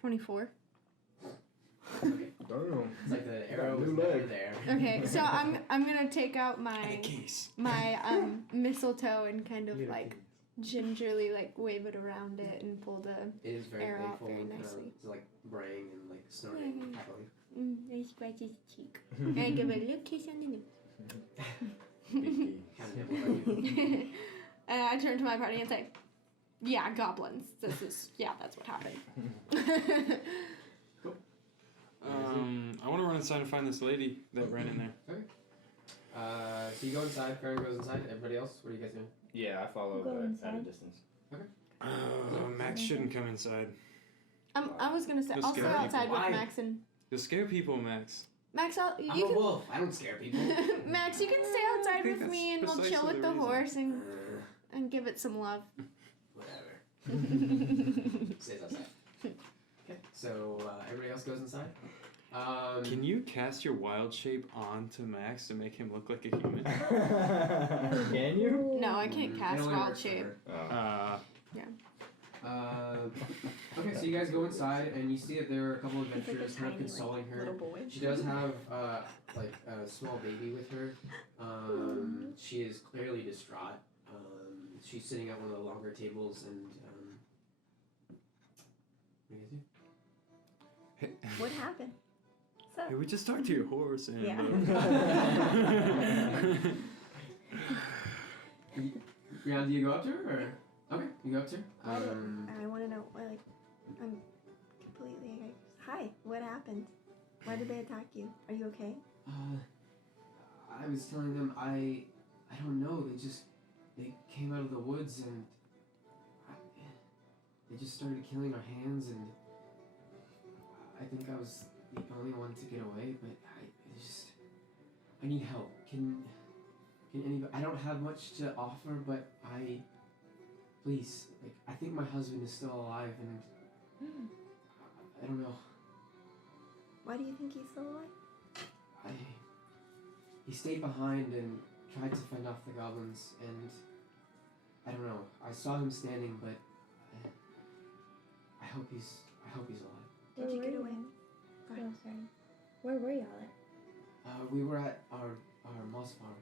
24. Okay. Damn. It's like the arrow New was never leg. there. Okay, so I'm gonna take out And a my case. mistletoe and kind of like gingerly like wave it around it and pull the It is very arrow out playful very and kind nicely. of it's like braying and like snorting and cackling. I scratch his cheek and I give it a little kiss on the nose. Kind of nibble at you. And I turn to my party and say, "Yeah, goblins. That's what happened." I want to run inside and find this lady that ran in there. So you go inside. Farron goes inside. Everybody else, what are you guys doing? Yeah, I follow, Go but at a inside. distance. Max shouldn't come inside. I was gonna say Just I'll stay scare outside people. with Why? Max and You'll scare people, Max. Max. I'm You a can wolf. I don't scare people. Max, you can stay outside think with me and that's we'll chill precisely with the the reason. horse Uh, and give it some love. whatever. Stays outside. Okay. So everybody else goes inside. Can you cast your wild shape onto Max to make him look like a human? Can you? No, I can't it cast only wild works for shape. her. Oh. Okay, so you guys go inside and you see that there are a couple of adventurers kind of consoling her. She does have like a small baby with her. She is clearly distraught. She's sitting at one of the longer tables and what do you guys do? What happened? So, Hey, we just talked to your horse and. Yeah. Brianna, do you go up to her or? Okay, you go up to her. I want to know, like, I'm completely like, hi, what happened? Why did they attack you? Are you okay? I was telling them I don't know. They came out of the woods and they just started killing our hands and I think I was the only one to get away. But I need help. Can anybody? I don't have much to offer, but please, like I think my husband is still alive and I don't know. Why do you think he's still alive? He stayed behind and tried to fend off the goblins, and I don't know. I saw him standing, but I hope he's alive. Did you get away? Oh, sorry. Where were y'all at? We were at our moss farm.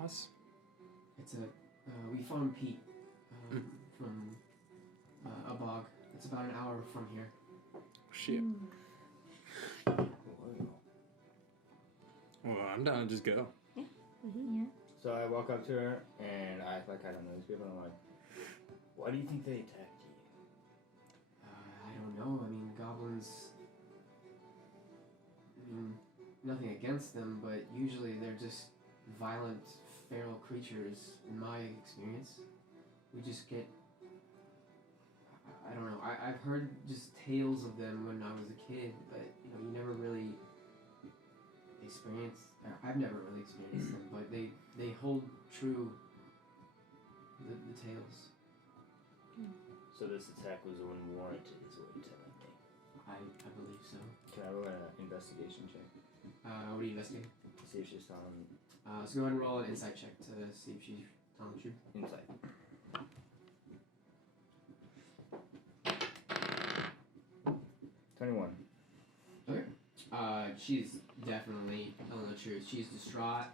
Moss? It's we found Pete from a bog. It's about an hour from here. Shit. Well, I'm down to just go. Yeah. So I walk up to her and I act like I don't know these people. And I'm like, why do you think they attacked you? I don't know. I mean, goblins. I mean, nothing against them, but usually they're just violent, feral creatures. In my experience, we just get. I don't know. I've heard just tales of them when I was a kid, but experience. I've never really experienced them, but they hold true. The tales. So this attack was unwarranted, is what you're telling me. I believe so. Can I roll an investigation check What do you investigate? to see if she's telling So go ahead and roll an insight check to see if she's telling the truth. insight? $21. She's definitely telling the truth. She's distraught.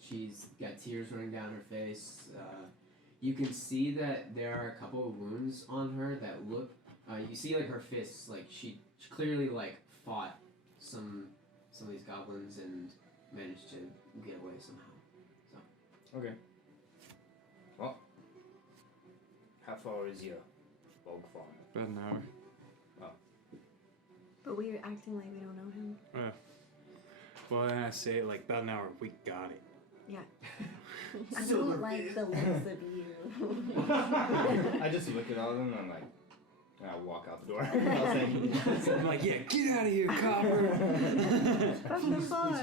She's got tears running down her face. You can see that there are a couple of wounds on her that look. You see like her fists, like she clearly like fought some of these goblins and managed to get away somehow. Okay. Well, how far is your bog farm? About an hour. But we're acting like we don't know him. Well, then I say like about an hour. We got it. Yeah. I don't like the looks of you. I just look at all of them and I'm like, and I walk out the door. I'll say, I'm like, yeah, get out of here, copper. From the bar.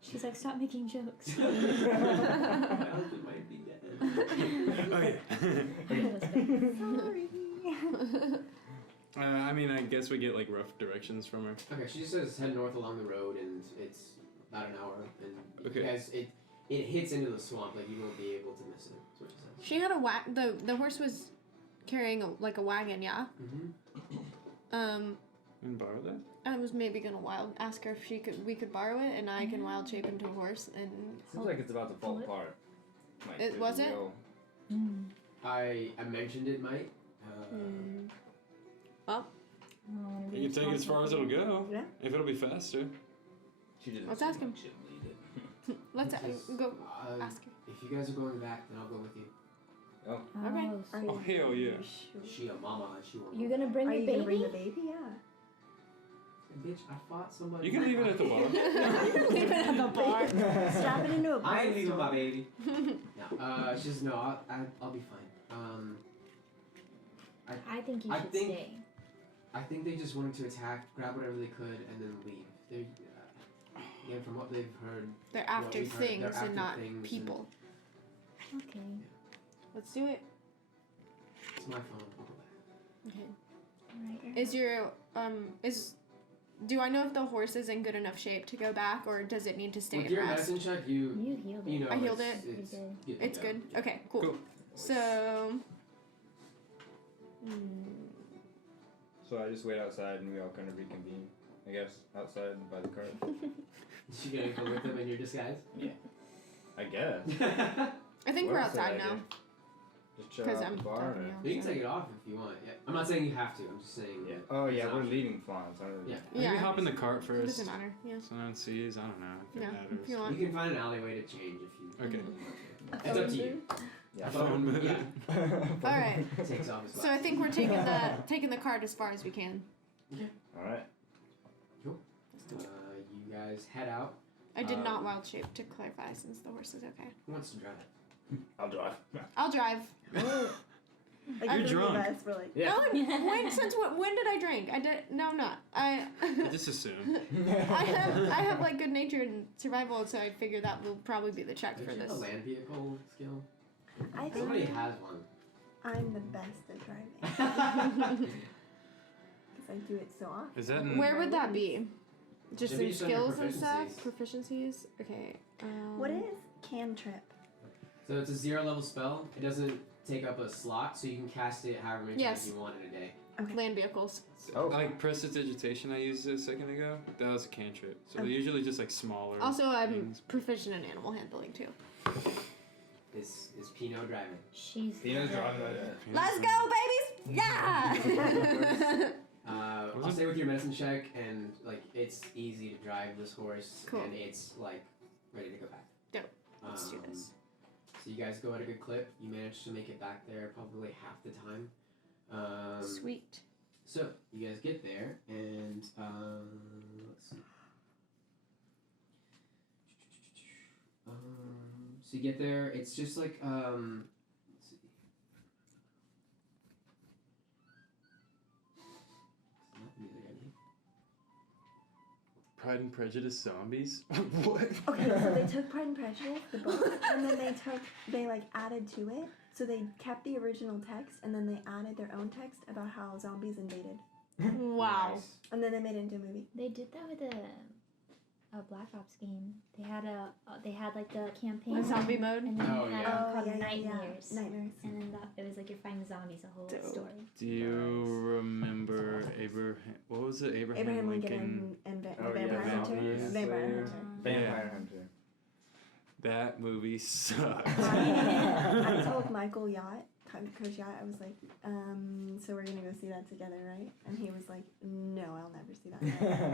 She's like, stop making jokes. My husband might be dead. Okay. Sorry. I mean, I guess we get like rough directions from her. Okay, she just says head north along the road, and it's about an hour. And Okay. you guys, it hits into the swamp, like you won't be able to miss it. That's what she says. She had the horse was carrying a wagon, yeah. Mm-hmm. And borrow that? I was maybe gonna ask her if we could borrow it, and I can wild shape into a horse. And seems like it's about to fall apart. Like, It there's was it? real- I mentioned it might. well, You can take it as far as it'll go. Yeah. If it'll be faster. She didn't Let's seem ask him. like she'd lead it. let's go ask her. If you guys are going back, then I'll go with you. Oh, Okay. So Oh, hell yeah. She a mama, she won't. you gonna bring Are the you baby? gonna bring the baby? Yeah. Bitch, I fought somebody. You can leave it at the bar. Leave it at the bar. Strap it into a I ain't box. leaving my baby. No, she's no. I'll be fine. I think you I should think- stay. I think they just wanted to attack, grab whatever they could, and then leave. They're again from what they've heard. They're after we've heard, they're things after and not things, and people. Okay. Let's do it. It's my phone. I'll go back. Okay. Alright. Is your do I know if the horse is in good enough shape to go back, or does it need to stay With and your rest? medicine check, you You healed it. know I healed it's, it? It's, You good. It's good. Okay, cool. Cool. So so I just wait outside and we all kind of reconvene. I guess outside by the cart. Is she gonna go with them in your disguise? I guess. I think What we're else did I outside do? now. Just chill 'Cause out I'm the bar. talking or- to you. You can take it off if you want. Yeah. I'm not saying you have to. I'm just saying. Yeah. Oh yeah, It's we're optional. leading Flans. I don't really- Yeah. Maybe Yeah. hop in the cart It first. doesn't matter. Yeah. So no one sees. I don't know if it Yeah. matters. If you want. You can find an alleyway to change if you. Okay. It's up to you. Yeah. Phone booth. Yeah. All right. Takes off his So I think we're taking the cart as far as we can. All right. you guys head out. I did not Um, wild shape, to clarify, since the horse is okay. Who wants to drive? I'll drive. I'll drive. Like You're the drunk. best, we're like, Yeah. No, when did I drink? I did no, I'm not. I Just assume. I have like good nature and survival, so I figure that will probably be the check Don't for you have this. a land vehicle skill? I think Somebody has one. I'm the best at driving because I do it so often. Is that in, Where would that be? Just Maybe in just under skills and stuff, proficiencies. proficiencies. Okay. What is cantrip? So it's a 0 level spell. It doesn't take up a slot, so you can cast it however many Yes. times you want in a day. land vehicles? Oh. like prestidigitation I used a second ago? That was a cantrip. So they're Okay. usually just like smaller. Also, I'm things. proficient in animal handling too. Is Pinot driving? She's Tina's driving. Let's go, babies! Yeah. I'll stay with your medicine check, and like it's easy to drive this horse, Cool. and it's like ready to go back. Dope. Let's do this. So you guys go at a good clip. You manage to make it back there probably half the time. Sweet. So you guys get there, and let's see. So you get there. It's just like let's see. It's not music, I think. Pride and Prejudice zombies? What? Okay, so they took Pride and Prejudice, the book, and then they like added to it. So they kept the original text, and then they added their own text about how zombies invaded, Wow. Nice. and then they made it into a movie. They did that with a Black Ops game. They had like the campaign. Like zombie mode? And then Oh, they had yeah. one called Nightmares. Nightmares. And then it was like you're fighting zombies the whole Dope. story. Do you remember Abraham? What was it? Abraham Lincoln and Oh, yeah, Vampire Hunter. Vampire Vampire Slayer. Hunter. Vampire Hunter. That movie sucked. I told Michael Coach Yacht, I was like, so we're gonna go see that together, right? And he was like, no, I'll never see that.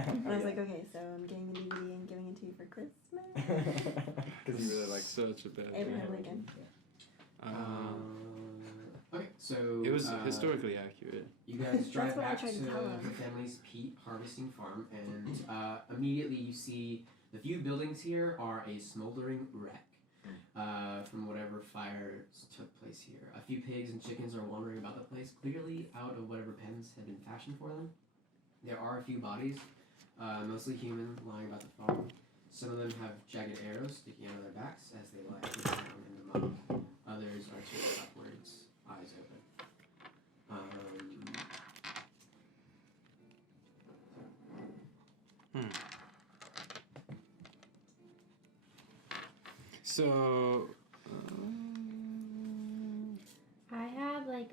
And I was like, okay, so I'm getting the DVD and giving it to you for Christmas. Because you really like such a bad Abraham movie. Lincoln. Okay, so It was historically accurate. You guys drive That's what I back tried to to tell him. the family's peat harvesting farm, and immediately you see the few buildings here are a smoldering wreck from whatever fires took place here. A few pigs and chickens are wandering about the place, clearly out of whatever pens had been fashioned for them. There are a few bodies, mostly human, lying about the farm. Some of them have jagged arrows sticking out of their backs as they lie down in the mud. Others are turned upwards, eyes open. So, I have like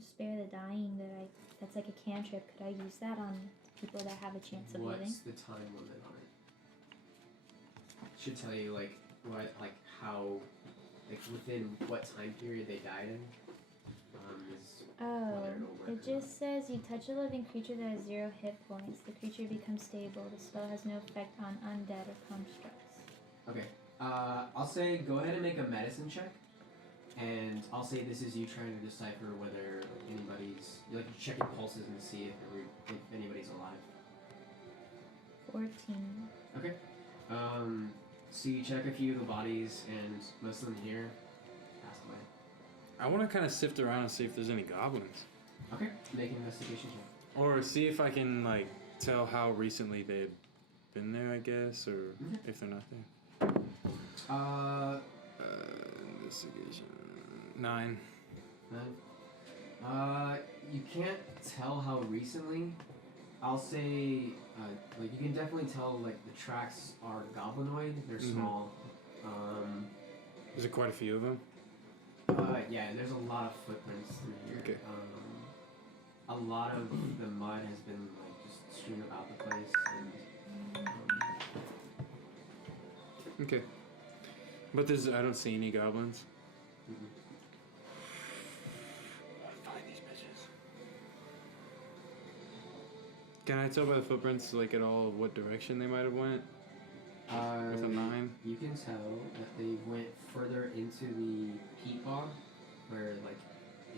Spare the Dying that's like a cantrip. Could I use that on people that have a chance of living? What's the time limit on it? Should tell you like what, like how, like within what time period they died in. Is Oh, whether it'll work it or not. just says you touch a living creature that has 0 hit points. The creature becomes stable. The spell has no effect on undead or constructs. Okay. I'll say go ahead and make a medicine check, and I'll say this is you trying to decipher whether anybody's you're checking pulses and see if anybody's alive. 14. Okay. So you check a few of the bodies, and most of them here passed away. I want to kind of sift around and see if there's any goblins. Okay. Make an investigation check. Or see if I can, like, tell how recently they've been there, I guess, or if they're not there. Investigation. 9. You can't tell how recently. I'll say, like you can definitely tell like the tracks are goblinoid. They're Mhm. small. There's quite a few of them. Yeah, there's a lot of footprints through here. Okay. A lot of the mud has been like just strewn about the place, and Okay. But I don't see any goblins. Find these bitches. Can I tell by the footprints, like, at all what direction they might have went? With a 9? You can tell that they went further into the peat bog, where like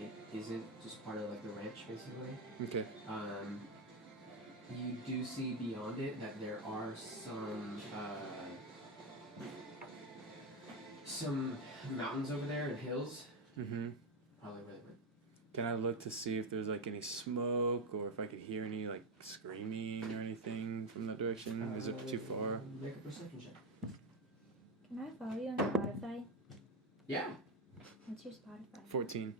it isn't just part of like the ranch, basically. Okay. You do see beyond it that there are some mountains over there and hills. Mm-hmm. Probably where they went. Can I look to see if there's, like, any smoke or if I could hear any, like, screaming or anything from that direction? Is it too far? Make a perception check. Can I follow you on Spotify? Yeah. What's your Spotify? 14.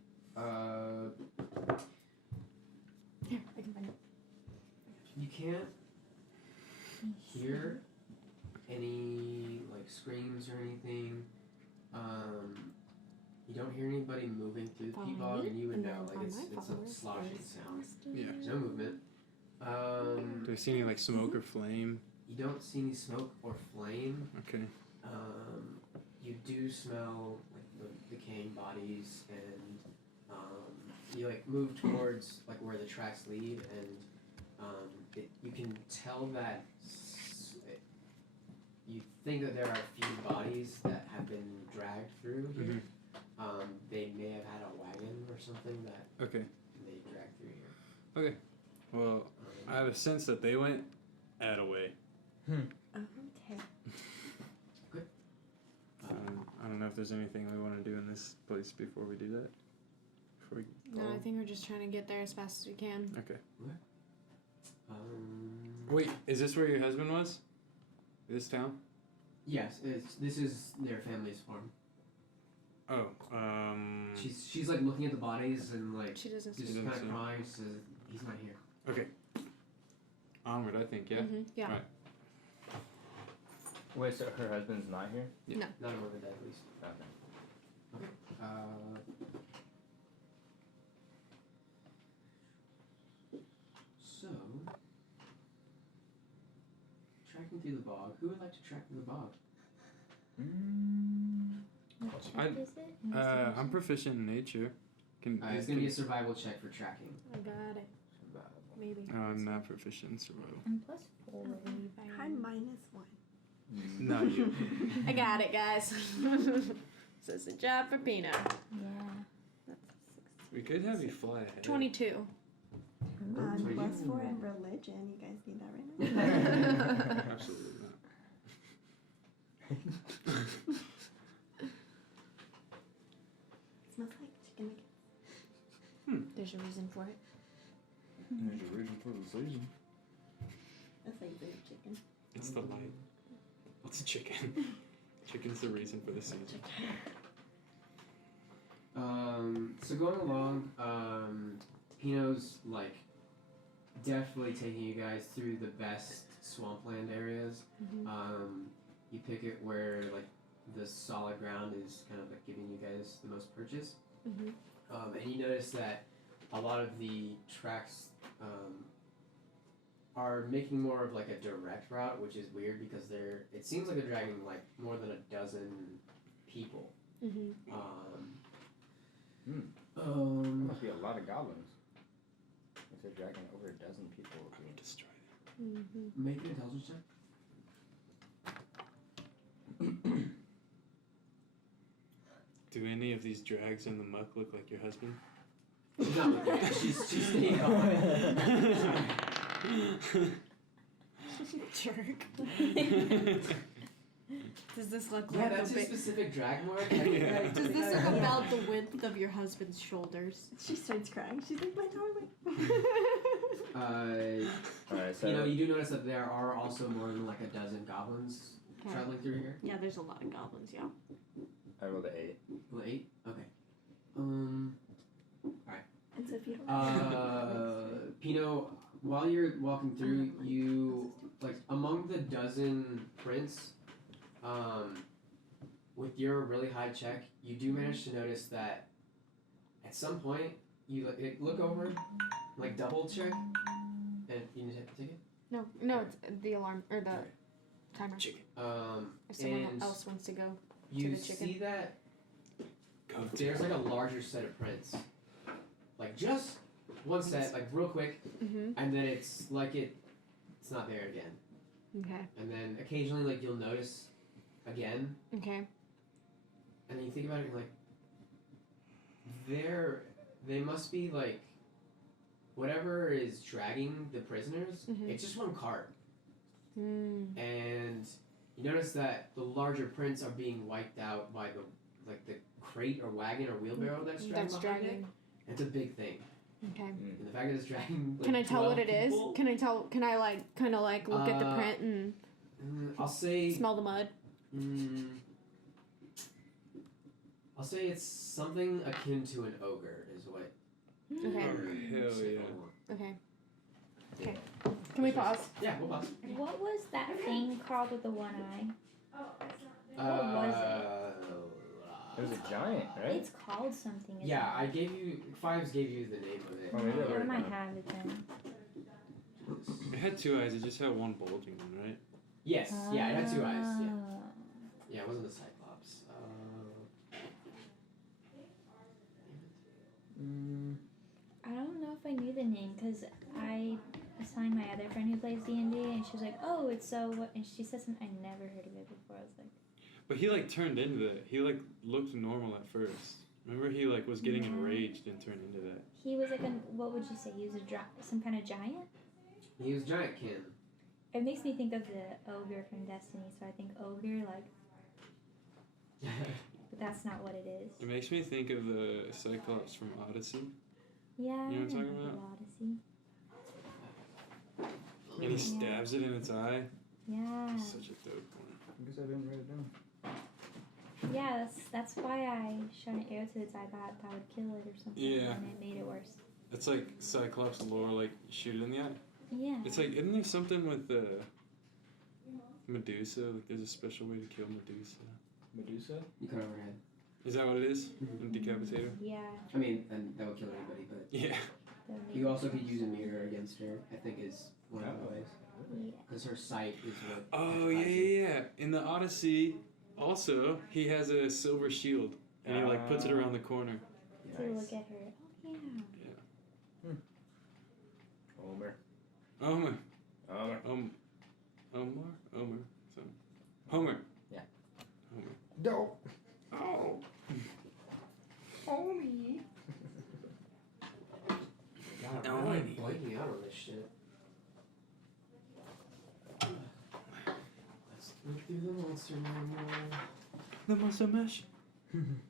Here, I can find it. You can't hear any like screams or anything. You don't hear anybody moving through the peat bog, and you would know like it's a sloshing sound. Yeah. There's no movement. Do I see any, like, smoke or flame? You don't see any smoke or flame. Okay. You do smell like the decaying bodies, and you like move towards like where the tracks lead, and you can tell that you think that there are a few bodies that have been dragged through here. They may have had a wagon or something that Okay. they dragged through here. Okay. Well, I have a sense that they went out of way. Okay. I don't know if there's anything we want to do in this place before we do that. Before we No, I think we're just trying to get there as fast as we can. Okay. Wait, is this where your husband was? This town? Yes, this is their family's farm. Oh, She's like looking at the bodies and like She doesn't just see. kind Doesn't of see. crying. She says he's not here. okay. Onward, I think. Yeah. Yeah. Right. Wait, so her husband's not here? Not among the dead, at least. Okay. Okay. So, tracking through the bog. Who would like to track through the bog? What check I- is it? I'm proficient in nature. Can It's gonna be a survival check for tracking. I got it. Maybe. I'm not proficient in survival. I'm plus 4. I'm -1. Not you. I got it, guys. So it's a job for Pino. Yeah. We could have you fly ahead. 22. Sorry, +4 in religion. You guys need that right now. Absolutely not. Smells like chicken nuggets. There's a reason for it. There's a reason for the season. That's like the chicken. It's the light. It's chicken. Chicken's the reason for the season. So going along, Pino's like definitely taking you guys through the best swampland areas. You pick it where like the solid ground is kind of like giving you guys the most purchase. And you notice that a lot of the tracks are making more of like a direct route, which is weird because it seems like they're dragging like more than a dozen people. There must be a lot of goblins. If they're dragging over a dozen people. I'm gonna destroy Make an intelligence check. Do any of these drags in the muck look like your husband? She's not looking at it. She's staying on. Jerk. Does this look Yeah, like that's a a bit? specific drag mark. Yeah. Does this look about the width of your husband's shoulders? She starts crying. She's like, my darling. Alright, so You do notice that there are also more than like a dozen goblins Okay. traveling through here. Yeah, there's a lot of goblins. Yeah. I rolled an 8. Well, 8? Okay. And so if you don't Pino, while you're walking through, you like among the dozen prints, with your really high check, you do manage to notice that at some point you look over, like double check, and you need to take it. No, it's the alarm or the timer. Chicken. If someone And else wants to go. you the chicken. see that Go there's like a larger set of prints, like just one set, like real quick, Mm-hmm. and then it's like it's not there again. Okay. And then occasionally, like, you'll notice again, Okay. and then you think about it, and you're like, they must be, like, whatever is dragging the prisoners, it's just one cart. And you notice that the larger prints are being wiped out by the crate or wagon or wheelbarrow that's dragging behind it. It's a big thing. Okay. And the fact that it's dragging, like, Can I tell what 12 it is? people, Can I like kind of like look at the print and I'll say smell the mud? I'll say it's something akin to an ogre, is what. Okay. Hell yeah. Okay. Okay. Can we pause? Yeah, we'll pause. What was that thing called with the one eye? What was It was a giant, right? It's called something. isn't Yeah, it? Fives gave you the name of it. Oh, maybe I I wrote it might down. have it then. It had 2 eyes. It just had one bulging one, right? Yes, yeah, it had 2 eyes. Yeah, Oh. yeah, it wasn't a cyclops. I don't know if I knew the name because I was telling my other friend who plays D&D and she was like, "Oh, it's so what?" And she said something I never heard of it before. I was like, But he like turned into that. He like looked normal at first. Remember, he like was getting enraged and turned into that. he was like a what would you say? He was some kind of giant. He was giant kin. It makes me think of the ogre from Destiny, so I think ogre like, but that's not what it is. It makes me think of the Cyclops from Odyssey. Yeah, You know what I'm I talking know about? Odyssey. he stabs it in its eye. Yeah. Such a dope one. I guess I didn't write it down. Yeah, that's why I shot an arrow to its eye. That would kill it or something. Yeah. And it made it worse. It's like Cyclops lore, like shoot it in the eye. Yeah. It's like, isn't there something with Medusa? Like there's a special way to kill Medusa. Medusa? You cut over her head. Is that what it is? And decapitate her? Yeah. I mean, and that would kill anybody, but Yeah. you also could use a mirror against her. I think is one of the ways. Yeah. Because her sight is what. Oh yeah. In the Odyssey, also he has a silver shield, and he like puts it around the corner. To look at her. Oh yeah. Homer. Homer. Homer. Homer. So, Homer. Yeah. Homer. Dope. Oh. Homie. God, No, I'm I really need- blanking out on this shit. Let's look through the monster manual. The Monster Mash.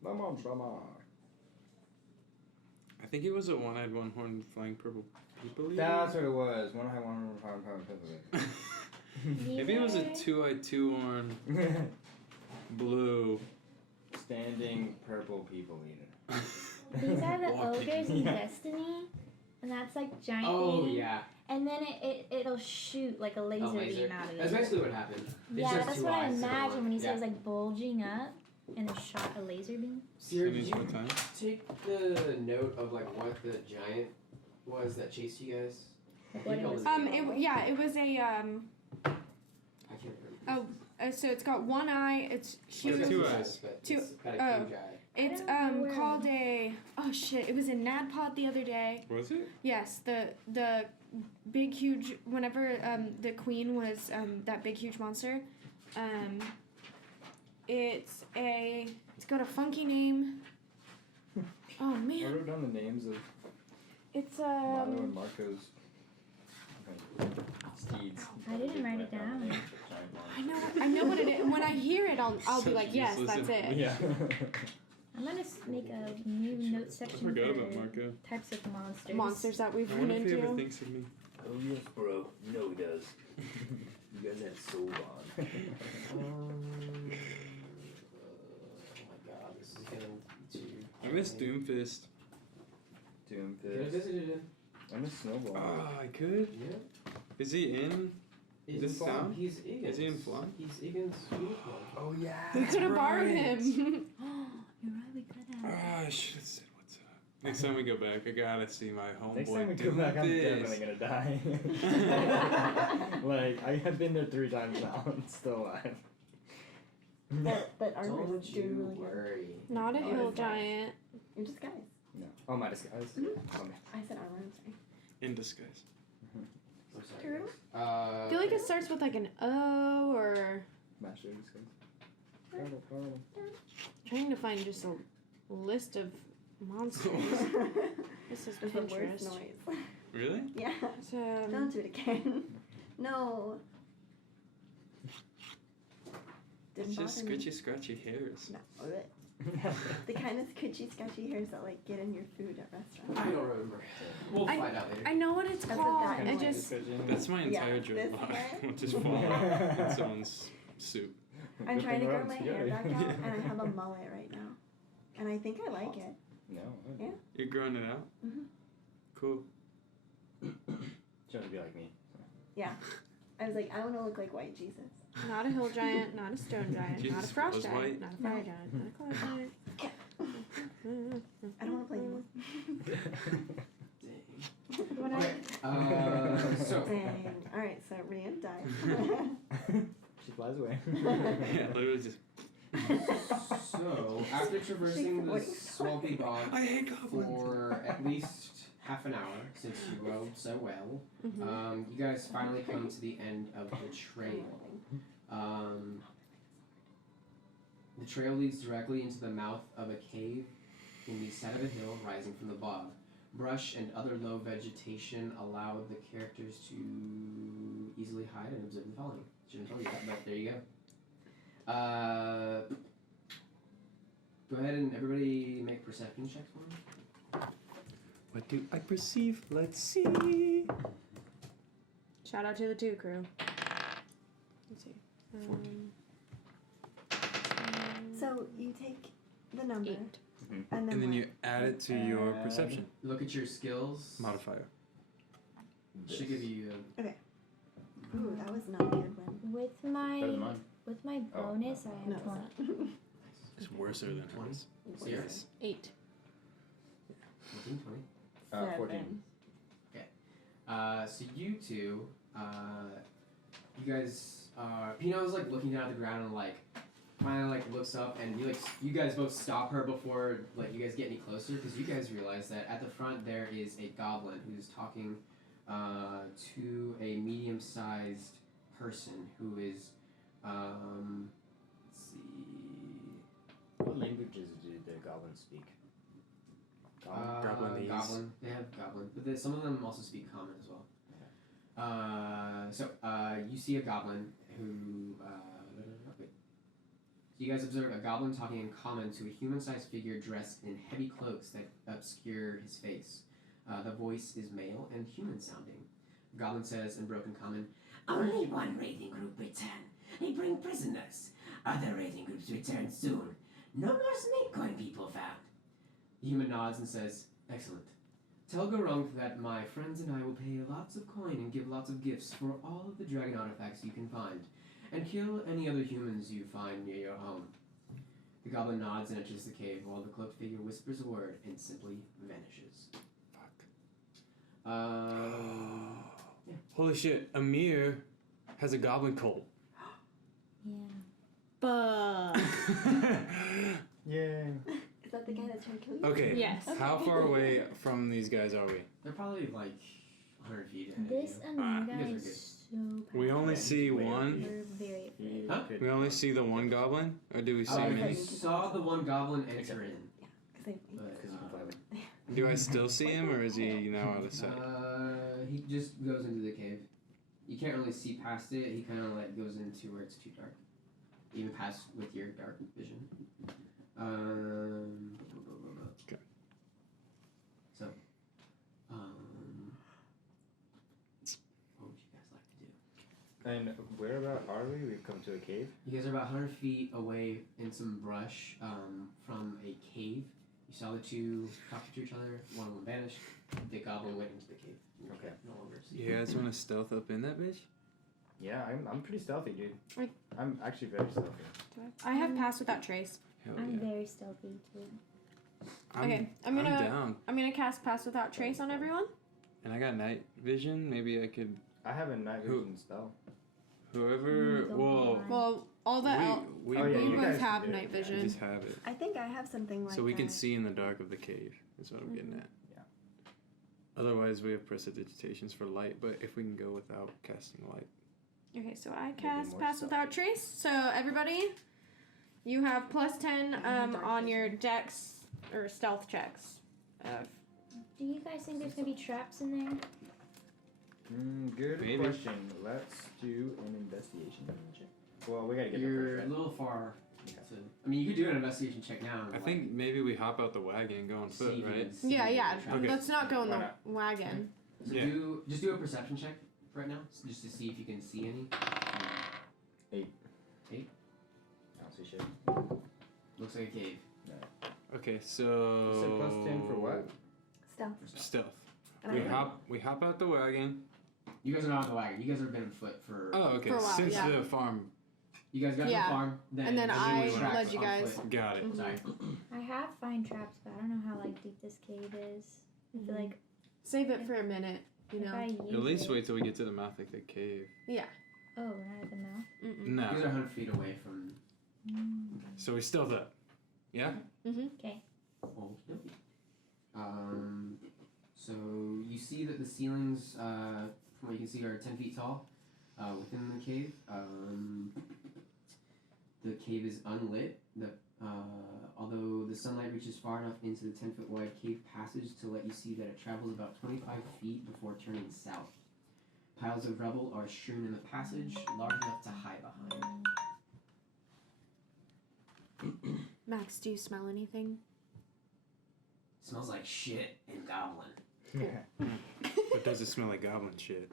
My mom's drama. I think it was a one-eyed, one-horned, flying purple people. That's what it was. One high, one pound, pound, Maybe it was a two-eyed, two-horned, blue. Standing purple people eater. These are the Walking. ogres in Destiny, and that's like giant. Oh beam, yeah, And then it'll shoot like a laser, laser. beam out of it. That's basically what happened. It just Yeah, has that's two what I eyes to go imagined on. when he said Yeah. it was like bulging up, and it shot a laser beam. Sierra, did Finish you the time. take the note of like what the giant was that chased you guys? Like what it was. It was a I can't remember. so it's got one eye. It's Well, huge. it's got Two eyes, eyes. but Two- it's got a oh. huge eye. It's I don't know where- called a it was in NADPOD the other day. Was it? Yes, the big huge whenever the queen was that big huge monster, it's got a funky name. Oh I man, wrote down the names of it's Milo and Marco's steeds. I didn't write it down. I know what it is. When I hear it, I'll be Such like, yes, useless that's it. Yeah. I'm gonna make a new note I section forgot for about Marco. types of monsters. Monsters that we've I run wonder if he ever into. thinks of me. Oh yes, bro. No, he does. You guys have soul on. Oh my god, this is getting too. I miss Doomfist. Could have Doomfist. visited him. I miss Snowball. Ah, I could. Yeah. Is he in? He's This in town? He's Egan's. Is he in Flan? He's Egan's unicorn. Oh yeah. We could have borrowed right. him. You're right, we could have. Ah, I should have said what's up. Next time we go back, I gotta see my homeboy Next time we come back, I'm definitely gonna die. Like I have been there 3 times now and still alive. But armor Don't is doing you really good. worry. Not a No, hill it's not. giant. Your disguise. No. Oh, my disguise. Mhm. Oh, man. I said armor. I'm sorry. In disguise. I'm sorry. Turtle? guys. I feel like it starts with like an O or Master disguise. Turtle, turtle. trying to find just a list of monsters. This is It's the worst Pinterest. noise. Really? Yeah. So, Don't do it again. No. Didn't It's just bother me. scratchy hairs. No. The kind of scratchy hairs that like get in your food at restaurants. I don't remember. We'll I- find out later. I know what it's That's what called. that I is. just That's my entire Yeah, joke. this I hair. will just fall in someone's soup. I'm Good trying to thing we're grow on my hair together. back out, and I have a mullet right now, and I think I like it. No. Yeah. You're growing it out? Mhm. Cool. Trying to be like me. Yeah. I was like, I want to look like white Jesus. not a hill giant, not a stone giant, not a Jesus frost was giant, white. not a fire No. giant, not a cloud giant. I don't want to play anymore. What I- So, Dang. All right, so Rian died. She flies away. Yeah, literally just. so after traversing the Wait. swampy bog I hate goblins. for at least half an hour, since you rode so well, Mhm. you guys finally come to the end of the trail. The trail leads directly into the mouth of a cave in the side of a hill rising from the bog. Brush and other low vegetation allow the characters to easily hide and observe the following. Shouldn't tell you that, but there you go. Go ahead and everybody make perception checks for me. What do I perceive? Let's see. Shout out to the 2 crew. Let's see. 14. So you take the number 8. and then And then what? you add it to your perception Look at your skills. modifier. Should give you Ooh, that was not a good one. With Better than my mine. bonus, I No, have it's 20. not. It's worse than 20. hers. So yours. 8. 14, 20. 14. So you two, you guys Pino's like looking down at the ground and like finally like looks up and you guys both stop her before like you guys get any closer because you guys realize that at the front there is a goblin who's talking to a medium-sized person who is let's see. What languages do the goblins speak? Goblinese. Goblin. They have goblin, but some of them also speak common as well. You see a goblin who. Wait. So you guys observe a goblin talking in common to a human-sized figure dressed in heavy cloaks that obscure his face. The voice is male and human-sounding. The goblin says in broken common, "Only one raiding group return. They bring prisoners. Other raiding groups return soon. No more snake coin people found." The human nods and says, "Excellent. Tell Garunk that my friends and I will pay lots of coin and give lots of gifts for all of the dragon artifacts you can find, and kill any other humans you find near your home." The goblin nods and enters the cave while the cloaked figure whispers a word and simply vanishes. Yeah. Holy shit, Amir has a goblin cult. Yeah. But Yeah. Is that the guy that's trying to kill you? Okay. yes. How far away from these guys are we? They're probably like 100 feet ahead This of you. Amir you guy guys are is so We only Yeah, see he's way one. up here. We're very afraid. Huh? We only see the one goblin, or do we see You many? saw the one goblin enter in, Because they but Because you can fly with. Do I still see him, or is he now out of sight? he just goes into the cave. You can't really see past it. He kind of like goes into where it's too dark, even past with your dark vision. Okay. So, what would you guys like to do? And where about are we? We've come to a cave. You guys are about 100 feet away in some brush from a cave. You saw the two talking to each other. One of them vanished. The goblin went into the cave. You Okay. No longer see. You guys want to stealth up in that bitch? Yeah, I'm pretty stealthy, dude. Right. I'm actually very stealthy. I have Pass Without Trace. Hell I'm yeah. very stealthy too. Okay, I'm I'm gonna- down. I'm gonna cast Pass Without Trace on everyone. And I got night vision. Maybe I could. I have a night Who- vision spell. Whoever. Don't Well, lie. Well, all the we Oh, yeah, we you both guys have do. night we vision. just have it, I think I have something like so we can that. see in the dark of the cave. Is what I'm getting at. Yeah. Otherwise, we have prestidigitations for light, but if we can go without casting light. Okay, so I Maybe cast more Pass stealthy. Without Trace. So everybody, you have +10 dark on your vision. dex or stealth checks. Do you guys think there's gonna be traps in there? Good Maybe. question. Let's do an investigation check. Well, we gotta get You're there a first, right? little far. Okay. To, I mean, you could do an investigation check now. I think maybe we hop out the wagon and go on see foot, if you right? can see Yeah, yeah. the trap. Okay. Let's not go in Why the not? wagon. So Yeah. just do a perception check right now, just to see if you can see any. 8. 8? I don't see shit. Looks like a cave. Okay, You so. said +10 for what? Stealth. Stealth. And We I- hop out the wagon. You guys are not on the wagon. You guys have been on foot for. Oh, okay. For a while, Since yeah. the farm, You guys got to Yeah. the farm, then And then you I went tracks led you on guys. foot. got it. Mhm. Sorry. I have find traps, but I don't know how like deep this cave is. I feel like Save it for a minute. You if I know. use At least it, wait till we get to the mouth of the cave. Yeah. Oh, we're not at the mouth. Mm-mm. You guys are No. 100 feet away from. So we stealth up. Yeah? Okay. Okey-dokey. So you see that the ceilings, from what you can see, are 10 feet tall within the cave. The cave is unlit. Although the sunlight reaches far enough into the 10-foot wide cave passage to let you see that it travels about 25 feet before turning south. Piles of rubble are strewn in the passage, large enough to hide behind. Max, do you smell anything? Smells like shit and goblin. But does it smell like goblin shit?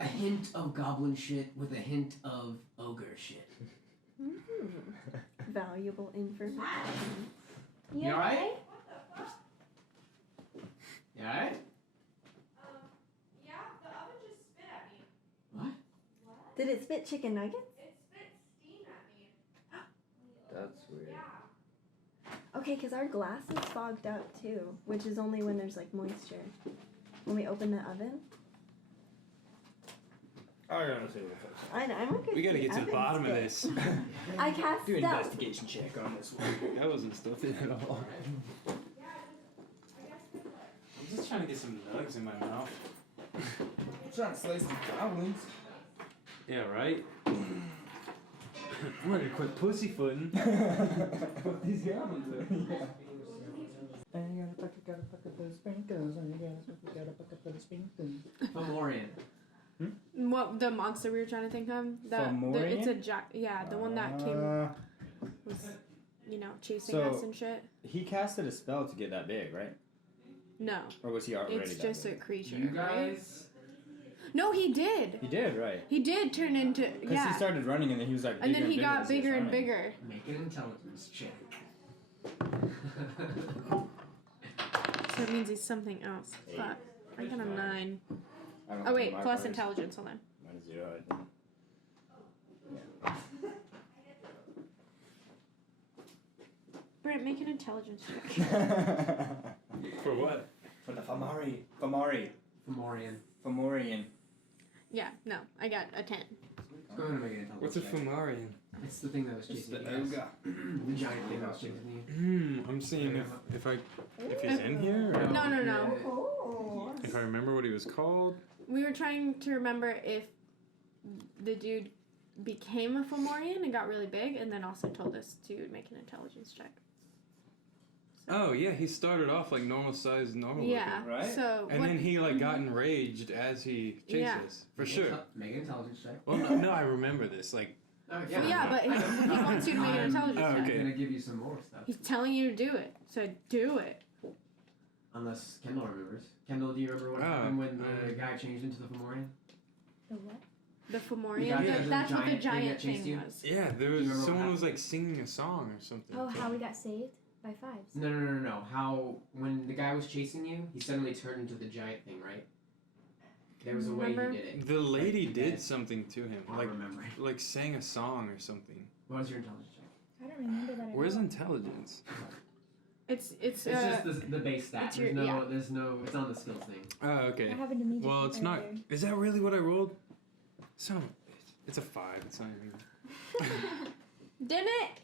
A hint of goblin shit with a hint of ogre shit. Valuable information. You alright? You alright? Yeah, the oven just spit at me. What? Did it spit chicken nuggets? It spit steam at me. That's weird. Okay, because our glass is fogged up too, which is only when there's like moisture. When we open the oven. I gotta say what's up. I'm okay. We gotta get to the bottom of this. I cast Do an stealth. investigation check on this one. That wasn't stealthy at all. I'm just trying to get some nugs in my mouth. I'm trying to slay some goblins. Yeah, right? I'm ready to quit pussyfooting. What these goblins are. Gotta fuck up those sprinkles. Gotta fuck up those sprinkles. Fomorian. What the monster we were trying to think of? It's a the one that came was, chasing So- us and shit. He casted a spell to get that big, right? No, Or was he already it's that just big? a creature. You right? guys. No, he did. He did, right? He did turn into Because he started running and then he was like, and then he bigger got as was bigger and running. bigger. Make an intelligence check. So it means he's something else. Fuck. I got a 9. I don't Oh know, wait, my plus part is- intelligence. Hold on. Mine is 0, I think. Brent, make an intelligence check. For what? For the Fomorian. Fomorian. Yeah, no, I got a 10. Go ahead and make an intelligence What's a check. Fomorian? It's the thing that was chasing you guys. The giant thing that was chasing you. I'm seeing if he's in here or No. Oh. if I remember what he was called. We were trying to remember if the dude became a Fomorian and got really big, and then also told us to make an intelligence check. Oh yeah, he started off like normal size, normal Yeah. looking. Right? So And what, then he like got enraged as he chases. Yeah. For sure. Make an intelligence check. Well, no, I remember this. Like, Oh, yeah, but he wants you to make an intelligence Oh, check. okay. I'm gonna give you some more stuff. He's telling you to do it, so do it. Unless Kendall remembers. Kendall, do you remember what happened when the guy changed into the Fomorian? The what? The The Fomorian. guy that was That's the what the giant thing that giant chased thing you? was. yeah, there Do you was remember what someone was happened? like singing a song or something. Oh, how we got saved by fives. No. How when the guy was chasing you, he suddenly turned into the giant thing, right? There was a way he Remember? did it. The lady Like, did that- something to him, I like don't remember. like sang a song or something. What was your intelligence check? I don't remember that at Where's all. intelligence? It's It's just the base stat. it's your- There's no. It's on the skills thing. Oh, okay. What happened to me just Well, it's not. earlier? Is that really what I rolled? Son of a bitch. It's a 5. It's not even. Didn't it?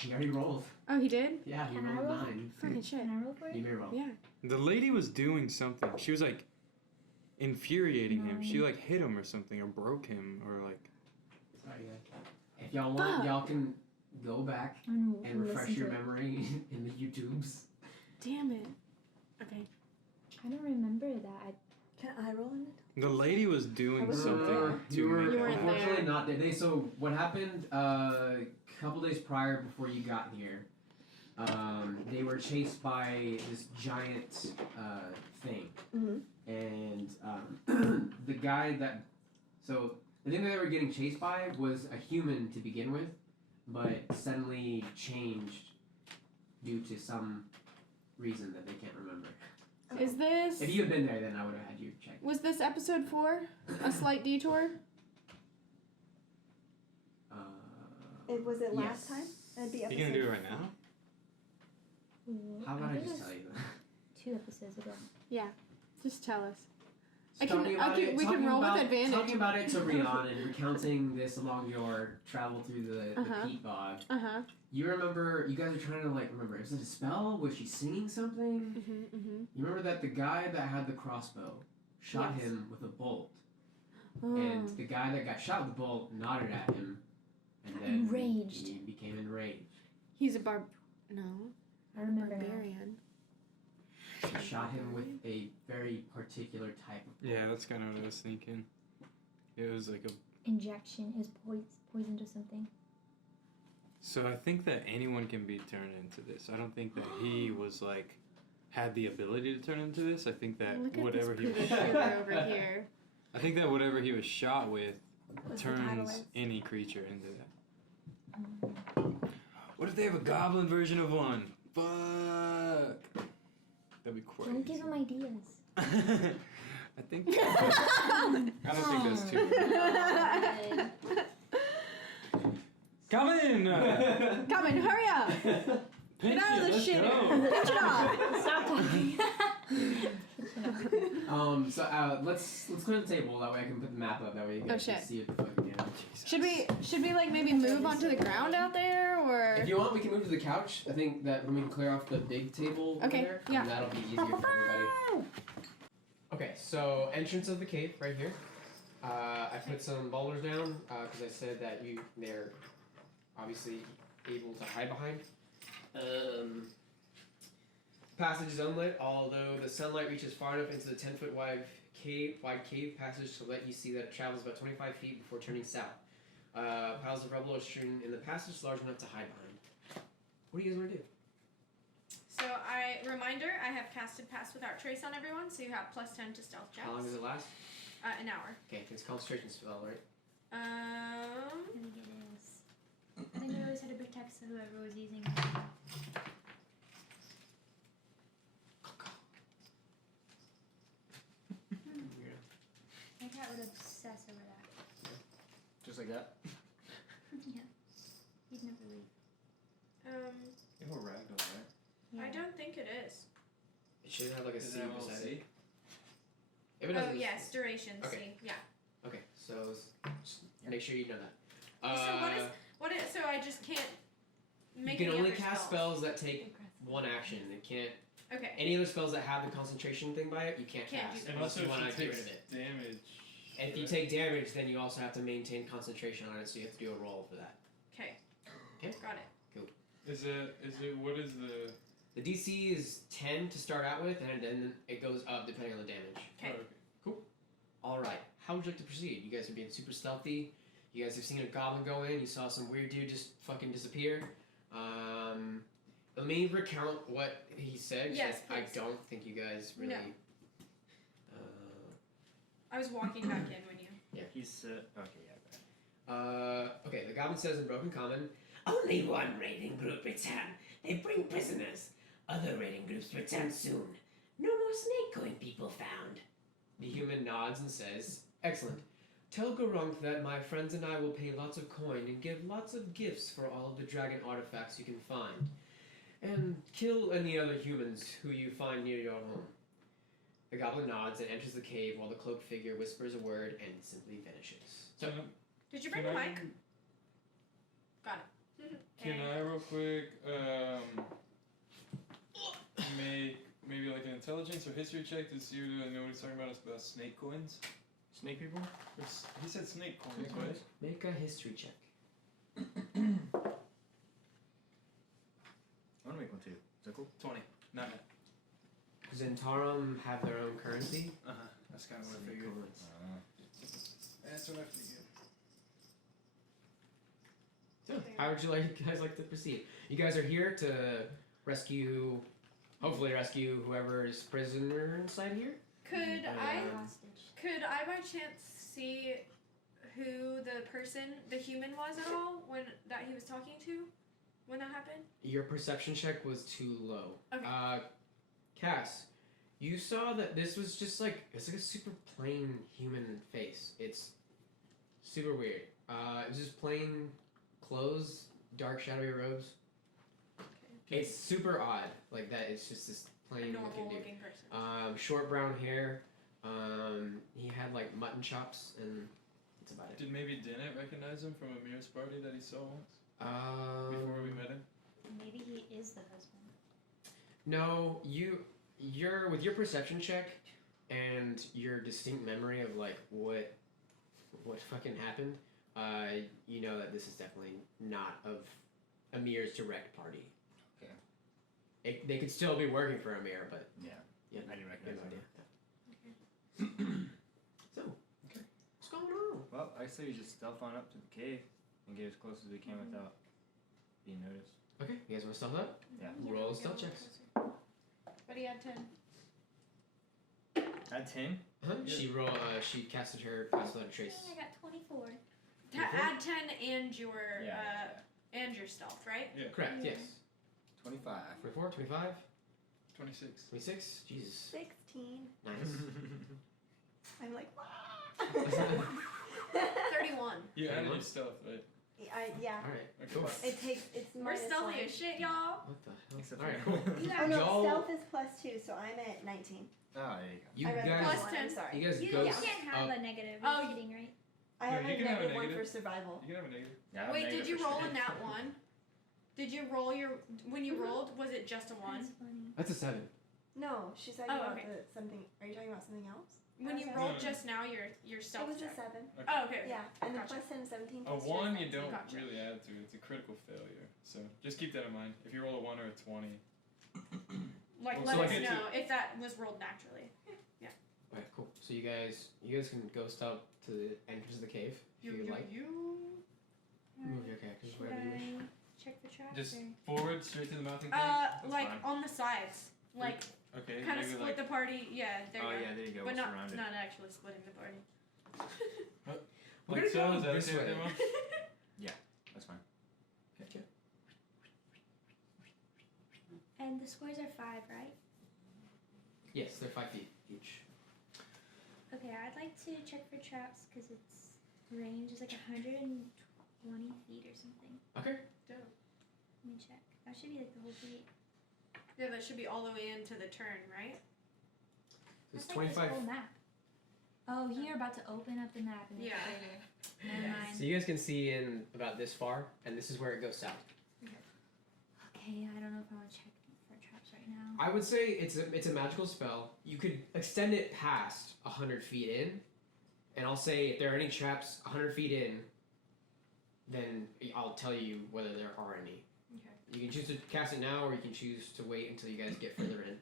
He already rolled. Oh, he did. Yeah, he Can I rolled a roll? 9. Fucking shit. Can I roll for You it? may roll. Yeah. The lady was doing something. She was like infuriating him. She No. like hit him or something or broke him or like. Sorry, guys. If y'all want, Fuck. y'all can go back I'm gonna and refresh listen your to it. memory in the YouTubes. Damn it. Okay. I don't remember that. Can I roll in it? The lady was doing was something You to were make You it weren't happen. unfortunately there. not there. So what happened? A couple days prior, before you got here, they were chased by this giant thing, Mhm. and the guy that. So the thing that they were getting chased by was a human to begin with, but suddenly changed due to some reason that they can't remember. Is this If you had been there, then I would have had you check. was this episode 4 a slight detour? Was it yes. last time? That'd be You episode gonna do it right now? How about I think just it was tell you? 2 episodes ago. Just tell us. Talking about we it- can talking roll with about- advantage. Talking about it to Rion and recounting this along your travel through the Uh-huh. peat bog. Uh-huh. You remember? You guys are trying to remember. Is it a spell? Was she singing something? Mm-hmm. You remember that the guy that had the crossbow shot Yes. him with a bolt, Oh. and the guy that got shot with the bolt nodded at him, and Got then enraged. he became enraged. He's a no, I remember now. barbarian. He shot him with a very particular type of bolt. Yeah, that's kind of what I was thinking. It was like a Injection is poisoned or something. So I think that anyone can be turned into this. I don't think that he was like had the ability to turn into this. I think that Look at whatever this he was Pluto sugar over here. I think that whatever he was shot with What's the turns catalyst? any creature into that. What if they have a goblin version of one? Fuck. That'd be crazy. Don't give him ideas. I think. I don't think that's too. Come in. Come in, hurry up! Pinch Get out of it, the let's shitter! go. Pinch it off! Stop talking. So let's clear the table. That way I can put the map up. That way you guys can shit. see it. Fucking Should we like maybe move onto the ground out there or? If you want, we can move to the couch. I think that we can clear off the big table Okay, over there. yeah. And that'll be easier for everybody. Okay, so entrance of the cave right here. I put some boulders down because I said that they're obviously able to hide behind. Passage is unlit, although the sunlight reaches far enough into the 10-foot wide cave passage to let you see that it travels about 25 feet before turning south. Piles of rubble are strewn in the passage large enough to hide behind. What do you guys want to do? So reminder, I have casted Pass Without Trace on everyone, so you have +10 to stealth checks. How long does it last? An hour. Okay, it's concentration spell, right? I think it is. I think I always had to protect whoever was using it. My cat would obsess over that. Just like that. Yeah. He'd never leave. You have a ragdoll, right? Yeah. I don't think it is. It should have like a Is C it beside MLC? it. If it Oh doesn't, yes, duration Okay. C. Yeah. Okay, so just make sure you know that. So what is? So I just can't You make can any only other cast spells. spells that take one action. It can't. Okay. Any other spells that have the concentration thing by it, you can't Can't cast do And unless also, you if want she to get rid takes of it. damage. And if you take damage, then you also have to maintain concentration on it, so you have to do a roll for that. Okay. Okay. Got it. Is it? What is the? The DC is 10 to start out with, and then it goes up depending on the damage. Okay. All right. How would you like to proceed? You guys are being super stealthy. You guys have seen a goblin go in. You saw some weird dude just fucking disappear. Let me recount what he said. 'Cause Yes, I please. don't think you guys really. No. I was walking back in when you. He said. Okay, yeah. Okay, the goblin says in Broken Common, only one raiding group return. They bring prisoners. Other raiding groups return soon. No more snake-going people found. The human nods and says, excellent. Tell Garunk that my friends and I will pay lots of coin and give lots of gifts for all of the dragon artifacts you can find. And kill any other humans who you find near your home. The goblin nods and enters the cave while the cloaked figure whispers a word and simply vanishes. So, Did you bring the mic? Got it. Can I real quick make maybe like an intelligence or history check to see what I know what he's talking about? It's about snake coins. Snake people? He said snake coins, Snake right? coins? Make a history check. I want to make one too. Is that cool? 20. Not net. Zentarum have their own currency. That's kind of what I figured. That's what I figured. So, how would you guys like to proceed? You guys are here to rescue, hopefully rescue whoever's prisoner inside here. Could I? Hostage. Could I by chance see who the human was at all that he was talking to when that happened? Your perception check was too low. Okay. Cass, you saw that this was just it's like a super plain human face. It's super weird. It was just plain clothes, dark shadowy robes. It's super odd, like that. It's just this A plain normal looking dude. looking person. Short brown hair. He had like mutton chops, and that's about it. Did maybe Dennett recognize him from Amir's party that he saw once before we met him? Maybe he is the husband. No, you're with your perception check and your distinct memory of like what fucking happened. You know that this is definitely not of Amir's direct party. Okay. They could still be working for Amir, but Yeah. yeah, I didn't you recognize have no him. idea. So, what's going on? Well, I say you just stealth on up to the cave and get as close as we can without being noticed. Okay, you guys want to stealth up? Yeah. Roll stealth checks. But he had 10. At 10? She casted her pass without a trace. I got 24. Add 10 and your Yeah. and your stealth, right? Yeah. Correct. Yeah. Yes. 25. 24, 25, 26. 26. Jesus. 16. Nice. I'm like, 31. You added Anyone? your stealth, right? yeah. All right. Okay. Cool. It takes, it's We're minus stealthy one. as shit, y'all. What the hell? Except All right. for- Cool. You Oh got no, Y'all- stealth is +2, so I'm at 19. Ah, there you go. You I read guys. the Plus one, 10. I'm sorry. You guys You ghost can't have up. a negative. Oh, You're kidding, right? I No, have you a can have a negative one for negative. survival. You can have a negative. Yeah, I'm Wait, negative did you for roll sure. in that one? Did you roll your when you rolled? Was it just a one? That's funny. That's a 7. No, she's talking Oh, about okay. the something. Are you talking about something else? When you No, rolled no. just now, your It stealth was a check. 7. Oh, okay. Yeah, and the Gotcha. plus 10 is 17. A plus 2 is 1 you 19. don't Gotcha. really add to. It's a critical failure. So just keep that in mind. If you roll a 1 or a 20. Like Well, let so us like it's know if that was rolled naturally. Alright, cool. So you guys can ghost up to the entrance of the cave if you would like. Move your characters Should wherever you wish. I check for traps? Just or? forward, straight to the mouth and cave. That's Like fine. on the sides, like Okay, kind of maybe split like the party. Yeah, there Oh, you go. yeah, there you go. But We'll not surround it. not actually splitting the party. We're like so. gonna Is go that this okay with way. everyone? That's fine. Okay. And the squares are 5, right? Yes, they're 5 feet each. Okay, I'd like to check for traps because its range is like 120 feet or something. Okay. Let me check. That should be like the whole feet. Yeah, that should be all the way into the turn, right? So it's That's like this 25. whole map. Oh, you're about to open up the map and make Yeah. it bigger. Never mind. So you guys can see in about this far, and this is where it goes south. Okay, I don't know if I want to check for traps right now. I would say it's a magical spell. You could extend it past 100 feet in, and I'll say if there are any traps 100 feet in, then I'll tell you whether there are any. Okay. You can choose to cast it now, or you can choose to wait until you guys get further in.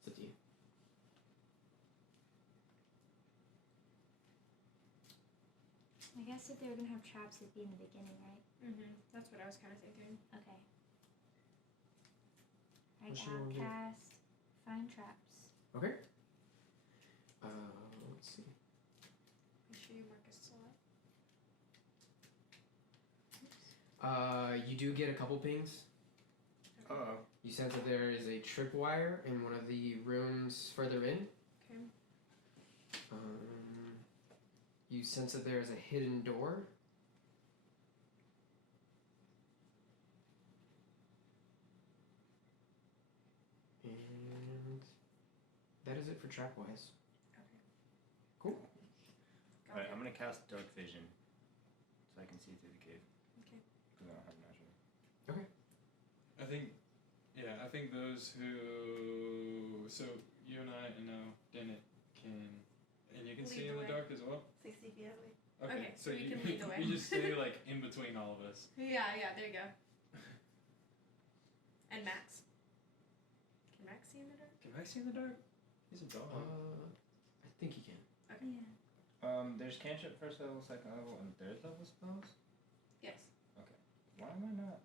It's up to you. I guess if they were gonna have traps, it'd be in the beginning, right? Mhm. That's what I was kind of thinking. Okay. Right, What should we do? outcast, find traps. Okay. Let's see. Make sure you mark a slot. You do get a couple pings. Uh-oh. You sense that there is a tripwire in one of the rooms further in. Okay. You sense that there is a hidden door. And that is it for trapwise. Cool. Got Alright, it. I'm gonna cast Dark Vision so I can see through the cave. Okay. Because I don't have natural. I think those who. So you and I know Dennett can. And you can Lead see the in the way. dark as well? 60 feet away. Okay, so we you, can lead the way. you just stay like in between all of us. Yeah, there you go. And Max. Can Max see in the dark? Can I see in the dark? He's a dog. I think you can. Yeah. There's cantrip first level, second level, and third level spells? Yes. Why am I not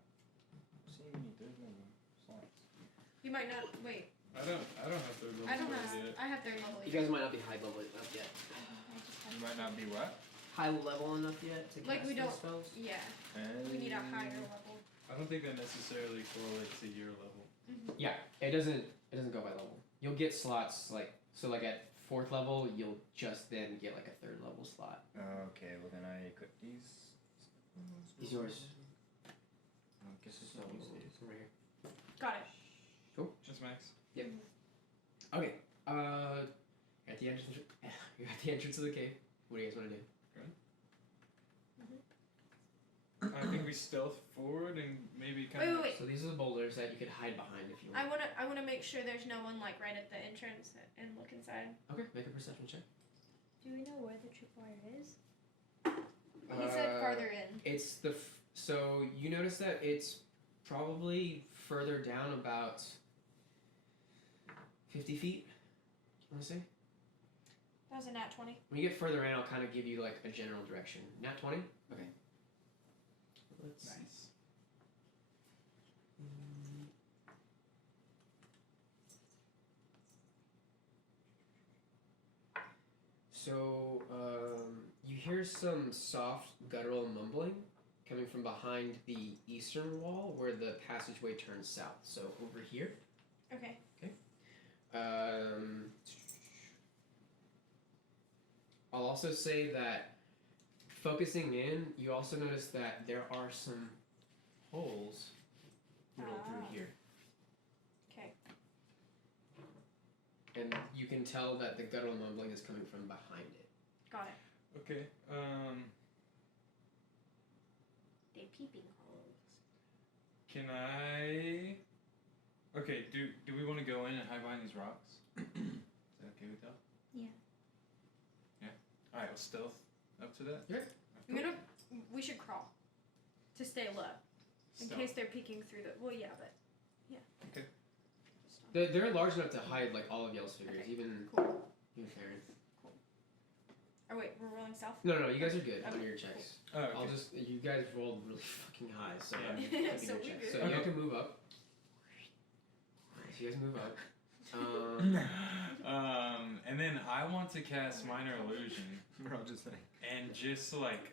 seeing any third level slots? You might not. Wait. I don't have third level I don't spells have. yet. I have third level. You guys might not be high level enough yet. I just You have might not be what? High level enough yet to Like, cast we those don't- spells? Yeah. We need a higher level. I don't think that necessarily correlates to your level. Yeah, it doesn't go by level. You'll get slots like at 4th level, you'll just then get like a 3rd level slot. Okay, well then I equip these. These yours. I guess it's So not use these. right here. Got it. Just Max. Okay. You're at the entrance. You're at the entrance of the cave. What do you guys want to do? I think we stealth forward and maybe kind of. Wait. So these are the boulders that you could hide behind if you I want. wanna make sure there's no one like right at the entrance and look inside. Okay, make a perception check. Do we know where the tripwire is? He said farther in. It's so you notice that it's probably further down about 50 feet. You want to say? That was a nat 20. When you get further in, I'll kind of give you like a general direction. Nat 20? Okay. Let's Nice. hear some soft guttural mumbling coming from behind the eastern wall where the passageway turns south. So over here. Okay. I'll also say that focusing in, you also notice that there are some holes riddled through here. Okay. And you can tell that the guttural mumbling is coming from behind it. Got it. Okay. They're peeping holes. Can I? Okay. Do we want to go in and hide behind these rocks? Is that okay with y'all? Yeah. Yeah. All right. We'll stealth up to that. Yeah. We should crawl to stay low in Stealth. case they're peeking through the. Well, yeah, but yeah. Okay. They're large enough to hide like all of y'all's figures, Okay. even Cool. Karen. Oh wait, we're rolling south. No, you guys are good on Okay, your checks. Oh, okay. I'll just you guys rolled really fucking high, so I'm Yeah. keeping So your we checks. good. So Okay. y'all can move up. So you guys move up. And then I want to cast Minor Illusion We're all just like. and just like,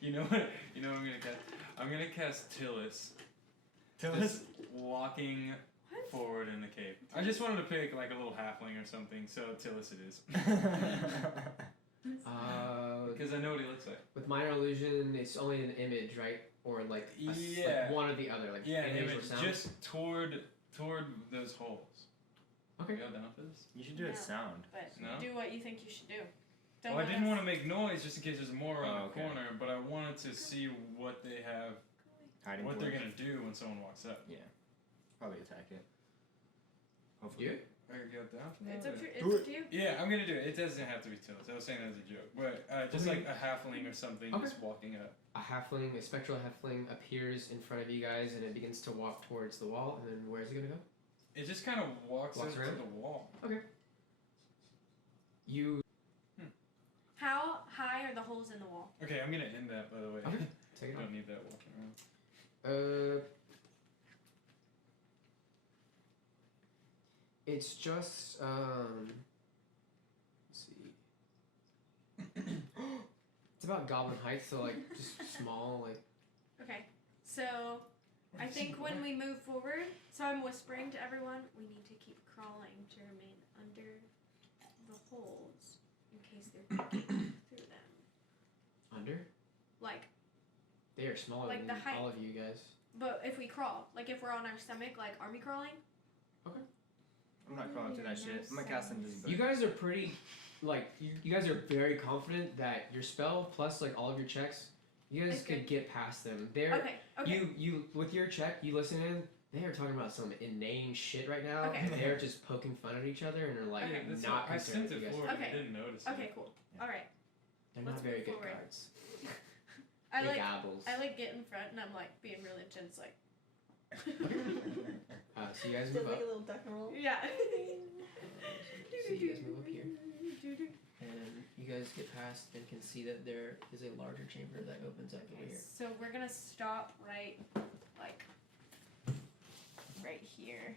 you know what? You know what I'm gonna cast? I'm gonna cast Tillis. Just walking forward in the cave. I just wanted to pick like a little halfling or something, so Tillis it is. Because I know what he looks like. With minor illusion, it's only an image, right? Or like Yeah. like one or the other, like Yeah, image or image sound. just toward those holes. Okay. You all down for this? You should do a No. sound. But No? do what you think you should do. Don't Well, I let didn't us- want to make noise just in case there's more around Oh, the okay. corner, but I wanted to see what they have, Hiding what they're place. gonna do when someone walks up. Yeah. Probably attack it. Do Hopefully. it. Are you go down for that? It's up or- to, it's Do up to you. Yeah, I'm gonna do it. It doesn't have to be Tillis. I was saying that as a joke, but just like a halfling or something Okay. just walking up. A halfling, a spectral halfling, appears in front of you guys, and it begins to walk towards the wall. And then where's it gonna go? It just kind of walks Walks up to around? the wall. You How high are the holes in the wall? Okay, I'm gonna end that by the way. Okay. take I it don't on. need that walking around. It's just let's see. It's about goblin height, so like just small, like Okay, so I think when we move forward, so I'm whispering to everyone, we need to keep crawling to remain under the holes in case they're peeking through them. under. Like, They are smaller Like than the height. all of you guys. but if we crawl, like if we're on our stomach, like army crawling, I'm not crawling through that shit. I'm gonna cast invisibility. You guys are pretty, like you guys are very confident that your spell plus like all of your checks, you guys It's could good. get past them. They're okay, you with your check, you listen in. They are talking about some inane shit right now. Okay. They're just poking fun at each other and are like Okay. Yeah, that's not what, I concerned sent with you it guys. forward. Okay. I didn't notice okay, it. cool, all right. They're Let's not very move good forward. guards. I They like gabbles. I like get in front and I'm like being really intense, like. So you guys Just move like up. a little duck and roll. Yeah. So you guys move up here, and you guys get past and can see that there is a larger chamber that opens up over here. So we're gonna stop right, like, right here.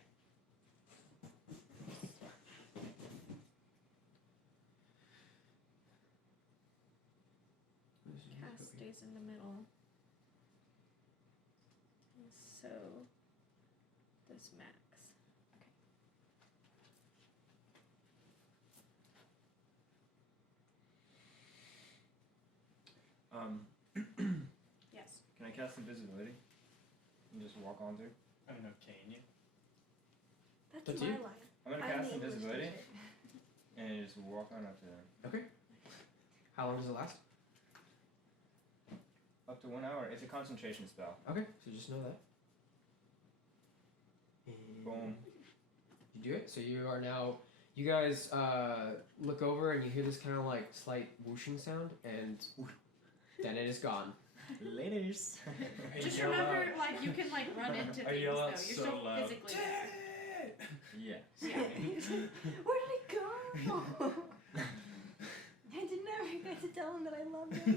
Cass stays in the middle. So, this Max. Yes. Can I cast invisibility? And just walk on through? I don't know, can you? That's That's my you. line. I'm gonna I'm cast the English invisibility teacher. and just walk on up to them. How long does it last? Up to 1 hour. It's a concentration spell. Okay, so just know that. And Boom. You do it. So you are now. You guys look over and you hear this kind of like slight whooshing sound, and then it is gone. Laters. Just yell remember, out- like, you can, like, run into I things, yell though. out You're so still loud. physically there. Yeah. Yeah. Where did it go? I did not forget to tell him that I loved him.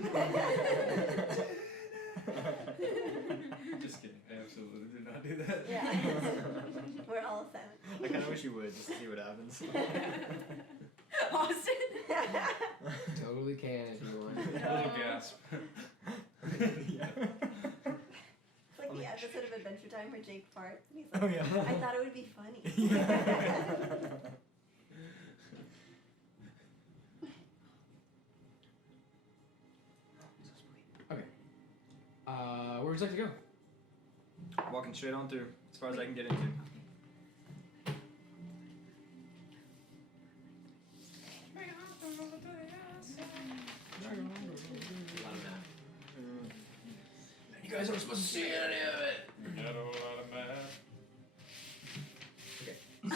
Just kidding. I absolutely did not do that. Yeah. We're all silent. I kind of wish you would just to see what happens. Austin. Totally can if you want. A little gasp. Yeah. It's like the episode of Adventure Time where Jake farts. And he's like, Oh yeah. I thought it would be funny. Okay. Where would you like to go? Walking straight on through, as far as I can get into. You guys aren't supposed to see any of it. Got a whole lot of math.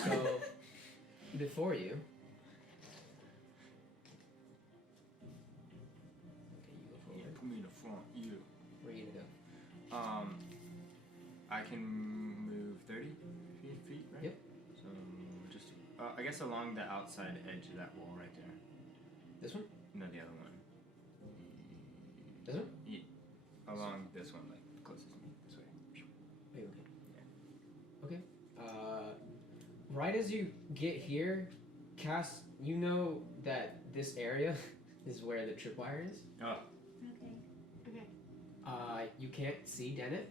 So, before you. Okay, you go forward. Put me in the front. You. Where are you gonna I can move 30 feet, right? Yep. So just, I guess along the outside edge of that wall right there. go? This one? No, the other one. This one? Yeah. Along this one, like closest to me, this way. Are you okay? Okay. Right as you get here, Cass, you know that this area is where the tripwire is. Oh. Okay. You can't see Dennett.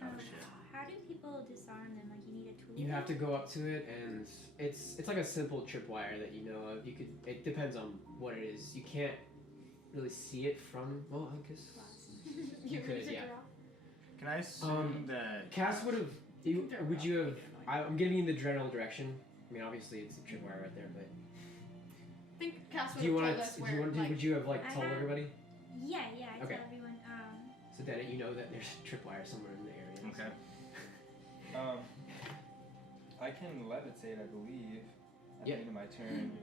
Oh shit. How do people disarm them? Like you need a tool? You have to go up to it, and it's like a simple tripwire that you know of. You could. It depends on what it is. You can't really see it from. Well, I guess you could. Yeah. Can I assume that? Cass would have. Would you have? I'm giving you the general direction. I mean, obviously it's a tripwire right there, but I think Cass do would you have want told us to? where. Do you want to? like, Would you have like I told have- everybody? Yeah, I Okay. tell everyone. So Dennett, you know that there's a tripwire somewhere in the area. Okay. I can levitate, I believe. At Yeah. the end of my turn.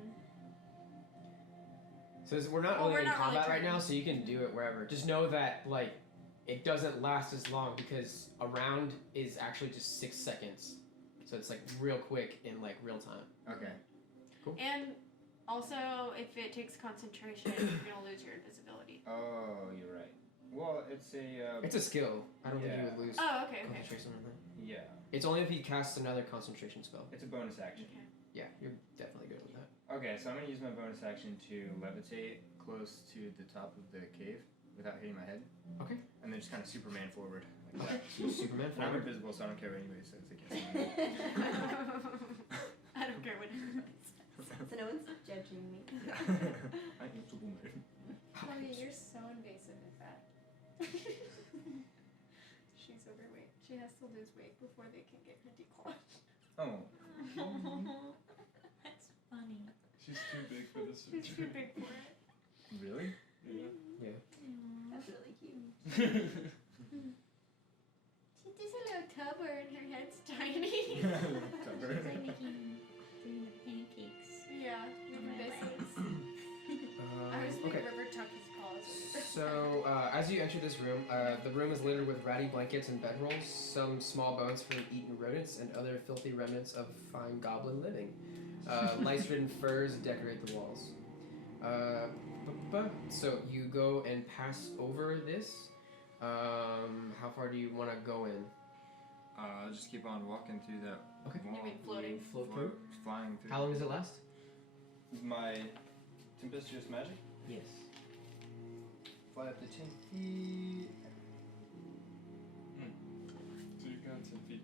So we're not Well, really we're in not really combat right now, trained. so you can do it wherever. Just know that like it doesn't last as long because a round is actually just 6 seconds. So it's like real quick in like real time. Okay. And also, if it takes concentration, you're gonna lose your invisibility. Oh, you're right. Well, it's a. It's a skill. I don't think you Yeah. would lose Oh, okay. concentration on that. Yeah. It's only if he casts another concentration spell. It's a bonus action. Yeah, you're definitely good with that. Okay, so I'm gonna use my bonus action to levitate close to the top of the cave without hitting my head. Okay. And then just kind of Superman forward. Like Okay. that. So Superman And I'm forward. invisible, so I don't care what anybody says. They can't see me. I don't care what it is. So no one's judging me. I am Superman. Chloe, you're so invasive with that. She's overweight. She has to lose weight before they can get her declawed. Oh. That's funny. She's too big for this. She's too big for it. Really? Yeah. That's really cute. She's just a little tubber and her head's tiny. She's like doing the pancakes. Yeah, making biscuits. I was okay. thinking River Tuck his paws. So, as you enter this room, the room is littered with ratty blankets and bedrolls, some small bones from eaten rodents, and other filthy remnants of fine goblin living. Lice-ridden furs decorate the walls. So you go and pass over this. How far do you want to go in? I'll just keep on walking through that Okay. wall. You mean floating? Float through? Flying through. How long does it last? My tempestuous magic. Yes. Fly up to 10 feet So you got 10 feet.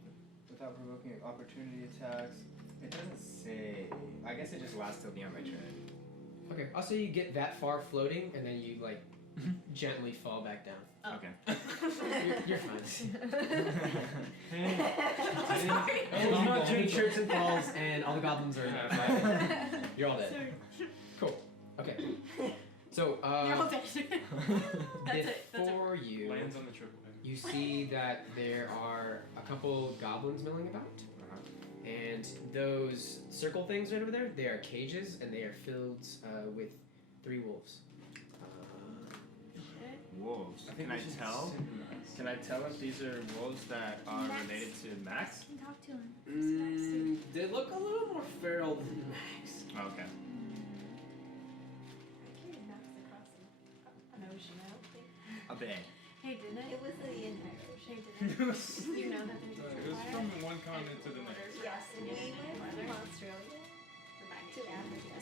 without provoking opportunity attacks. It doesn't say. I guess it just lasts till the end of my turn. Okay. I'll say you get that far floating, and then you like gently fall back down. Oh. Okay. You're fine. Sorry. And you change shirts and falls, and all the goblins are You're all dead. Sorry. Cool. Okay. So, You're all dead. That's it. That's it. before you, Lands on the triple head. you see that there are a couple goblins milling about. And those circle things right over there, they are cages, and they are filled with 3 wolves. Wolves. I think Can I we should tell? synchronize. Can I tell if these are wolves that are Max. related to Max? You can talk to him. They look a little more feral than Max. Oh, okay. I carried Max across an ocean, I don't think. A bay. Hey, didn't it? It was the entire ocean. Hey, didn't you know that there's a It was tripwire? from one continent to the next. Yes, we went from Australia Remind me. to Africa.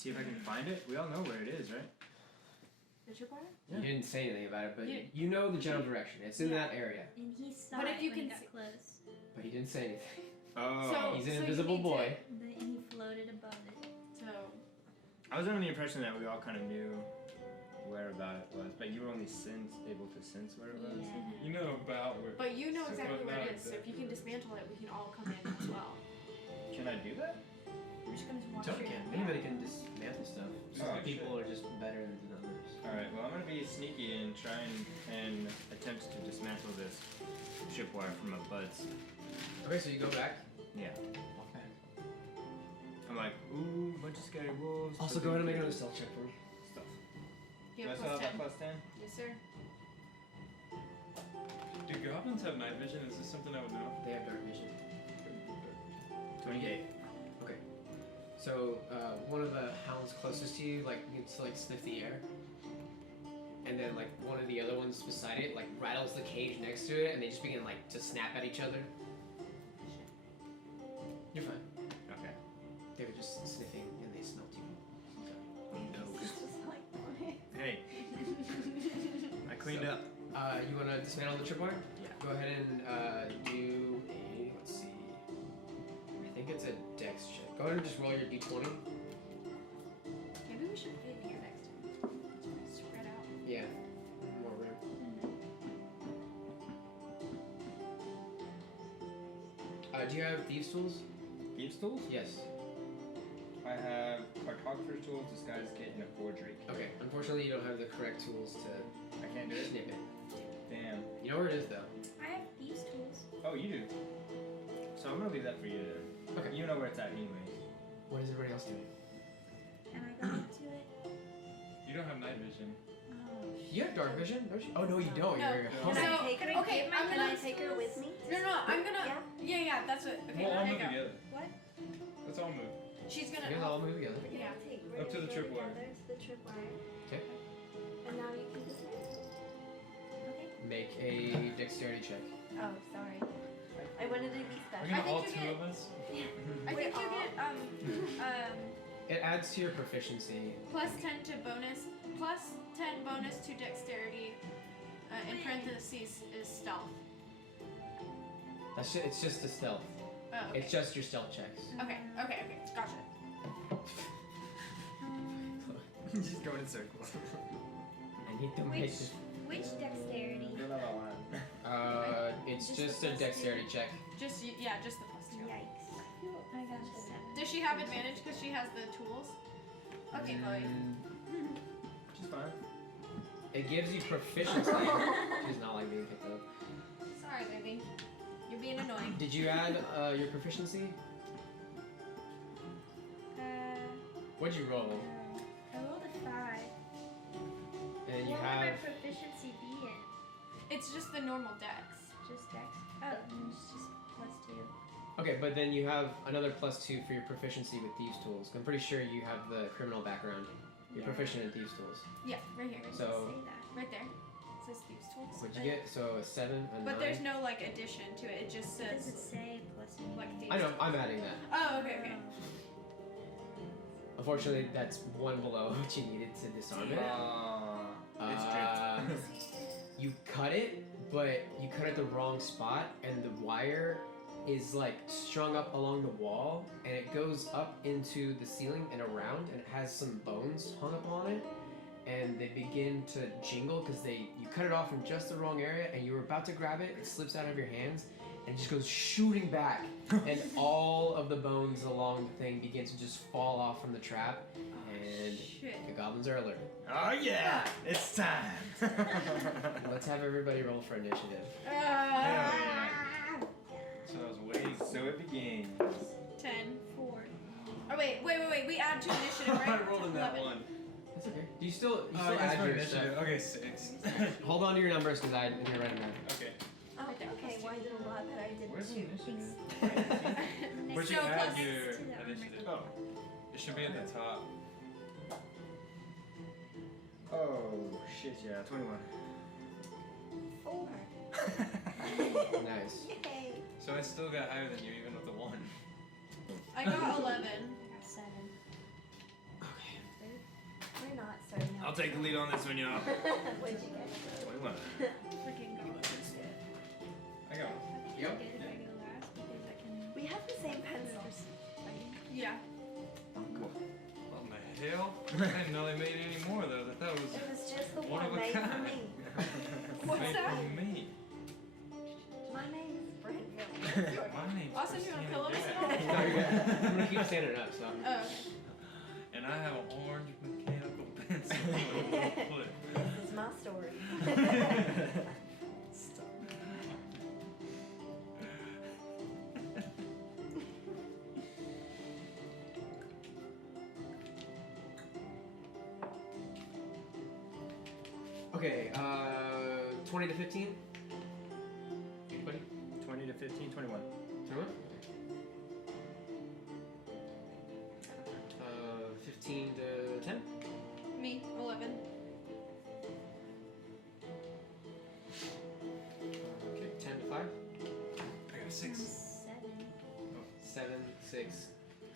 see if I can find it. We all know where it is, right? The tripwire? You didn't say anything about it, but Yeah. you know the general direction. It's in that area. And he saw But it if you when he can got close. But he didn't say anything. Oh. So- He's an you invisible need boy. And he floated above it. So I was under the impression that we all kind of knew where about it was, but you were only able to sense where it was. Yeah. You know about where. but you know So exactly what where about it is, so if you can dismantle it, we can all come in as well. Can I do that? We're just gonna watch Totally it. can. Anybody can dismantle stuff. Some Oh, people are just better than others. Alright, well, I'm gonna be sneaky and try and attempt to dismantle this tripwire from my buds. Okay, so you go back. Yeah. Okay. I'm like, ooh, bunch of scary wolves. Also, go ahead and make another stealth check for me. Stuff. You Do I have still have plus 10. that plus 10? Yes, sir. Do goblins have night vision? Is this something I would know? They have dark vision. 28. Okay. So one of the hounds closest to you, like, gets to like sniff the air, and then like one of the other ones beside it, like rattles the cage next to it, and they just begin like to snap at each other. You're fine. Okay. They were just sniffing, and they smelled you. Hey, I cleaned up. You want to dismantle the tripwire? Yeah. Go ahead and do a, let's see, I think it's a dex check. Go ahead and just roll your d20. Maybe we should put it here next time. It's spread out. Yeah. More room. Do you have thieves' tools? Thieves' tools? Yes. I have cartographer's tools, disguise kit, and a forgery kit. Okay. Unfortunately, you don't have the correct tools to I can't do it? snip it. Damn. You know where it is, though. I have these tools. Oh, you do? So I'm gonna leave that for you to... Okay. You know where it's at anyways. What is everybody else doing? And I got into it. You don't have night vision. Oh, You have dark vision, don't you? Oh no, you don't. No. You're a Can homie. I take her? okay, I'm I'm gonna gonna- take her with me. No, I'm gonna. Yeah. Yeah, that's what. Okay, We'll all there you move go. together. What? Let's all move. She's You gonna. guys all move together. Yeah. Up to the tripwire. To the tripwire. Okay. And now you can dismantle. Okay. Make a dexterity check. Oh, sorry. I wanted to be We're special. gonna think all you two get- of us. I think you get It adds to your proficiency. plus 10 to bonus, plus 10 bonus to dexterity. In parentheses is stealth. It's just a stealth. Oh, okay. It's just your stealth checks. Okay, gotcha. Just go in circles. I need to make Which this. which dexterity? It's Just just the a plus dexterity check. Just the plus 2. Yikes. I got a 7. Does she have advantage because she has the tools? Okay, Chloe. Which is fine. It gives you proficiency. She's not like being picked up. Sorry, baby. You're being annoying. Did you add your proficiency? What'd you roll? I rolled a 5. And you What have. would my proficiency be in? It's just the normal dex. Just dex. Oh, and it's just plus 2. Okay, but then you have another +2 for your proficiency with thieves' tools. I'm pretty sure you have the criminal background. You're proficient in thieves' tools. Yeah, right here. Where does So- it say that? Right there. It says thieves tools. What'd you get? So a 7, a 9. But there's no like addition to it. It just Does it says say plus me? like thieves. I know. I'm adding that. Oh, okay. Unfortunately, that's one below what you needed to disarm it. It's dripped. You cut it, but you cut it the wrong spot, and the wire is like strung up along the wall, and it goes up into the ceiling and around, and it has some bones hung up on it, and they begin to jingle because you cut it off from just the wrong area, and you were about to grab it, it slips out of your hands, and it just goes shooting back, and all of the bones along the thing begin to just fall off from the trap, and Shit. the goblins are alerted. Oh yeah! It's time! Let's have everybody roll for initiative. So I was waiting. So it begins. 10. 4. Oh wait. We add to initiative, right? I rolled in that 11. one. That's okay. Do you still It's add for your initiative. stuff? Okay, 6. Hold on to your numbers because I didn't write them down. Okay. Oh, okay. Well, I did a lot that I did Where's the too. initiative? Where'd you So add plus- your to the armor. initiative? Oh. It should be at the top. Oh shit, yeah, 21. 4. Nice. Yay. So I still got higher than you, even with the 1. I got 11. I got 7. not, so no. I'll take the lead on this one, y'all. What'd you get? 21. Freaking goblins. I got one. Yep. Get it regular last because I can. We have the same pencils. Yeah. What in the hell? I didn't know they made any more though. That was It was just the one one of a made for kind. me. What's made that? for me. My name is Brent. My name's Also, you want Christina pillows? Dad. No, you're good. I'm gonna keep standing up. So. Oh, okay. And I have an orange mechanical pencil. This is my story. Okay. 20 to 15. Anybody? 20 to 15, 21. 21? 15 to 10. Me, 11. Okay, 10 to 5. I got a 6. 7. 7, 6,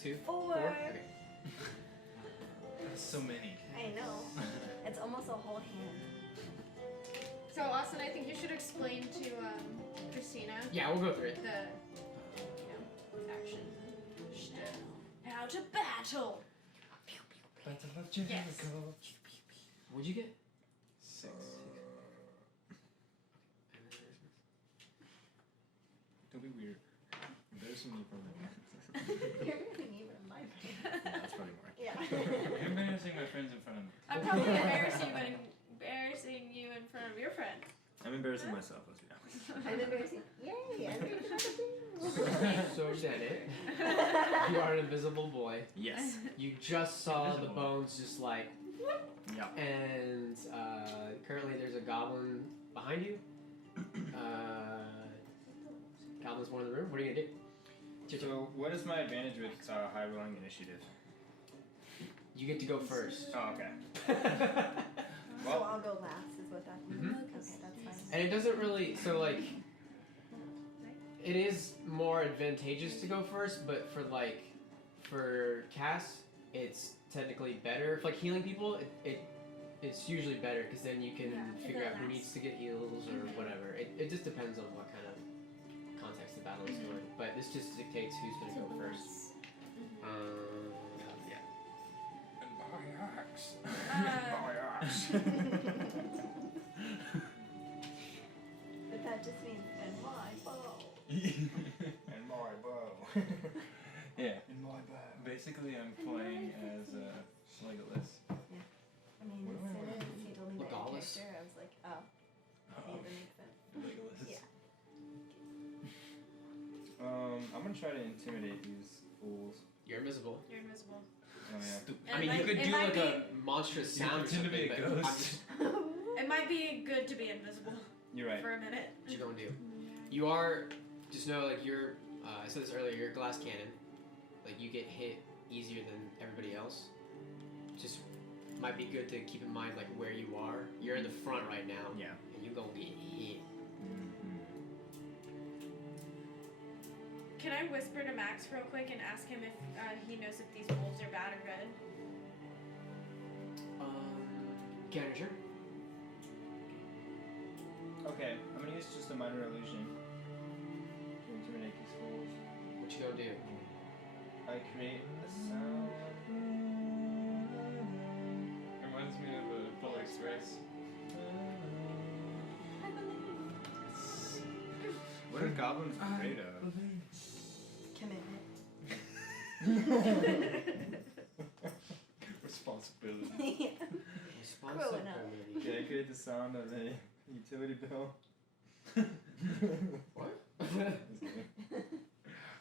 2, 4. Okay. That's so many. I know. It's almost a whole hand. So, Austin, I think you should explain to Christina Yeah, we'll go through it. the, actions and shit. How to battle. Battle of Yes. Jericho. What'd you get? 6. Don't be weird. Embarrassing me from You're getting even in my face. That's probably more. Yeah. You're embarrassing my friends in front of me. I'm probably embarrassing you in front of your friends. I'm embarrassing myself, let's be honest. I'm embarrassing. Yay! I made So Janet, you are an invisible boy. Yes. You just saw the Invisible. bones just like, Yep. and currently there's a goblin behind you. Goblin's one in the room. What are you gonna do? It's your turn. So, what is my advantage with high rolling initiative? You get to go first. Oh, okay. So I'll go last, is what that means. Mhm. Okay, that's fine. And it doesn't really, so like, it is more advantageous to go first, but for Cass, it's technically better. For like healing people, it's usually better because then you can Yeah, figure it out who lasts. needs to get heals or whatever. It just depends on what kind of context the battle is doing. But this just dictates who's gonna go first. Yeah. And my axe. But that just means, and my bow. And my bow. Yeah. And my bow. Basically, I'm playing as Legolas. I mean, as soon as he told me that Legolas. character, I was like, oh, that even makes sense. Legolas. Yeah. I'm gonna try to intimidate these fools. You're invisible. You're invisible. Oh yeah. I mean, you could it do might like be, a monstrous You sound or pretend to something, be a but I'm ghost. just, It might be good to be invisible You're right. for a minute. what you gonna do? You are, just know, like, you're, I said this earlier, you're a glass cannon. Like, you get hit easier than everybody else. Just might be good to keep in mind, like, where you are. You're in the front right now, Yeah. and you're gonna get hit. Can I whisper to Max real quick and ask him if he knows if these wolves are bad or good? Cannon, sure. Okay, I'm gonna use just a minor illusion to intimidate these fools. What you gonna do? I create a sound. Reminds me of Polar Express. What are goblins afraid of? Commitment. Responsibility. Growing up. Yeah, I create the sound of a utility bill. What?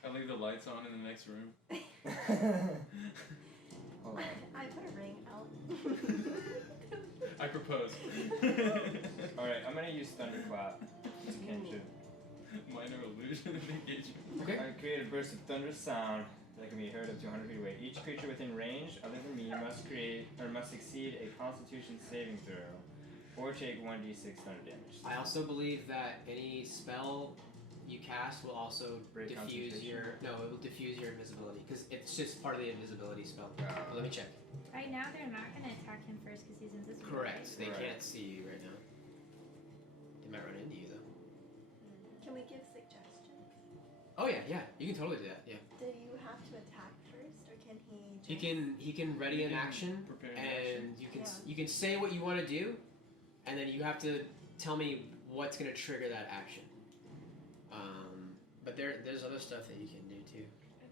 I leave the lights on in the next room. Hold on. I put a ring out. I propose. Alright, I'm gonna use Thunderclap as a cantrip. Minor illusion of engagement. Okay. I create a burst of thunderous sound that can be heard up to 100 feet away. Each creature within range, other than me, must succeed a Constitution saving throw, or take 1d6 thunder damage. I also believe that any spell you cast will also Break diffuse concentration? it will diffuse your invisibility because it's just part of the invisibility spell. But let me check. Right now, they're not gonna attack him first because he's invisible. Correct. They Right. can't see you right now. They might run into you though. Can we give suggestions? Oh yeah. You can totally do that. Yeah. Do you have to attack first, or can he? Just... He can ready an action, Prepare an and you can Yeah. you can say what you want to do, and then you have to tell me what's gonna trigger that action. But there's other stuff that you can do too.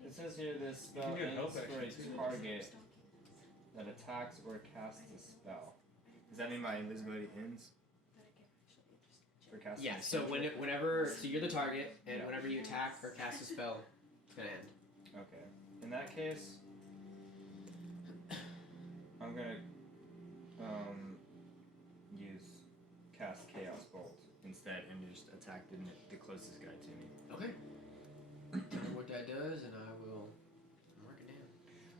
It says here this spell do a help aims for a action, too. target that attacks or casts a spell. Does that mean my invisibility ends? For casting Yeah. a So spell? whenever so you're the target, and Yeah. whenever you attack or cast a spell, it's gonna end. Okay. In that case, I'm gonna use cast Chaos Bolt instead and just attack the closest guy to me. Okay. Tell me what that does, and I will mark it down.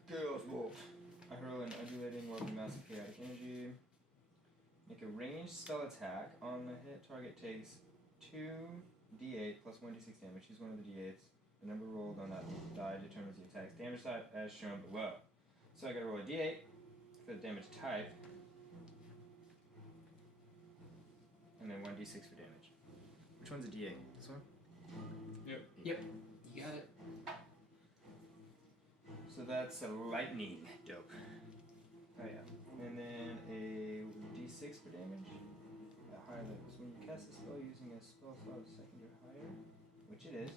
Chaos Bolt. I hurl an undulating orb of massive chaotic energy. Make a ranged spell attack. On the hit, target takes 2d8 plus 1d6 damage. Choose one of the d8s. The number rolled on that die determines the attack's damage type as shown below. So I gotta roll a d8 for the damage type. And then 1d6 for damage. Which one's a d8? This one? Yep. You got it. So that's a lightning. Dope. Oh yeah. And then a d6 for damage. At higher levels. When you cast a spell using a spell slot of second or higher, which it is,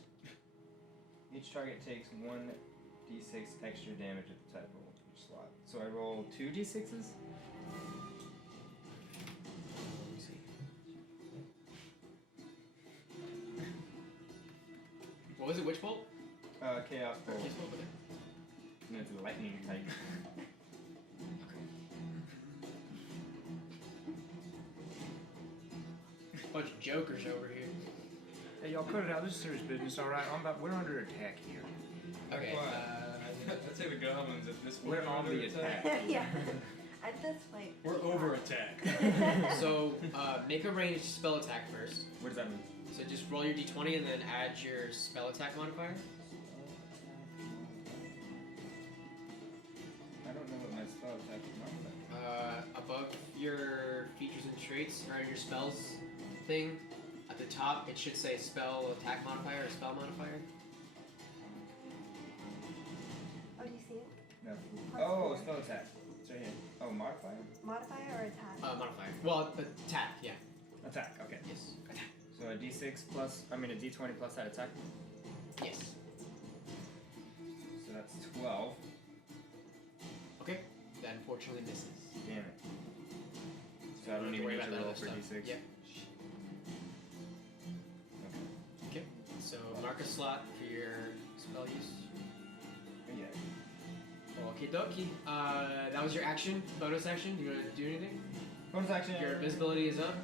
each target takes 1d6 extra damage at the type roll of each slot. So I roll 2 d6s? What was it? Which bolt? Chaos Bolt. Chaos bolt. Okay. And it's a lightning type. Bunch of jokers over here. Hey, y'all cut it out. This is serious business, all right? We're under attack here. Okay. I'd say the goblins at this point. We're are on under the attack. yeah. At this point. We're over attack. So make a ranged spell attack first. What does that mean? So just roll your d20 and then add your spell attack modifier. I don't know what my spell attack is modifier. Above your features and traits or your spells thing, at the top it should say spell attack modifier or spell modifier. Oh, do you see it? No. Plus Oh, four. spell attack. It's right here. Oh, modifier? Modifier or attack? Modifier. Well, attack. Yeah. Attack, okay. Yes. Attack. So a d6 plus, a d20 plus that attack. Yes. So that's 12. Okay. That unfortunately misses. Damn it. So I don't even worry need about to that roll other for stuff. d6. Yeah. Okay. So mark a slot for your spell use. Yeah. Okie dokie. That was your action, bonus action. Do you want to do anything? Bonus action. Your invisibility is up.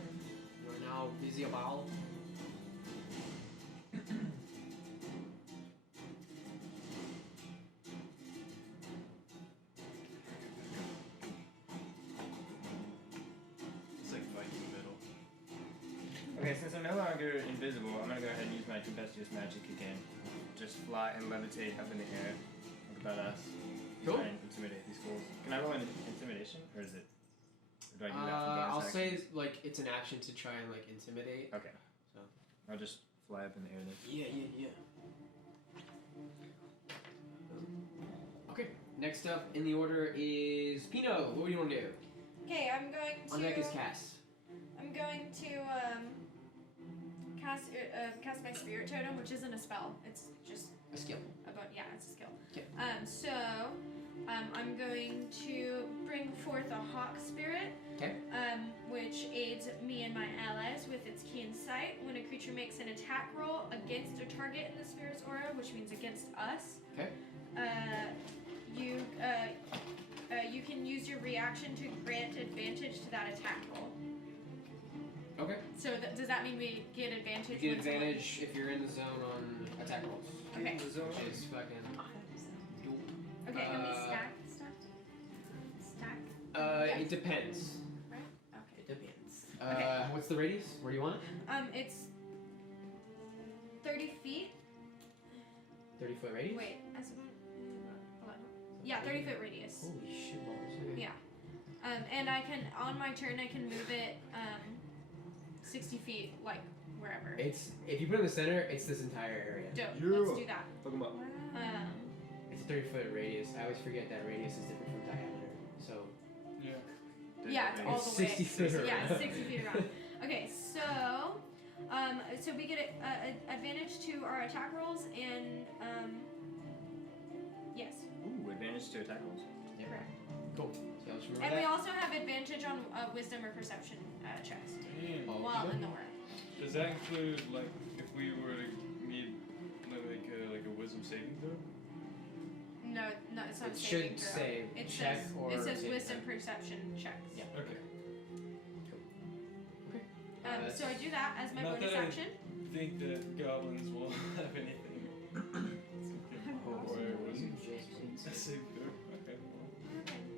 You are now visible. It's like Viking metal. Okay, since I'm no longer invisible, I'm gonna go ahead and use my tempestuous magic again. Just fly and levitate up in the air. Like a badass. Cool. Try and intimidate these fools. Can I roll an intimidation? Or is it? Or do I do that for bonus I'll action? say like it's an action to try and like intimidate. Okay. So. I'll just fly up in the air then. Yeah. Okay. Next up in the order is Pino. What do you want to do? Okay, I'm going to. On deck is Cass. I'm going to cast my spirit totem, which isn't a spell. It's just A skill. it's a skill. Okay. I'm going to bring forth a hawk spirit. Okay. Which aids me and my allies with its keen sight. When a creature makes an attack roll against a target in the spirit's aura, which means against us. Okay. You can use your reaction to grant advantage to that attack roll. Okay. So does that mean we get advantage? You get when someone- advantage if you're in the zone on attack rolls. Okay. Which is fucking. Okay. Can we Uh, stack stuff? Stack? Yes. It depends. Right? Okay. It depends. Okay. What's the radius? Where do you want it? It's 30 feet. 30-foot radius? Wait, hold on. Yeah, 30-foot radius. Holy shit balls. Okay. Yeah. And I can, on my turn, I can move it 60 feet, like wherever. It's if you put it in the center, it's this entire area. Dope. Yeah. Let's do that. Fuck 'em up. It's a 30-foot radius. I always forget that radius is different from diameter. So Yeah. Yeah, it's all it's the way. 60 feet around. Yeah, 60 feet around. Okay, so we get a advantage to our attack rolls and yes. Ooh, advantage to attack rolls. Correct. Cool. So y'all just remember And we that. also have advantage on wisdom or perception checks Damn. while in the aura. Does that include like if we were to need like a wisdom saving throw? No, it's not It a saving should throw. say It check says, or it says saving wisdom throw. perception checks. Yeah. Okay. So I do that as my Not bonus that I- action. Think that goblins will have anything. Or wisdom saving throw. Okay.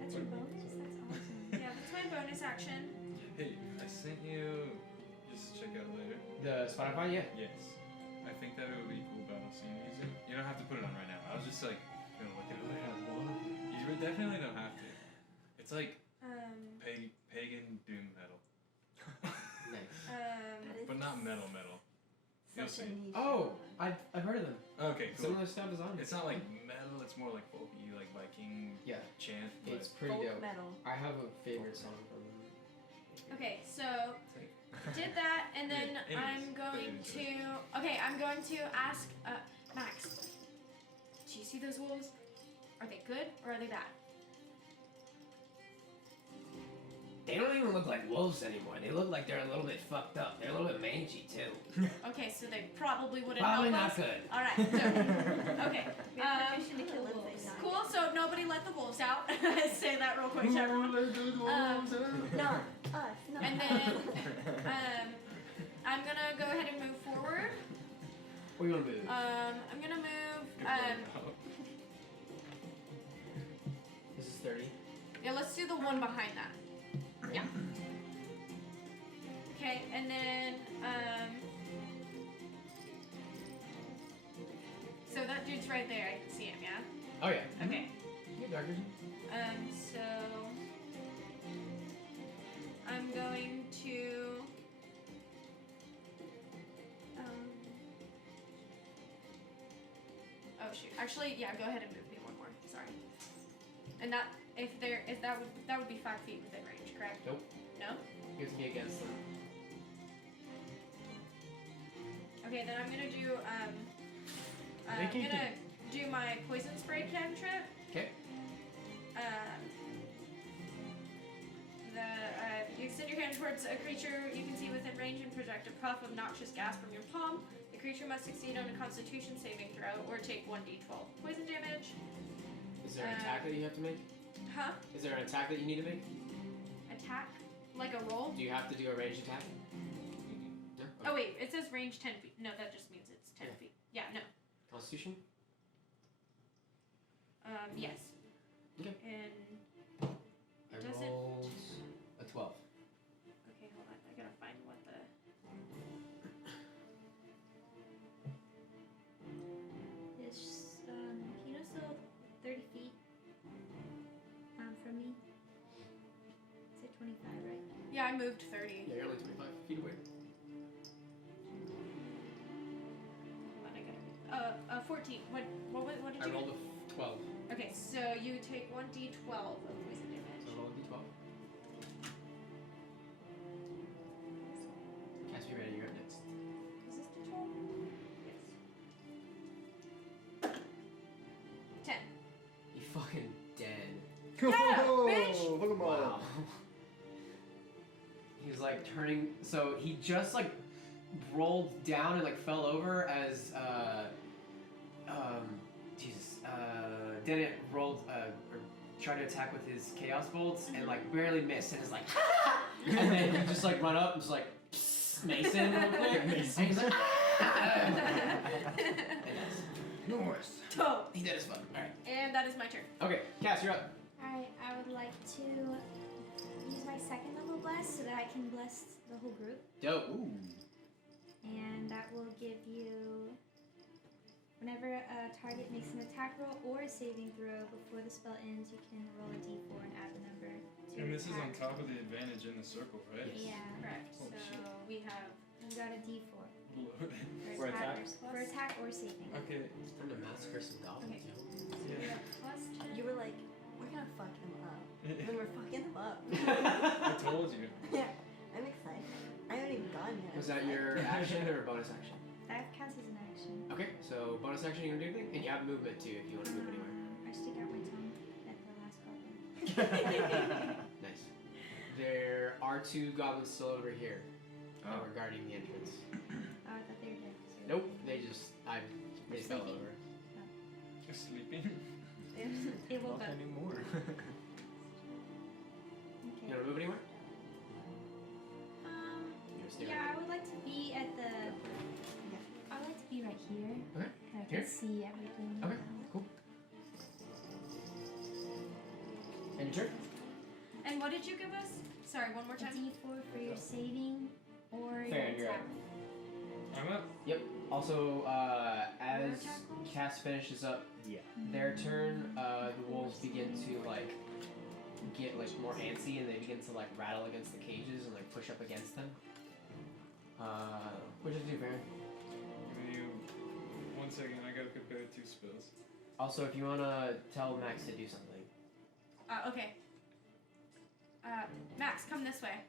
That's your bonus? That's awesome. Yeah, that's my bonus action. Hey, I sent you. Just check out later. The Spotify, yeah. Yes. I think that it would be cool battle scene music. You don't have to put it on right now. I was just like gonna look at it later. You would definitely don't have to. It's like pagan doom metal, Nice. but not metal. You'll Such a see. niche. Oh, I've heard of them. Okay, cool. Some of their stuff is on. It's not like metal. It's more like folky, like Viking Yeah, chant. But it's pretty Folk dope. metal. I have a favorite song from them. Okay, so did that, and then Yeah, I'm anyways, going but to. Okay, I'm going to ask Max. Do you see those wolves? Are they good or are they bad? They don't even look like wolves anymore. They look like they're a little bit fucked up. They're a little bit mangy too. Okay, so they probably wouldn't Probably help not us. good. All right. So, okay. We have permission to kill if they die. Cool. So nobody let the wolves out. Say that real quick to everyone. Not us. Not And then I'm gonna go ahead and move forward. What do you want to move? I'm gonna move. This is 30. Yeah, let's do the one behind that. Yeah. Okay, and then so that dude's right there. I can see him. Yeah. Oh yeah. Okay. You dark vision. So I'm going to. Oh shoot! Actually, yeah. Go ahead and move me one more. Sorry. And that that would be 5 feet within range, correct? Nope. No. You have to be against them. Okay, then I'm gonna do I'm Make it- gonna do my poison spray cantrip. Okay. You extend your hand towards a creature you can see within range and project a puff of noxious gas from your palm. The creature must succeed on a Constitution saving throw or take 1d12 poison damage. Is there an attack that you have to make? Huh? Is there an attack that you need to make? Attack? Like a roll? Do you have to do a ranged attack? No. Oh wait, it says range 10 feet. No, that just means it's 10 Yeah. feet. Yeah, no. Constitution. Yes. Okay. And I Does it- rolled a 12. okay, hold on. I gotta find what the. Is Pino still 30 feet from me? Is it 25, right? Yeah, I moved 30. Yeah, you're only 25 feet away. Hold on, I gotta. 14. What did I you rolled get? a 12. Okay, so you take 1d12 of poison damage. So roll a d12. Cass, be ready. You're up next. Is this d12? Yes. 10. You fucking dead. Yeah, bitch! Pokemon. Wow. He was like turning. So he just like rolled down and like fell over as Jesus. Dennett rolled or tried to attack with his chaos bolts and like barely missed and is like and then he just like run up and just like psst, Mason real quick and he's like and that's Norse. Dope. He did his fun. Alright. And that is my turn. Okay, Cass, you're up. Alright, I would like to use my second level bless so that I can bless the whole group. Dope. And that will give you Whenever a target makes an attack roll or a saving throw before the spell ends, you can roll a d4 and add the number to And this is on attack. top of the advantage in the circle, right? Yeah. Correct. Oh, so shit. we have. You got a d4 For attack? for attack or saving. Okay. It's time to massacre some goblins, yo. So you have plus 10. You were like, we're gonna fuck him up. And then we're fucking him up. I told you. Yeah, I'm excited. I haven't even gone yet. Was that your action or bonus action? That counts as an action. Okay, so bonus action, you gonna do anything? And you have movement too if you want to move anywhere. I stick out my tongue at the last goblin. Nice. There are 2 goblins still over here that Oh. were guarding the entrance. Oh, I thought they were dead. Nope, they fell Sleeping. over. You're sleeping. It woke Not up. anymore. You Okay. wanna move anywhere? You wanna stay Yeah, right I would like to be at the. I would like to be right here. Okay. I Here? can see everything. Okay, cool. And your turn? And what did you give us? Sorry, one more A time. d4 for your saving or Fair, your you're attack. I'm up. Yep. Also, as Your attack roll? Cass finishes up Yeah. their turn, the wolves begin to like get like more antsy and they begin to like rattle against the cages and like push up against them. What did you do, Baron? Give me 1 second. I gotta prepare 2 spells. Also, if you wanna tell Max to do something. Okay. Max, come this way.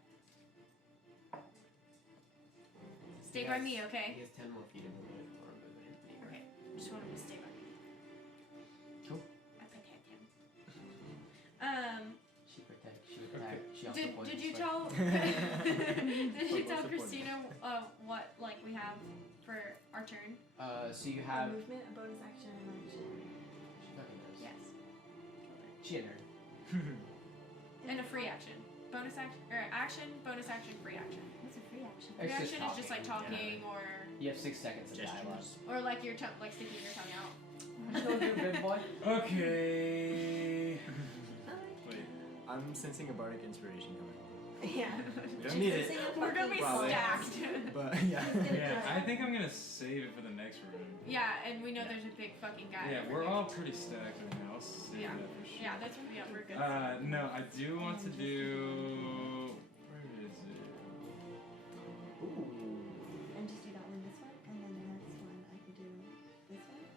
Stay by me, okay? He has 10 more feet of movement or movement. anywhere. Okay. Just want him to stay by me. Cool. I protect him. She protects. She attack. She also poisons. Did you right? tell? Did you What's tell the point? Christina what like we have for our turn? So you A have. movement, a bonus action, and an action. She fucking knows. Yes. She and her. And a free action. Bonus action or action, bonus action, free action. What's a free action? Free It's just action is just like talking, talking You have 6 seconds of dialogue. or like your tongue, like sticking your tongue out. What you gonna do, big boy? Okay. Wait. I'm sensing a bardic inspiration coming. Yeah. We don't need it. We're gonna be Probably. stacked. But yeah. Yeah, I think I'm gonna save it for the next room. Yeah, and we know there's a big fucking guy. Yeah, over we're here. all pretty stacked right now. I'll save Yeah. that for sure. Yeah, that's we're good. No, I do want to do. Where is it? Ooh. And just do that one this one, and then the next one I can do this one.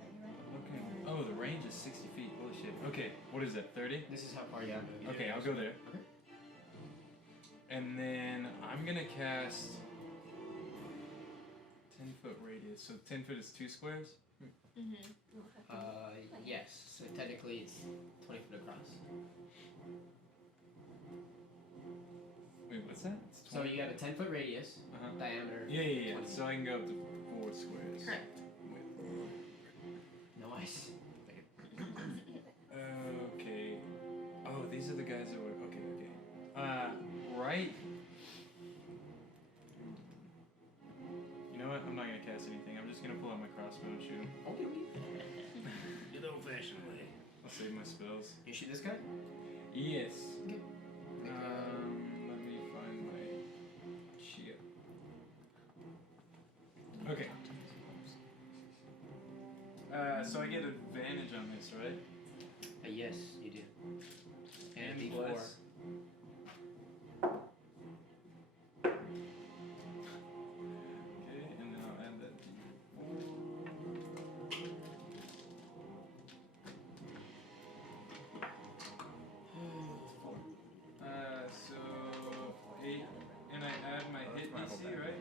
That you ready? Okay. Oh, the range is 60 feet. Holy shit. Okay, what is that? 30? This is how far you can move. Okay, I'll go there. Okay. And then I'm gonna cast 10-foot radius. So 10 foot is 2 squares. Mm-hmm. Yes. So technically it's 20 foot across. Wait, what's that? It's So 20. you have a 10-foot radius, Uh-huh. diameter. Yeah. 20. So I can go up to 4 squares. Correct. Nice. Okay. Oh, these are the guys that were. Okay. Right. You know what? I'm not gonna cast anything. I'm just gonna pull out my crossbow and shoot him. Do the old-fashioned way. I'll save my spells. You shoot this guy? Yes. Okay. Let me find my shield. Okay. So I get advantage on this, right? Yes, you do. And a D4. plus. Okay, and then I'll add that so 8, and I add my hit my DC, whole bag. right?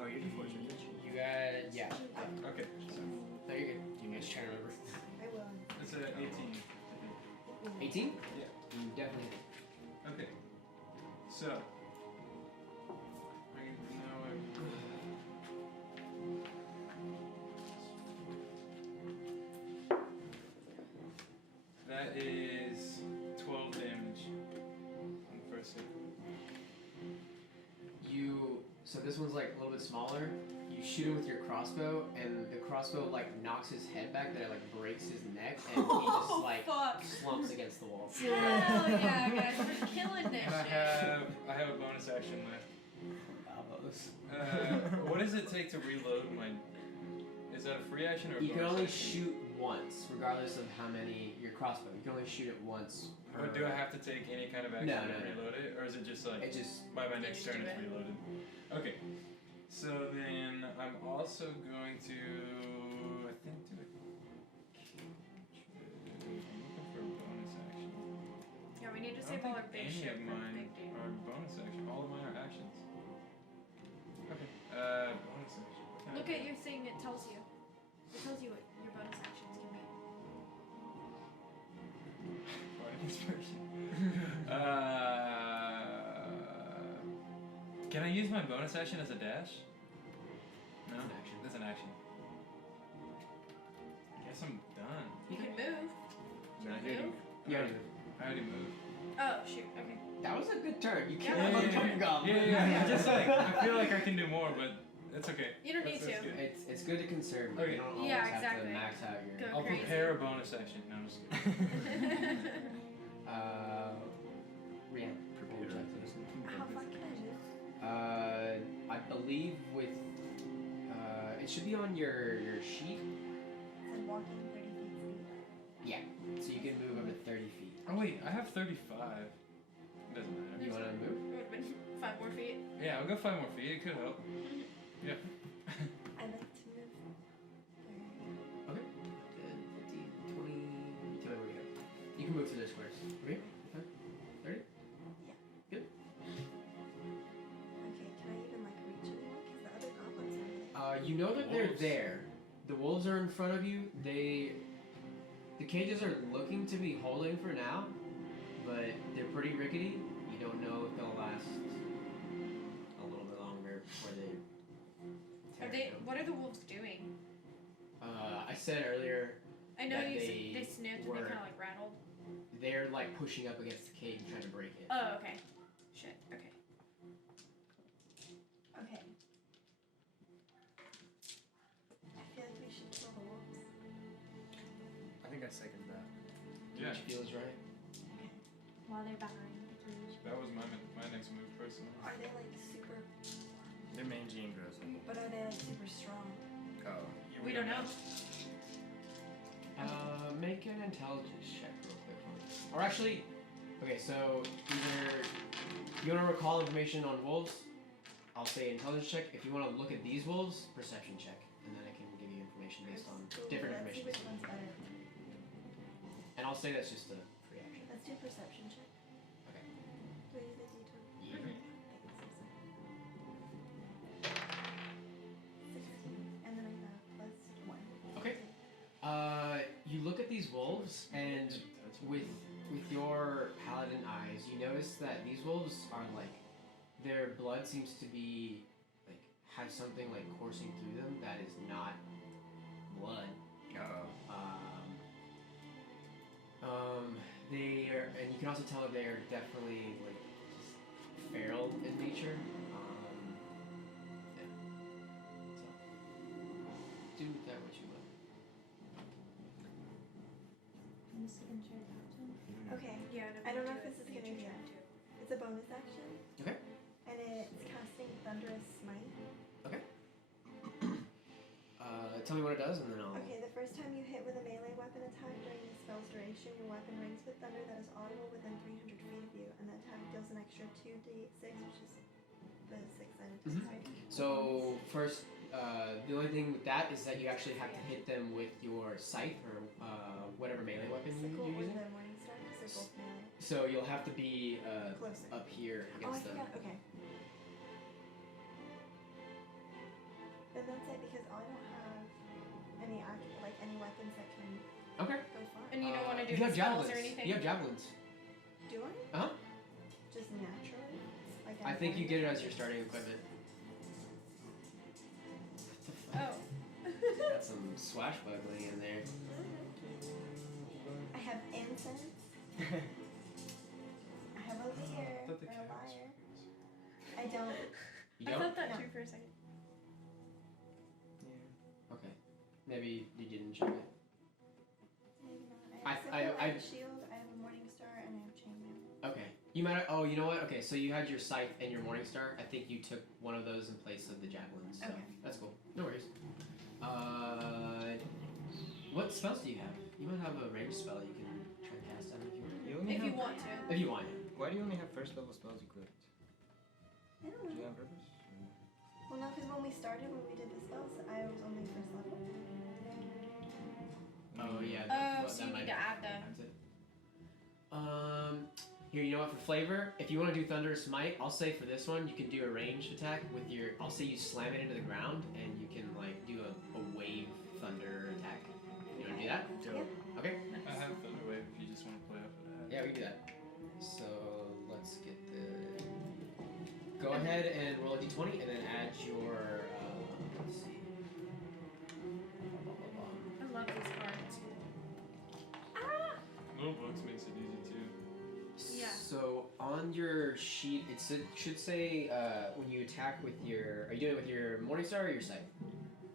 Oh, your D4 is You got yeah. Okay, so No, you're good. You just trying to remember. I will. it's a 18. 18? Yeah. You definitely hit. Okay. So I can now that is 12 damage on the first hit. So this one's like a little bit smaller. You shoot him with your crossbow, and the crossbow like knocks his head back, that it like breaks his neck, and he just like fuck. slumps against the wall. Hell yeah, guys, we're killing this I shit. have a bonus action left. What does it take to reload my? Is that a free action or a You can bonus only action? shoot once, regardless of how many your crossbow. You can only shoot it once. Per... But do I have to take any kind of action No, to no, no. reload it, or is it just like It just by my You next just turn do it's it. reloaded? Okay. So then I'm also going to I think do a I'm looking for a bonus action. Yeah, we need to I save don't all our think big any shit of for mine big dude. are bonus action. All of mine are actions. Okay. Bonus action. What can I Look do? at your thing, it tells you. It tells you what your bonus actions can be. Bardic Inspiration. Can I use my bonus action as a dash? No, That's an action. That's an action. I guess I'm done. You can move. Can I move? Yeah. I already moved. Oh, shoot, okay. That was a good turn. You Yeah. killed a fucking goblin. Yeah. Just like I feel like I can do more, but it's okay. You don't need That's to. good. It's good to conserve. Okay. You don't always Yeah, have exactly. to max out your. Go I'll crazy. prepare a bonus action. No, I'm just kidding. Rian, prepare check, please. How far can I move? I believe with it should be on your sheet. It said walking 30 feet speed. Yeah, so you can move up to 30 feet. Oh wait, I have 35. Doesn't matter. You want to move? It would've been 5 more feet. Yeah, I'll go 5 more feet. It could help. Yeah. I'd like to move. Okay. 10, 15, 20. Tell me where you go. You can move through the squares. Okay. 30. Okay, can I even like reach anyone? Because the other goblins are there. You know that they're Wolves. there. The wolves are in front of you. The cages are looking to be holding for now, but they're pretty rickety. You don't know if they'll last a little bit longer before they. Are they? What are the wolves doing? I said earlier I know that you they they sniffed and were- they kind of like rattled. they're like pushing up against the cage and trying to break it. Oh, okay. Shit. Okay. Okay. I feel like we should kill the wolves. I think I second that. Yeah. Which feels right. While they're behind the cage. That was my next move personally. Are they like super? They're mangy and gross. But are they like super strong? Oh. We don't know. Make an intelligence check real quick for me. Or actually, okay, so either you want to recall information on wolves, I'll say intelligence check. If you want to look at these wolves, perception check, and then I can give you information based on different Let's see information. which one's better. And I'll say that's just a free action. Let's do perception check. Okay. Do I use a d20? Yeah. 16, and then I have +1. Okay. You look at these wolves, and with your paladin eyes, you notice that these wolves are like their blood seems to be like have something like coursing through them that is not blood. They are, and you can also tell that they are definitely like just feral in nature. Yeah. So do with that what you will. I'm just gonna try to talk to him. Okay. Yeah. I don't know if this is gonna be it. It's a bonus action. Okay. And it's casting Thunderous Smite. Tell me what it does, and then I'll. Okay, the first time you hit with a melee weapon attack during the spell's duration, your weapon rings with thunder that is audible within 300 feet of you, and the attack deals an extra 2d6, which is the 6-sided die. So first, the only thing with that is that you actually have to hit them with your scythe or whatever melee weapon Sickle you're or using. the Morning Star, because they're both melee. So you'll have to be Closer. up here Oh, I against them. forgot. Okay. Then that's it, because I don't have any any weapons that can Okay. go far. And you don't want to do You have spells javelins. or anything. You have javelins. Do I? Uh-huh. Just naturally? Like I think you get it as your starting equipment. Oh. Got some swashbuckling in there. I have incense. I have a leer or a lyre. I don't. You I don't? thought that No. too for a second. Okay. Maybe you didn't check it. Maybe not. I- I have I- a shield. I have a Morning Star, and I have chainmail. Okay. You might have, oh, you know what? Okay, so you had your scythe and your morning star. I think you took one of those in place of the javelins. So Okay. that's cool. No worries. What spells do you have? You might have a ranged spell you can try to cast on if you want. You only If have, you want to. If you want. Why do you only have first level spells equipped? I don't Do you know. have purpose? Well, no, because when we did the spells, I was only first level. Oh yeah. Oh, that so you might need to add them. impact it. Here, you know what? For flavor, if you want to do Thunderous Might, I'll say for this one, you can do a ranged attack with your. I'll say you slam it into the ground, and you can like do a wave thunder attack. You want to do that? Yeah. Okay. I have Thunderwave if you just want to play off of that. Yeah, we can do that. So let's get the. Go ahead and roll a d20, and then add your. Let's see. I love these cards. Little books makes it easy too. Yeah. So on your sheet, it should say when you attack with your. Are you doing it with your Morningstar or your Scythe?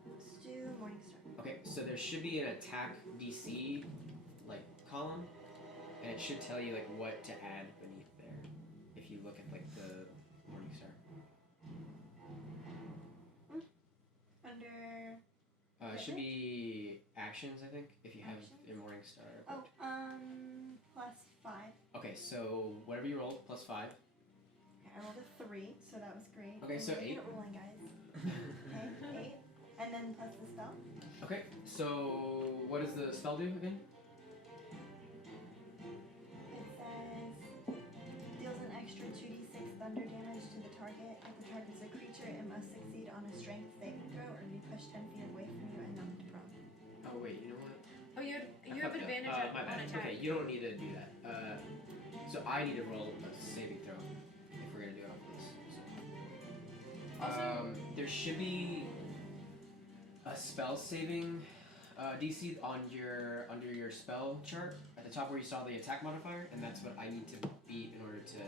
Let's do Morningstar. Okay, so there should be an attack DC like column, and it should tell you like what to add beneath there. If you look at like the Morningstar. Under. It should be actions, I think, if you have Actions? your Morningstar. Oh, +5. Okay, so whatever you rolled, +5. Okay, I rolled a 3, so that was great. Okay, so I'm really 8. good at rolling, guys. Okay, 8. And then plus the spell. Okay, so what does the spell do again? It says deals an extra 2d6 thunder damage to the target. If the target is a creature, it must succeed on a strength saving throw or be pushed 10 feet away from you and knocked prone. Oh wait, you know what? Oh, you I have fucked up. advantage My on bad. attack. Okay, you don't need to do that. So I need to roll a saving throw if we're gonna do it off this. Also- There should be a spell saving DC on your under your spell chart at the top where you saw the attack modifier, and that's what I need to beat in order to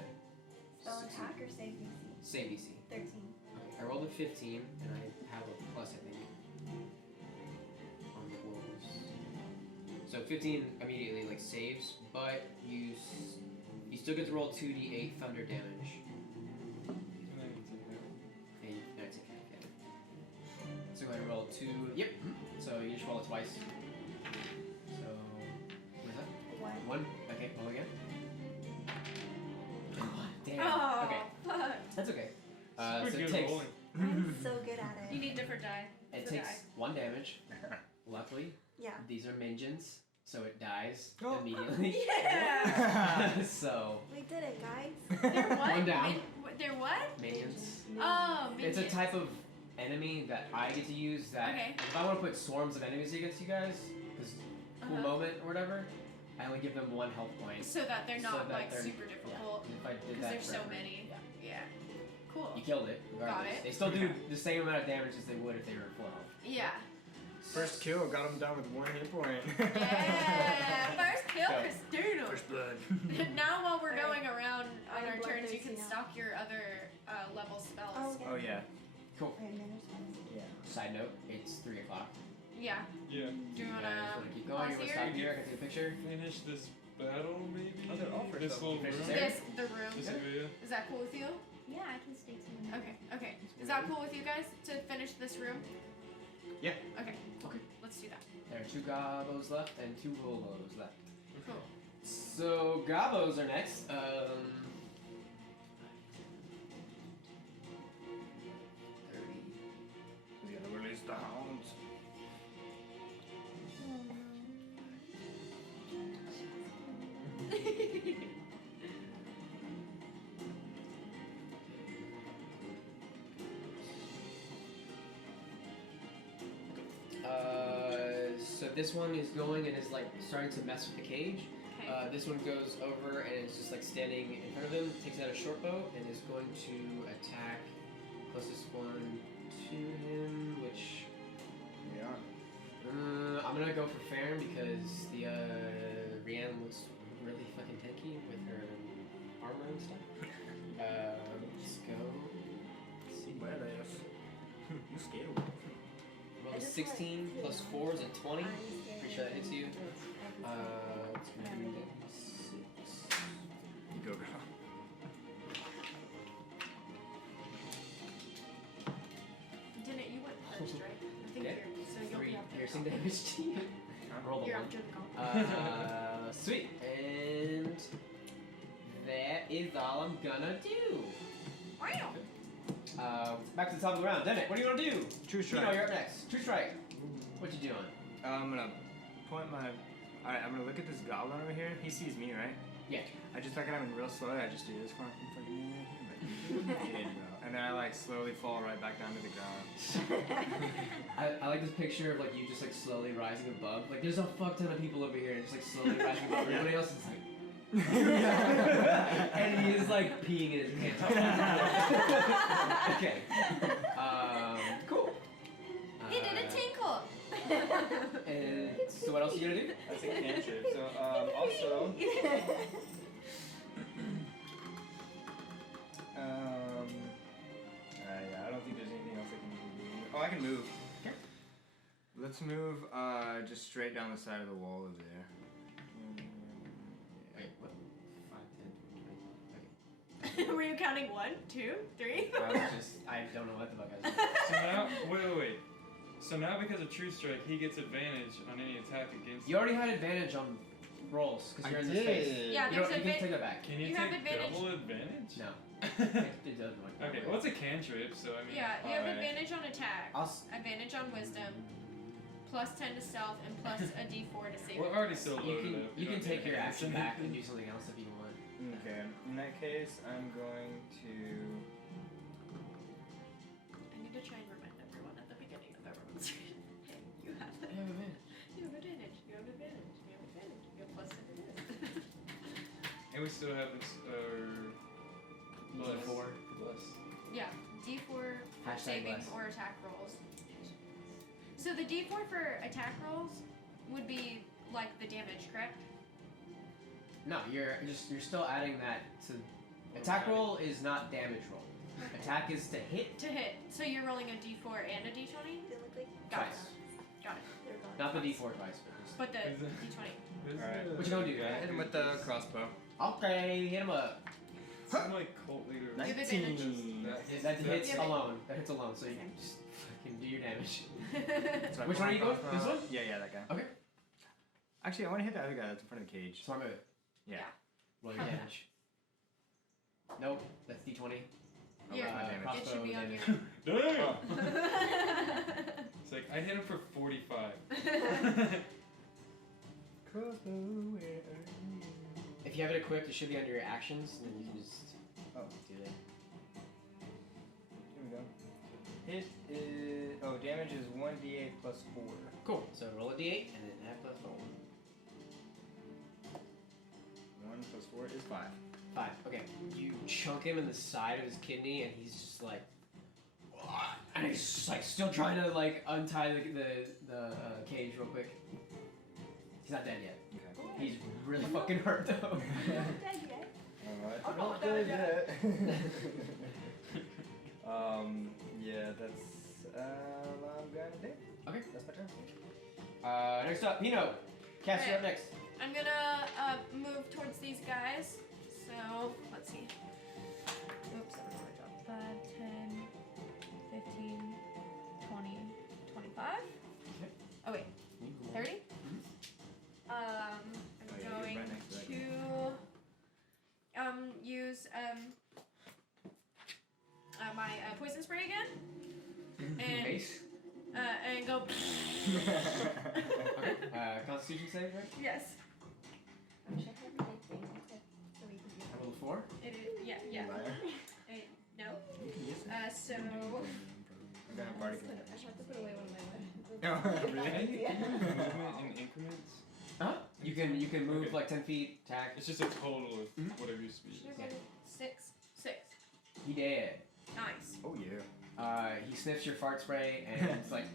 Spell succeed. attack or save DC? Save DC. 13. Okay, I rolled a 15, and I have a plus, I think, on the wolves. So 15 immediately like saves, but you still get to roll 2d8 thunder damage. And then you take that. And no, it's okay. So go ahead and roll 2. Yep. So you just roll it twice. So what is that? 1. 1. Okay, roll again. Damn. Oh, Okay, fuck. that's okay. So Pretty it good takes rolling. I'm so good at You it. need different die. it for takes die. 1 damage. Luckily, Yeah. these are minions, so it dies Oh. immediately. Yeah. So We did it, guys. They're what? One down. They're what? minions. Oh, It's a minions. type of enemy that I get to use that Okay. if I want to put swarms of enemies against you guys, because cool Uh-huh. moment or whatever, I only give them 1 health point. So that they're So not that like they're- super difficult. If I did Because that there's so forever. many. Yeah. Yeah. Cool. You killed it, regardless. it. They still do the same amount of damage as they would if they were full health. Yeah. First kill, got him down with 1 hit point. Yeah. First kill, Go. Christina. First blood. Now while we're Alright. going around on I'm our blood turns, you thirsty can now. stock your other level spells. Oh, yeah. Oh yeah. Cool. Wait, manners ones. Yeah. Side note, it's 3 o'clock. Yeah. Yeah. Do you guys wanna want to keep going? You want pause to stop here? here? I can take a picture. Finish this battle maybe. Oh, they're all first this level. little Finish room. this This the room. This area. Is that cool with you? Yeah, I can stay tuned. Okay. Okay. Is that cool with you guys to finish this room? Yeah. Okay. Okay. Let's do that. There are 2 Gabos left and 2 Volvos left. Cool. So Gabos are next. 30. He's gonna release the hounds. So this one is going and is like starting to mess with the cage. Okay. This one goes over and is just like standing in front of him, takes out a short bow, and is going to attack closest one to him, which Yeah. I'm gonna go for Farron because the Rihanna looks really fucking tanky with her armor and stuff. Let's go. Let's see. Badass. You scared him. Roll I a just 16 want plus to- 4 is a 20. I'm scared. Pretty sure that hits you. It's It's gonna be 6. You go, girl. piercing damage to you. Roll the You're one. up to the call. Sweet. And that is all I'm gonna do. Wow. Back to the top of the round. Dennett, what do you want to do? True strike. You're up next. True strike. What you doing? I'm gonna point my. Alright, I'm gonna look at this goblin over here. He sees me, right? Yeah. I just look at him and real slowly. I just do this for him. And then I like slowly fall right back down to the ground. I like this picture of like you just like slowly rising above. Like there's a fuck ton of people over here and just like slowly rising above. Everybody else is like. And he is like peeing in his pants. Okay. Cool. He did a tinkle. And so what else are you gonna do? That's a cantrip. So also. Yeah, I don't think there's anything else I can do. Oh, I can move. Okay. Let's move just straight down the side of the wall over there. Wait, what? 5, 10, 20. Okay. Were you counting 1, 2, 3? I don't know what the fuck I was doing. So now, wait. So now because of True Strike, he gets advantage on any attack against. You already had advantage on rolls because you're in the space. Yeah, You there's can take that back. Can you, You have take advantage. double advantage? No. It doesn't work that Okay, way. well it's a cantrip, so I mean. Yeah, you have alright. advantage on attack, I'll s- advantage on wisdom, plus 10 to stealth, and plus a d4 to save. We're already so You loaded can up. you can don't take need your it. action back and do something else if you want. Okay. In that case, I'm going to. I need to try and remind everyone at the beginning of everyone's reading. Hey, you have I have advantage. You have advantage. You have advantage. You have advantage. You have plus 10 to this. And we still have this, D4. Plus. Yeah, d4 for Hashtag saving bless. or attack rolls. So the d4 for attack rolls would be like the damage, correct? No, you're still adding that to attack roll is not damage roll. Attack is to hit To hit. So you're rolling a d4 and a d20? Got twice. it. Got it. Not the D4 twice, but just. But the Is it- d20. Alright. What you gonna do? Hit him with the crossbow. Okay, hit him up. Some like cult leader. You have advantage. That hits Yeah, but- alone. That hits alone. So you can just fucking do your damage. So I Which pull one are my you going? crossbow This out. one? Yeah, that guy. Okay. Actually, I want to hit the other guy that's in front of the cage. Smart move. Yeah. Roll your damage. Nope, that's D20. Oh, Yeah, that's my damage. it should be on Crossbow your. Damn! Oh. It's like I hit him for 45. Crossbow, where are you? If you have it equipped, it should be under your actions, and then you can just do that. Here we go. Hit is damage is 1d8 plus 4. Cool. So roll a D8 and then add plus 4. 1 plus 4 is 5. 5. Okay. You chunk him in the side of his kidney, and he's just like, and he's just like still trying to like untie the cage real quick. He's not dead yet. Okay. He's really fucking hurt though. Alright. Oh, Not no, dead no. yet. Yeah, that's all I'm gonna do. Okay. That's my turn. Next up, Pino. Cass, you're up next. I'm gonna move towards these guys. So, let's see. Oops, I don't know where I dropped. 5, 10, 15, 20, 25. Okay. Oh, wait. 30? I'm Oh, yeah, you're going right next to that guy. to use my poison spray again. And, Ace. and go. Okay. Constitution save, right? Yes. I wish I had my thing so we can I rolled a 4. It is, yeah. Liar. No. You can use it. So. I'm gonna party. I have to put away one of my Oh, really? Movement in increments. Huh? You can move Okay. like 10 feet, attack. It's just a total of whatever your speed Should is. I roll 6? 6. He dead. Nice. Oh, yeah. He sniffs your fart spray and it's like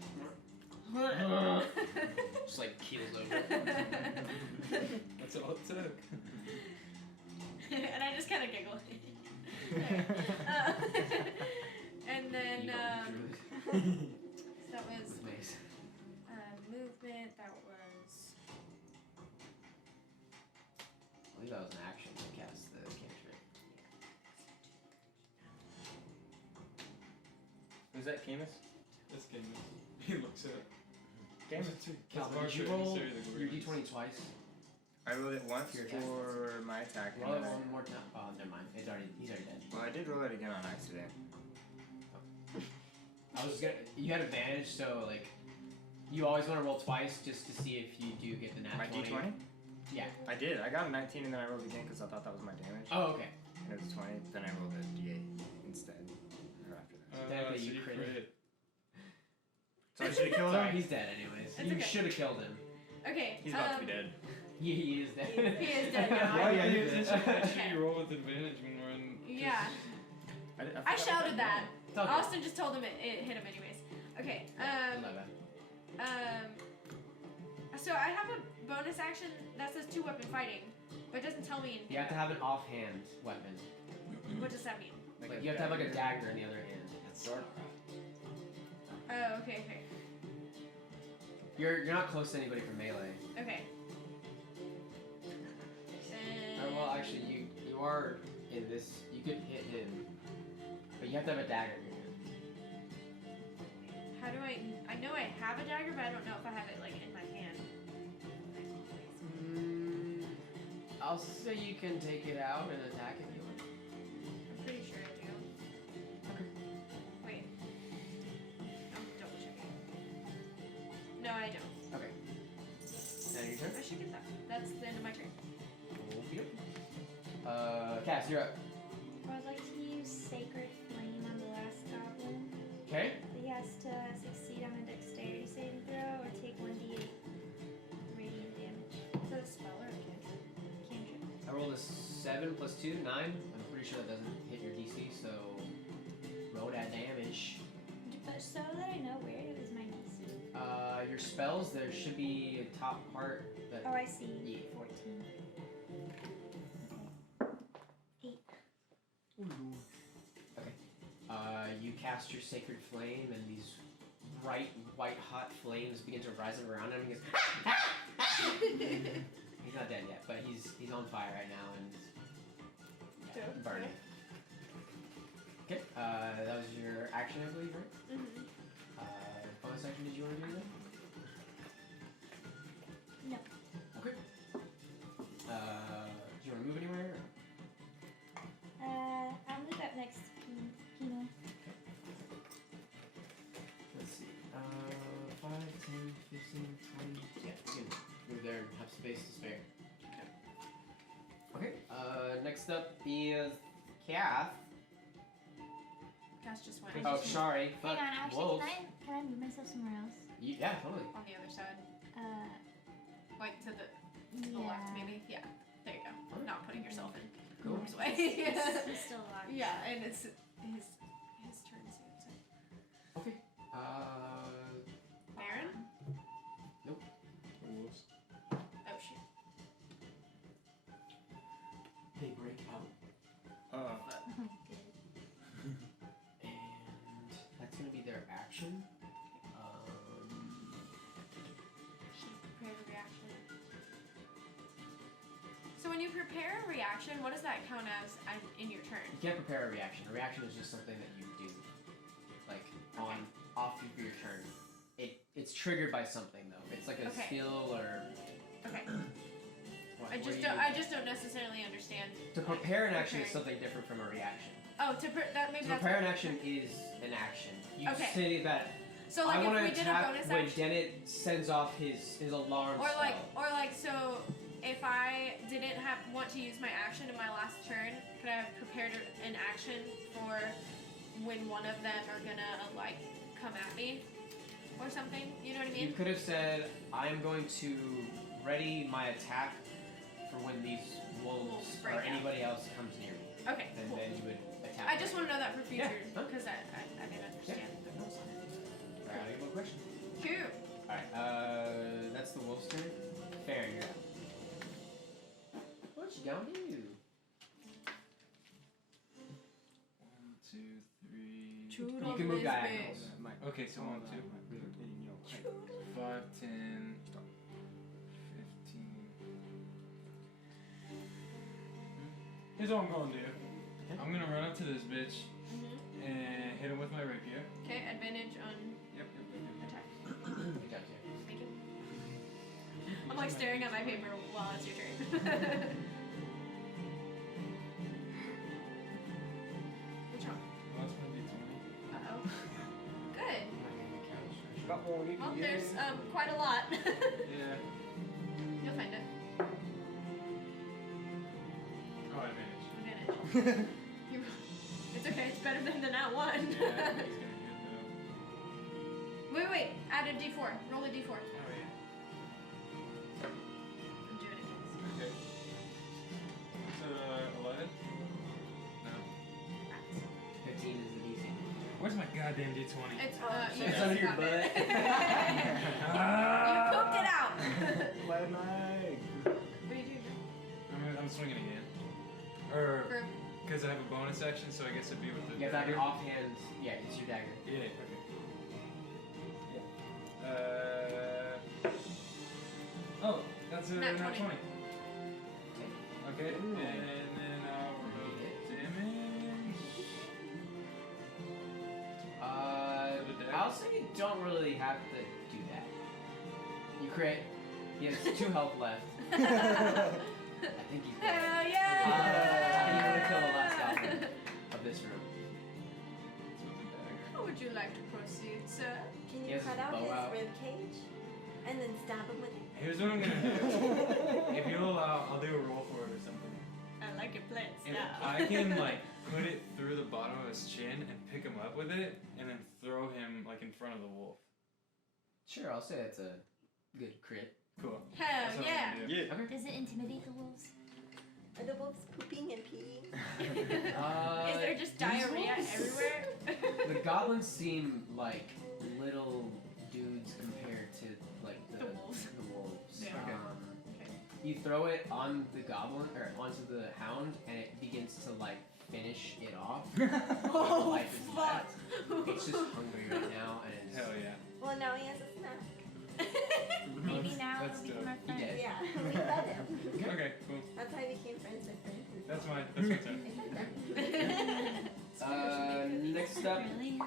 just like keels over. That's all it took. And I just kind of giggle. And then You that was Nice. movement. That was I believe that was an action to cast the cantrip. Was that Camus? This game, he looks it up. Damn it. Calvin, did you roll your d20 twice? I rolled it once Your attack. for my attack. Roll it and then one more time. Oh, never mind. He's already dead. Well, I did roll it again on accident. I was gonna. You had advantage, so like, you always want to roll twice just to see if you do get the nat My 20. d20? Yeah. I did. I got a 19 and then I rolled again because I thought that was my damage. Oh, okay. And it was 20. Then I rolled a d8 instead. Or after that. Technically, so you you crit. So I should have killed Sorry, him? he's dead anyways. It's You okay. should have killed him. Okay. He's about to be dead. He is dead. He is dead now. Yeah, Pay he attention. Make Okay. sure you roll with advantage when we're in. Yeah. I I shouted that. It's okay. Austin just told him it hit him anyways. Okay. My bad. So I have a bonus action that says 2-weapon fighting, but it doesn't tell me anything. You have to have an offhand weapon. What does that mean? Like you have to have like a dagger in the other hand. Oh, okay, okay. You're not close to anybody from melee. Okay. And Well, actually, you are in this. You could hit him, but you have to have a dagger in your hand. how do I know I have a dagger, but I don't know if I have it like in my hand. I'll say you can take it out and attack if you want. I'm pretty sure I do. Wait. I'm double checking. No, I don't. Okay. Now your turn. I should get that. That's the end of my turn. Cass, you're up. I'd like to use Sacred Flame on the last goblin. Okay. He has to succeed on a dexterity saving throw or take 1d8 radiant damage. Is that a spell or a cantrip? I rolled a 7 plus 2, 9. I'm pretty sure that doesn't hit your DC, so roll that damage. But so that I know where it was my DC. Your spells, there should be a top part that. Oh, I see. Yeah. 14. Okay. 8. Okay. You cast your Sacred Flame, and these bright, white, hot flames begin to rise up around him. He goes, he's not dead yet, but he's on fire right now and burning. Okay. That was your action, I believe, right? Mm-hmm. Bonus action, did you want to do that? No. Okay. Do you want to move anywhere? I'll move up next to Pino. Let's see. 5, 10, 15, 20. Yeah, you can move there and have space to spare. Okay. Next up is Kath. Cass just went. Oh, sorry. Hang on, actually, wolves. can I move myself somewhere else? Yeah, totally. On the other side. Like to the Yeah. left, maybe? Yeah. There you go. Not putting yourself in Cool. harm's way. He's still alive. Yeah, and it's his turn soon. So. Okay. Baron? Nope. Wolves. Oh shoot. They break out. Oh, good. And that's gonna be their action. Prepare a reaction. So when you prepare a reaction, what does that count as in your turn? You can't prepare a reaction. A reaction is just something that you do, like off of your turn. It's triggered by something though. It's like a Okay. skill or. Okay. What, I what just do don't. you- I just don't necessarily understand. To prepare an action is preparing. something different from a reaction. Oh, that maybe To that's. prepare an action is an action. You Okay. say that So like I want if to we did a attack bonus when action, Dennett sends off his alarm or spell. like so, if I didn't want to use my action in my last turn, could I have prepared an action for when one of them are gonna like come at me, or something? You know what I You mean? could have said, I'm going to ready my attack for when these wolves Wolves break or out. anybody else comes near me. Okay. And Cool. then you would attack. I just want to know that for future Yeah, huh? because I didn't understand the rules on it. Alright, one question. Cool. Alright, that's the wolf's turn. Fair, you're up. What you gonna do? 1, 2, 3. You can move diagonals. Okay, so 1, 2, 5, 10, 15. Here's what I'm gonna do. I'm gonna run up to this bitch and hit him with my rapier. Okay, advantage on Yep. attack. Good job, Sarah. Thank you. like staring at my paper while it's your turn. What's wrong? Lost my D20. Uh-oh. Good. Got one you Well, can there's use. quite a lot. Yeah. You'll find it. Oh, I managed. Advantage. It's okay. It's better than the nat one. Yeah, he's gonna get Wait. Add a d4. Roll a d4. the. Oh yeah. I'm doing it. Okay. It's 11. No. 15 is the DC. Where's my goddamn D20? It's It's you under your got it. butt. You pooped it out. Let my. What are you doing? I'm swinging again. Or For because I have a bonus action, so I guess it'd be with the. You have to have your offhand. Yeah, it's your dagger. Yeah. Okay. Oh, that's a Nat nat 20. 20. Okay, and then I'll roll damage. For the I'll dex. say you don't really have to do that. You crit. He has 2 health left. I think he's dead. hell And yeah! you want to kill the last goblin of this room. It's with the dagger. How would you like to proceed, sir? Can He you has cut his out bow his out. rib cage and then stab him with it? Here's what I'm gonna do. If you'll allow, I'll do a roll for it or something. I like your plans If now. I can like put it through the bottom of his chin and pick him up with it, and then throw him like in front of the wolf. Sure, I'll say that's a good crit. Cool. Hell That's what yeah! I'm gonna do. Yeah. Okay. Does it intimidate the wolves? Are the wolves pooping and peeing? Is there just these diarrhea wolves? everywhere? The goblins seem like little dudes compared to like the wolves. The wolves. Yeah. Okay. Okay. You throw it on the goblin or onto the hound, and it begins to like finish it off. Oh, Life is fuck! left. It's just hungry right now, and it's Hell yeah. Well, now he has a snack. Maybe now That's it'll become dope. our friend. did. Yeah, we fed him. Okay, cool. That's how I became friends with him. That's my turn. Next up Really?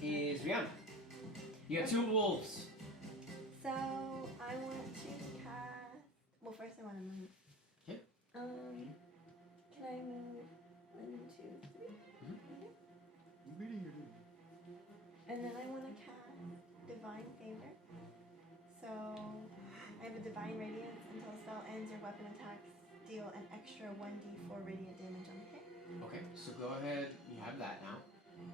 is Rihanna. You have 2 wolves. So I want to cast. Well, first I want to move. Okay. Can I move 1, 2, 3? And then I want to cast Divine Favor. So I have a Divine Radiance. Until spell ends, your weapon attacks deal an extra 1d4 radiant damage on hit. Okay, so go ahead. You have that now.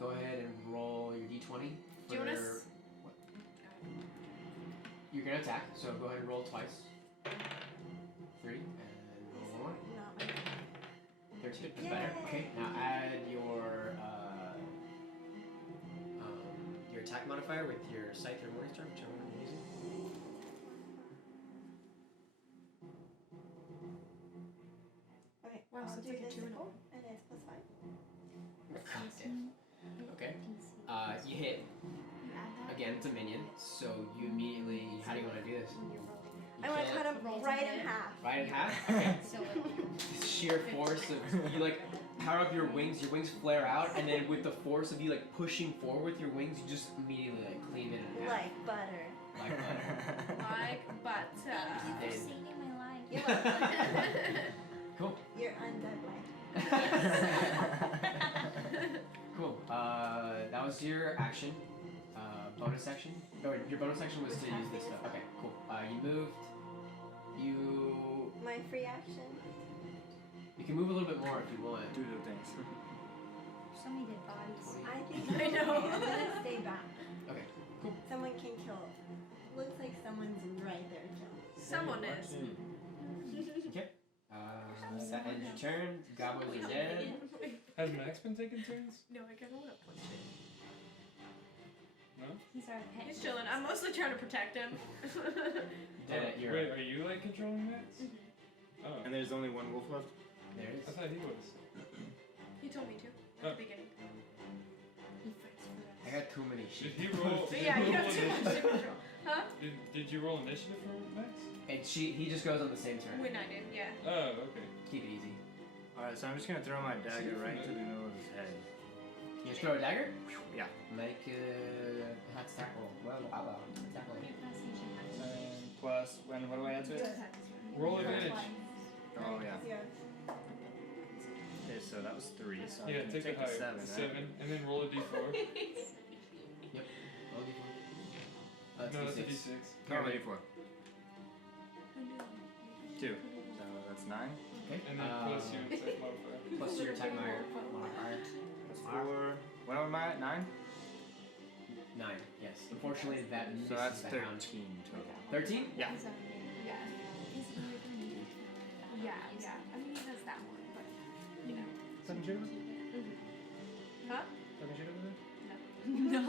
Go ahead and roll your d20. Do you want to? What? You're gonna attack, so go ahead and roll twice. 3 and roll 1 more. Not 13. That's better. Okay, now add your attack modifier with your Scythe or Morning Star, whichever one you're using. Okay, Wow, I'll so it's do like a this 2 and a simple, and it's +5. Okay. DC. You hit. You add that? Again, it's a minion, so you immediately. How do you want to do this? When you're rolling. I want to kill cut it him right in half. right in half. Okay. So Sheer force of you like power up your wings flare out, and then with the force of you like pushing forward with your wings, you just immediately like cleave it in half. Like butter. Like butter. Like butter. thank you for Dave. saving my life. You're welcome. Cool. You're undead life. Cool. That was your action. Bonus action. Or your bonus action was to use this stuff. Okay. Cool. You moved. You My free action. can move a little bit more if you want. Do the things. So many dead bodies. I think I know. I'm gonna stay back. Okay. Cool. Someone can kill. Looks like someone's right there killing. Someone is. Okay. That ends your turn. Goblins are dead. Has Max been taking turns? No, I kind of want to punch it. No? He's our pet. He's chilling. I'm mostly trying to protect him. Dead at your. Wait, are you like controlling Max? Oh. And there's only 1 wolf left? There it I is. thought he was. He told me to Oh. at the beginning. He fights for us. I got too many Did sheep. he roll? But yeah, you have too much to control. Huh? Did you roll initiative for Max? And he just goes on the same turn. When I did, yeah. Oh, okay. Keep it easy. Alright, so I'm just gonna throw my dagger right into the middle of his head. You just throw a dagger? Yeah. Make a attack roll. Well, attack roll. Your prestige and And plus, when, what do I add to it? Roll advantage. Oh, yeah. Yeah. Okay, so that was 3, so I Yeah, can take take it a higher. 7, right? 7, and then roll a d4. Yep. Roll a d4. No, that's a D6. d6. No, ready for 2. So that's 9. Okay. And then plus your attack modifier. Plus your attack modifier. That's 4. What am I at? 9? 9. Yes. Unfortunately, that misses So that's the 13 hound. total. 13? Yeah. Yeah. Yeah. I mean, he does that one, but you know. 7 shooter was it? Huh? 7 shooter was it? No.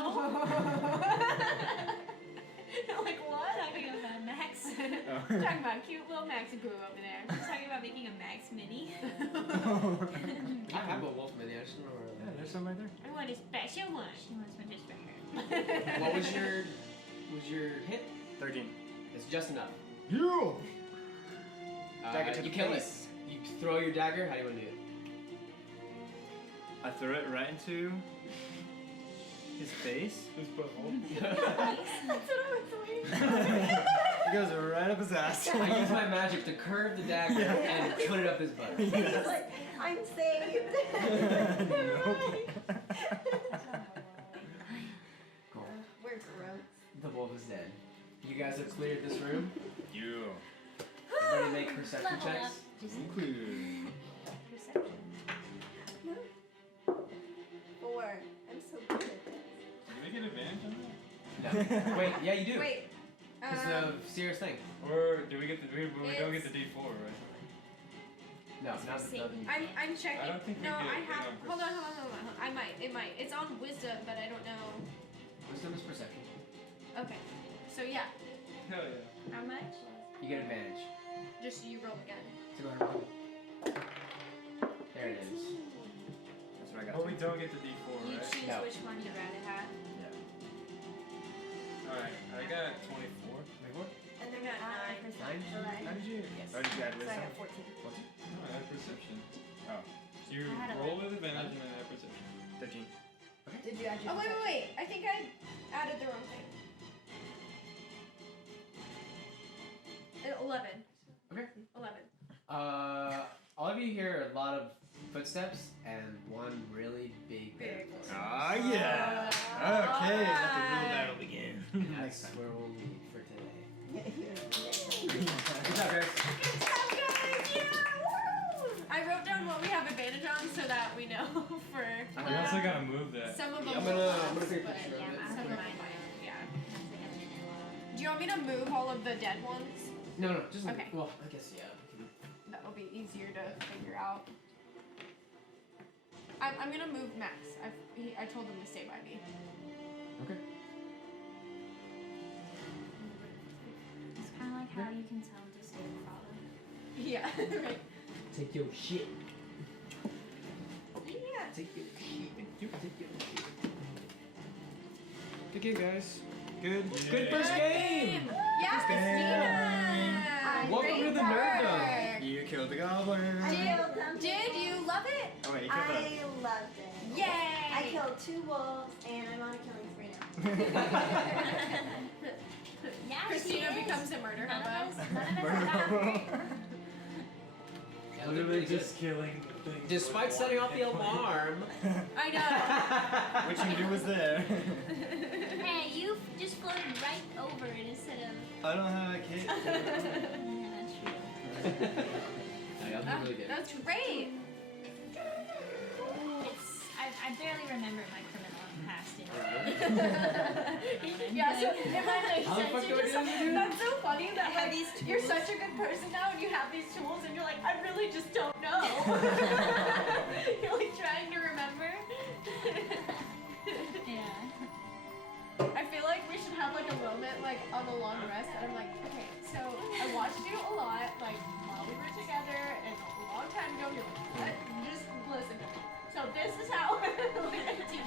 Like what? Talking about Max. Oh. Talking about cute little Max who grew over there. Talking about making a Max mini. I have a wolf mini. I just don't know where. Yeah, there's some right there. I want a special one. She wants one just for her. What was your hit? 13. It's just enough. You! Dagger to You the kill face. it. You throw your dagger. How do you want to do it? I threw it right into his face. His butthole. That's what I was waiting for. It goes right up his ass. I use my magic to curve the dagger and put it up his butt. He's like, I'm saved. Cool. We're gross. The wolf is dead. You guys have cleared this room. You. Everybody make perception Level checks. up. Just Cool. perception. 4. I'm so good at this. Do we get advantage on that? No. Wait, yeah, you do. Wait. It's a serious thing. Or do we get the we don't get the d4, right? No, not the I'm checking. I don't think we no, get I it have. on Hold on. I might. It might. It's on wisdom, but I don't know. Wisdom is perception. Okay. So yeah, Hell yeah. How much? You get advantage. just you roll again. So go ahead and roll. There it is. That's what I got. But we don't get the d4, You right? choose No. which one you'd rather have. Alright, I got 24. 24? And then got 9. 9? How did you? Yes. Or did you add So I wisdom? got 14. No, I had perception. Oh. You I had roll with advantage and then add perception. 13. Did you add your Oh wait. I think I added the wrong thing. 11. Okay. 11. All of you hear a lot of footsteps and one really big Big. Ah, yeah. Okay, let the real battle begin. That's where we'll leave for today. Yeah. Good job, guys. Good job, guys! Yeah! Woo! I wrote down what we have advantage on so that we know for We also gotta move that. some of them. I'm will gonna last, take a but picture of it. some of them might. Yeah. Do you want me to move all of the dead ones? No, just Okay. well, I guess yeah. That'll be easier to figure out. I'm gonna move Max. I told him to stay by me. Okay. It's kind of like how you can tell to stay with father. Yeah. Right. Take your shit. Yeah. Take your shit. You take your shit. Good game, guys. Good. Good first game. Yeah, Christina. Welcome to Great the Nerd Dome. work. You killed the goblin. I killed them. Did you love it? Oh wait, you killed I loved it. Yay! I killed 2 wolves and I'm on a killing spree now. Yeah, Christina she is. becomes a murder None hobo. of us are that great. Yeah, literally just killing the thing. despite setting off the alarm. I know. Which you knew was there. Hey, you just floated right over it instead of. I don't have a kid. Yeah, that's true. Yeah, y'all did really good. That's great. I barely remember my criminal past in Yeah, so it might make How the sense. fuck do You're I just do this again? that's so funny that have like these you're tools. such a good person now and you have these tools and you're like, I really just don't know. You're like trying to remember. Yeah. I feel like we should have like a moment like on the long rest and I'm like, okay, so I watched you a lot, like while we were together and a long time ago, you're like, what? Just listen to me. So this is how like, I teach